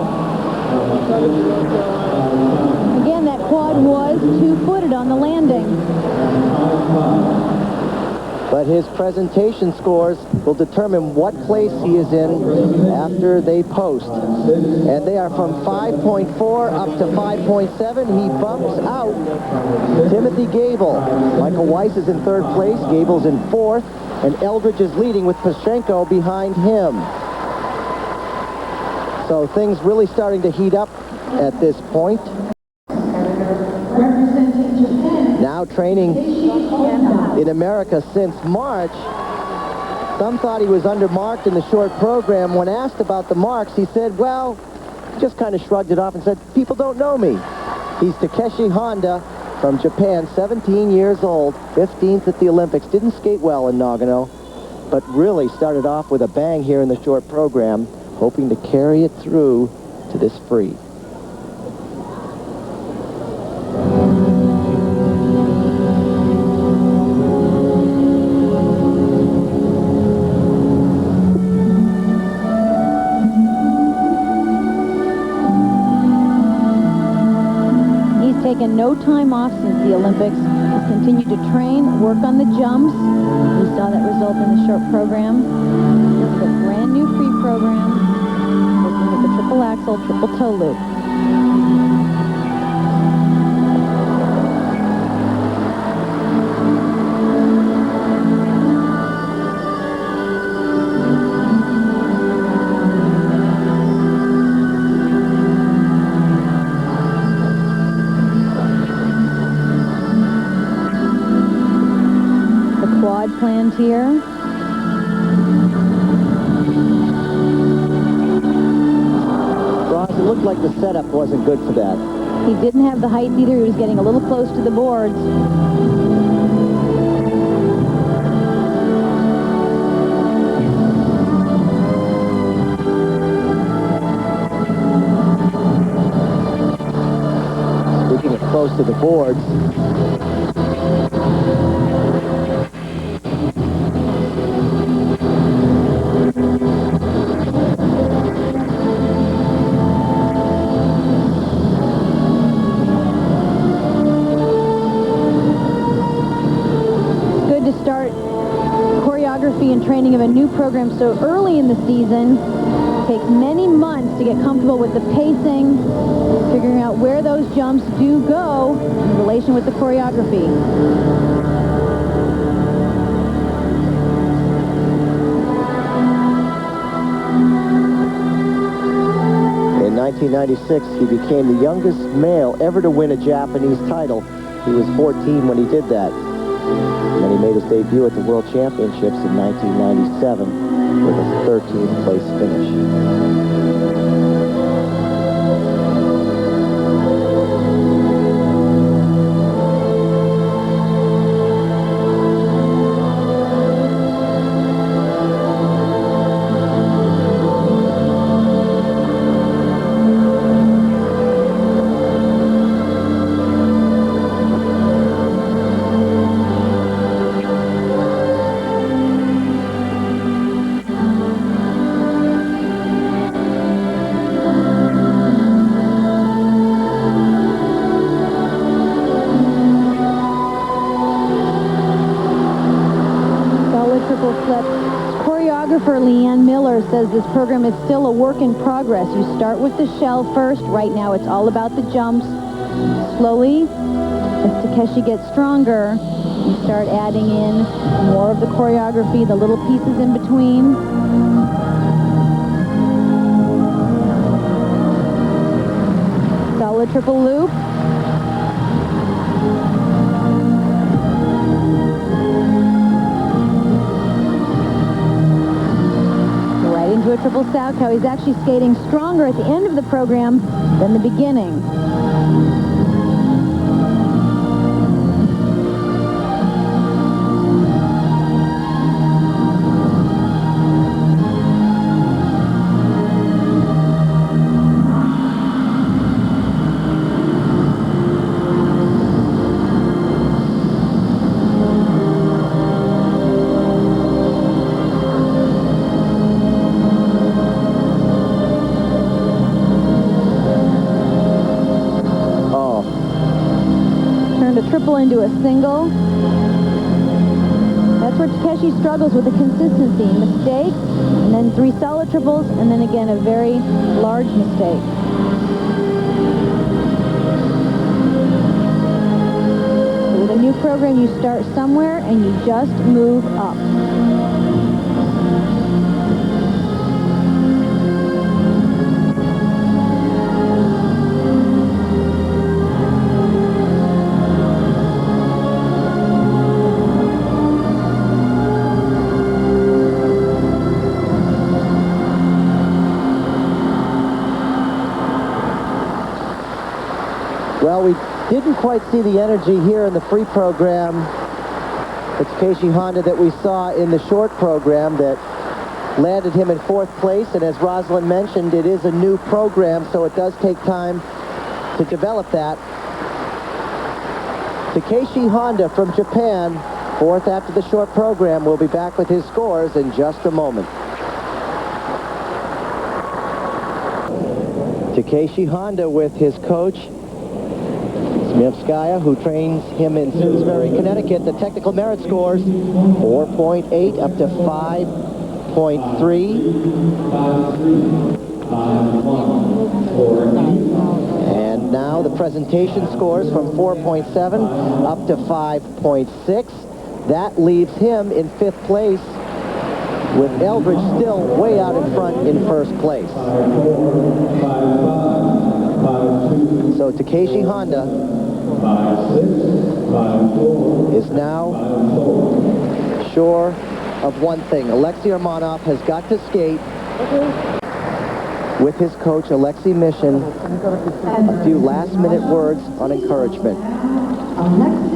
Again, that quad was two-footed on the landing. But his presentation scores will determine what place he is in after they post. And they are from 5.4 up to 5.7. He bumps out Timothy Gable. Michael Weiss is in 3rd place. Gable's in 4th. And Eldredge is leading with Plushenko behind him. So things really starting to heat up at this point. Now training in America since March. Some thought he was undermarked in the short program. When asked about the marks, he said, well, just kind of shrugged it off and said, people don't know me. He's Takeshi Honda from Japan, 17 years old, 15th at the Olympics. Didn't skate well in Nagano, but really started off with a bang here in the short program, hoping to carry it through to this free. Taken no time off since the Olympics. He's continued to train, work on the jumps. We saw that result in the short program. This is a brand new free program, working with the triple axel, triple toe loop. Planned here. Ross, it looked like the setup wasn't good for that. He didn't have the height either. He was getting a little close to the boards. Speaking of close to the boards, and training of a new program so early in the season. Takes many months to get comfortable with the pacing, figuring out where those jumps do go in relation with the choreography. In 1996, he became the youngest male ever to win a Japanese title. He was 14 when he did that. And then he made his debut at the World Championships in 1997 with a 13th place finish. choreographer Leanne Miller says this program is still a work in progress. You start with the shell first. Right now it's all about the jumps. Slowly, as Takeshi gets stronger, you start adding in more of the choreography, the little pieces in between. Solid triple loop. Right into a triple Salchow. He's actually skating stronger at the end of the program than the beginning. Triple into a single. That's where Takeshi struggles with the consistency. Mistake, and then 3 solid triples, and then again a very large mistake. So with a new program, you start somewhere and you just move up. Well, we didn't quite see the energy here in the free program. It's Takeshi Honda that we saw in the short program that landed him in 4th place. And as Rosalind mentioned, it is a new program, so it does take time to develop that. Takeshi Honda from Japan, 4th after the short program, will be back with his scores in just a moment. Takeshi Honda with his coach, Smilskaya, who trains him in Simsbury, Connecticut. The technical merit scores 4.8 up to 5.3. And now the presentation scores from 4.7 up to 5.6. That leaves him in 5th place, with Eldredge still way out in front in 1st place. So Takeshi Honda is now sure of one thing. Alexei Armanov has got to skate with his coach, Alexei Mishin, a few last-minute words on encouragement.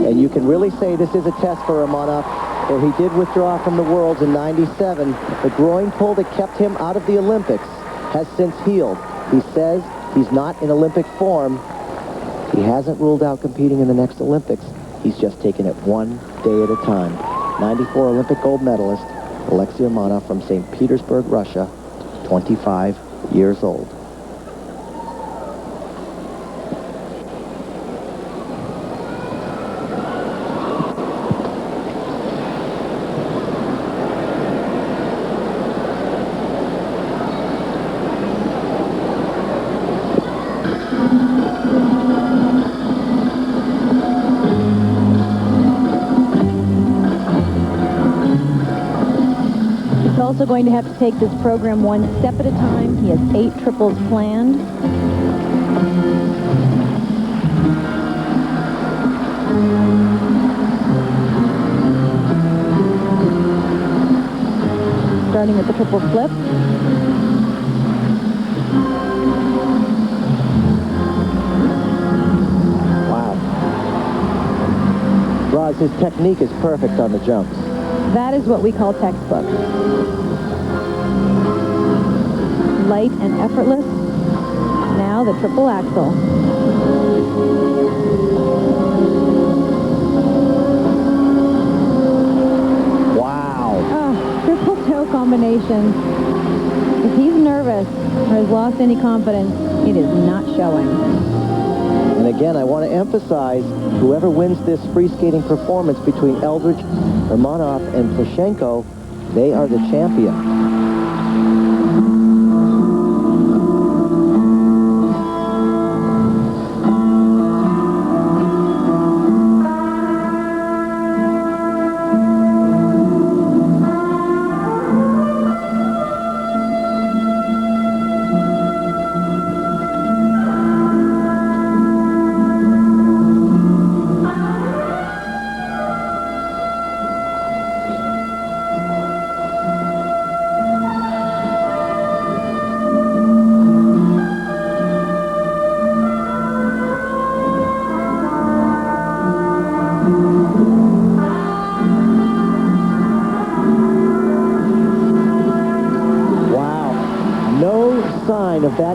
And you can really say this is a test for Armanov, for he did withdraw from the Worlds in '97. The groin pull that kept him out of the Olympics has since healed. He says he's not in Olympic form. He hasn't ruled out competing in the next Olympics. He's just taking it one day at a time. 94 Olympic gold medalist, Alexei Armanov from St. Petersburg, Russia, 25 years old. Also going to have to take this program one step at a time. He has 8 triples planned. Starting with the triple flip. Wow. Roz, his technique is perfect on the jumps. That is what we call textbook. Light and effortless. Now the triple axel. Wow. Oh, triple toe combination. If he's nervous or has lost any confidence, it is not showing. And again, I want to emphasize, whoever wins this free skating performance between Eldredge, Armanov, and Plushenko, they are the champion.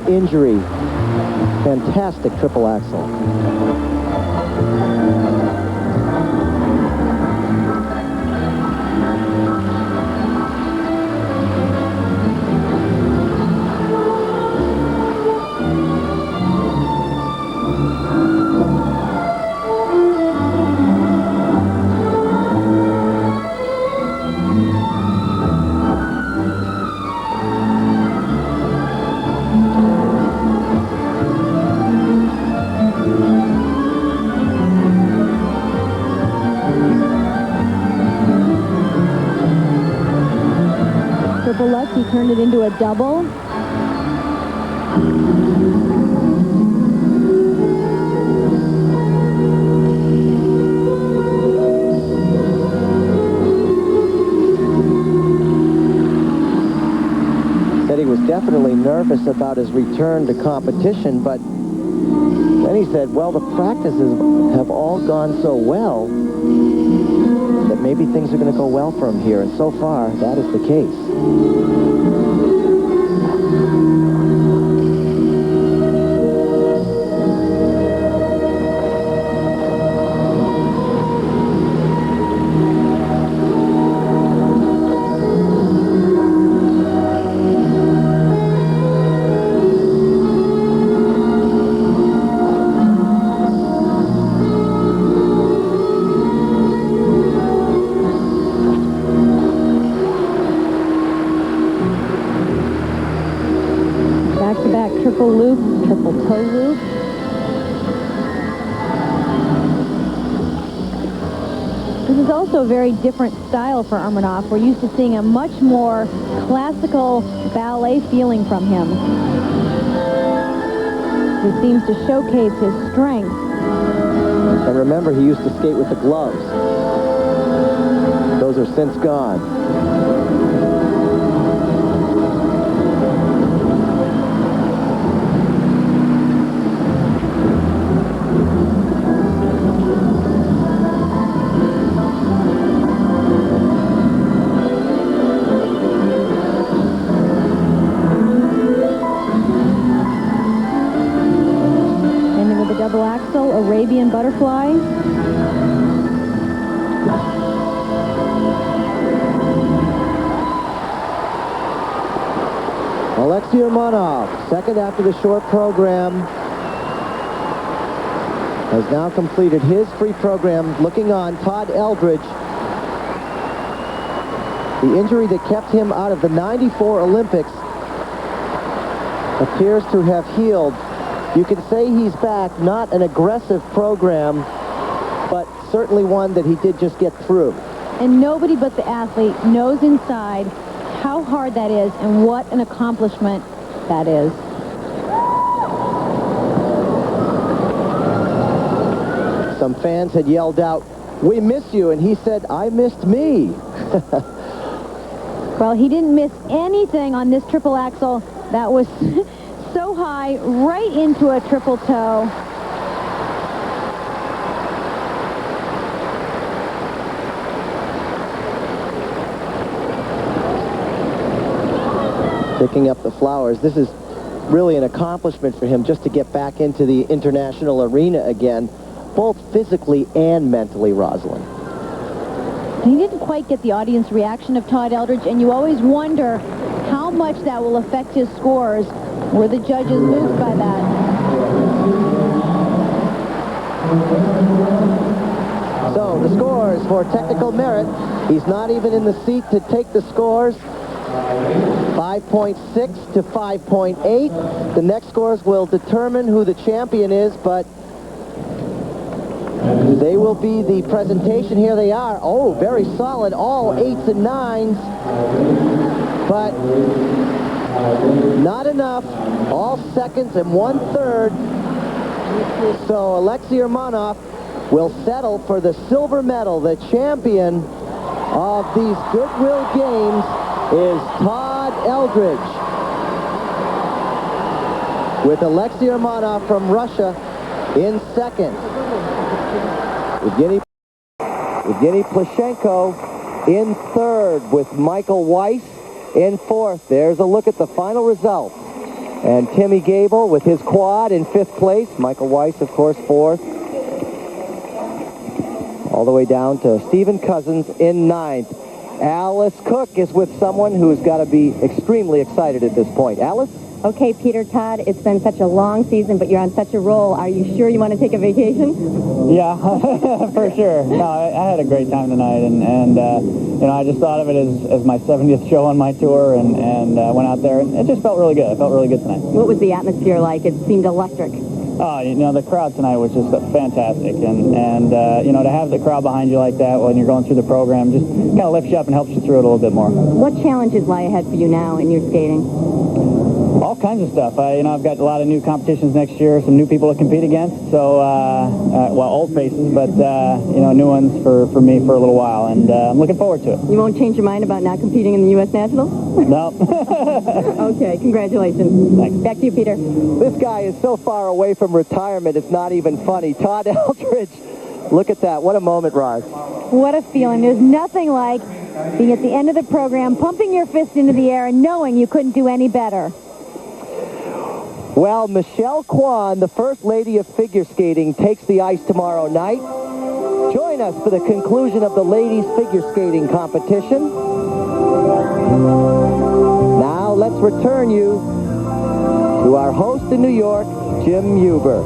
injury. Fantastic triple axel. Triple Lutz, he turned it into a double. Said he was definitely nervous about his return to competition, but then he said, well, the practices have all gone so well that maybe things are going to go well for him here, and so far, that is the case. Back-to-back triple loop, triple toe loop. This is also a very different style for Urmanov. We're used to seeing a much more classical ballet feeling from him. He seems to showcase his strength. And remember, he used to skate with the gloves. Those are since gone. Double axel, Arabian butterfly. Alexei Urmanov, second after the short program, has now completed his free program. Looking on, Todd Eldredge. The injury that kept him out of the '94 Olympics appears to have healed. You can say he's back, not an aggressive program, but certainly one that he did just get through. And nobody but the athlete knows inside how hard that is and what an accomplishment that is. Some fans had yelled out, "We miss you," and he said, "I missed me." Well, he didn't miss anything on this triple axel. That was so high, right into a triple toe. Picking up the flowers. This is really an accomplishment for him just to get back into the international arena again, both physically and mentally, Rosalind. He didn't quite get the audience reaction of Todd Eldredge, and you always wonder how much that will affect his scores. Were the judges moved by that? So the scores for technical merit. He's not even in the seat to take the scores. 5.6 to 5.8. The next scores will determine who the champion is, but they will be the presentation. Here they are. Oh, very solid. All 8s and 9s. But not enough. All seconds and 1/3. So Alexei Urmanov will settle for the silver medal. The champion of these Goodwill Games is Todd Eldredge, with Alexei Urmanov from Russia in second. Evgeny Plushenko in third, with Michael Weiss in fourth. There's a look at the final result. And Timmy Gable with his quad in 5th place. Michael Weiss, of course, 4th. All the way down to Stephen Cousins in 9th. Alice Cook is with someone who's got to be extremely excited at this point. Alice? Okay, Peter, Todd, it's been such a long season, but you're on such a roll. Are you sure you want to take a vacation? Yeah, for sure. No, I had a great time tonight, and you know, I just thought of it as my 70th show on my tour, and went out there, and it just felt really good. It felt really good tonight. What was the atmosphere like? It seemed electric. Oh, you know, the crowd tonight was just fantastic, and you know, to have the crowd behind you like that when you're going through the program just kind of lifts you up and helps you through it a little bit more. What challenges lie ahead for you now in your skating? All kinds of stuff. You know, I've got a lot of new competitions next year, some new people to compete against, so, well, old faces, but, you know, new ones for me for a little while, and I'm looking forward to it. You won't change your mind about not competing in the U.S. Nationals? No. Okay, congratulations. Thanks. Back to you, Peter. This guy is so far away from retirement, it's not even funny. Todd Eldredge, look at that. What a moment, Roz. What a feeling. There's nothing like being at the end of the program, pumping your fist into the air, and knowing you couldn't do any better. Well, Michelle Kwan, the First Lady of Figure Skating, takes the ice tomorrow night. Join us for the conclusion of the ladies' figure skating competition. Now, let's return you to our host in New York, Jim Huber.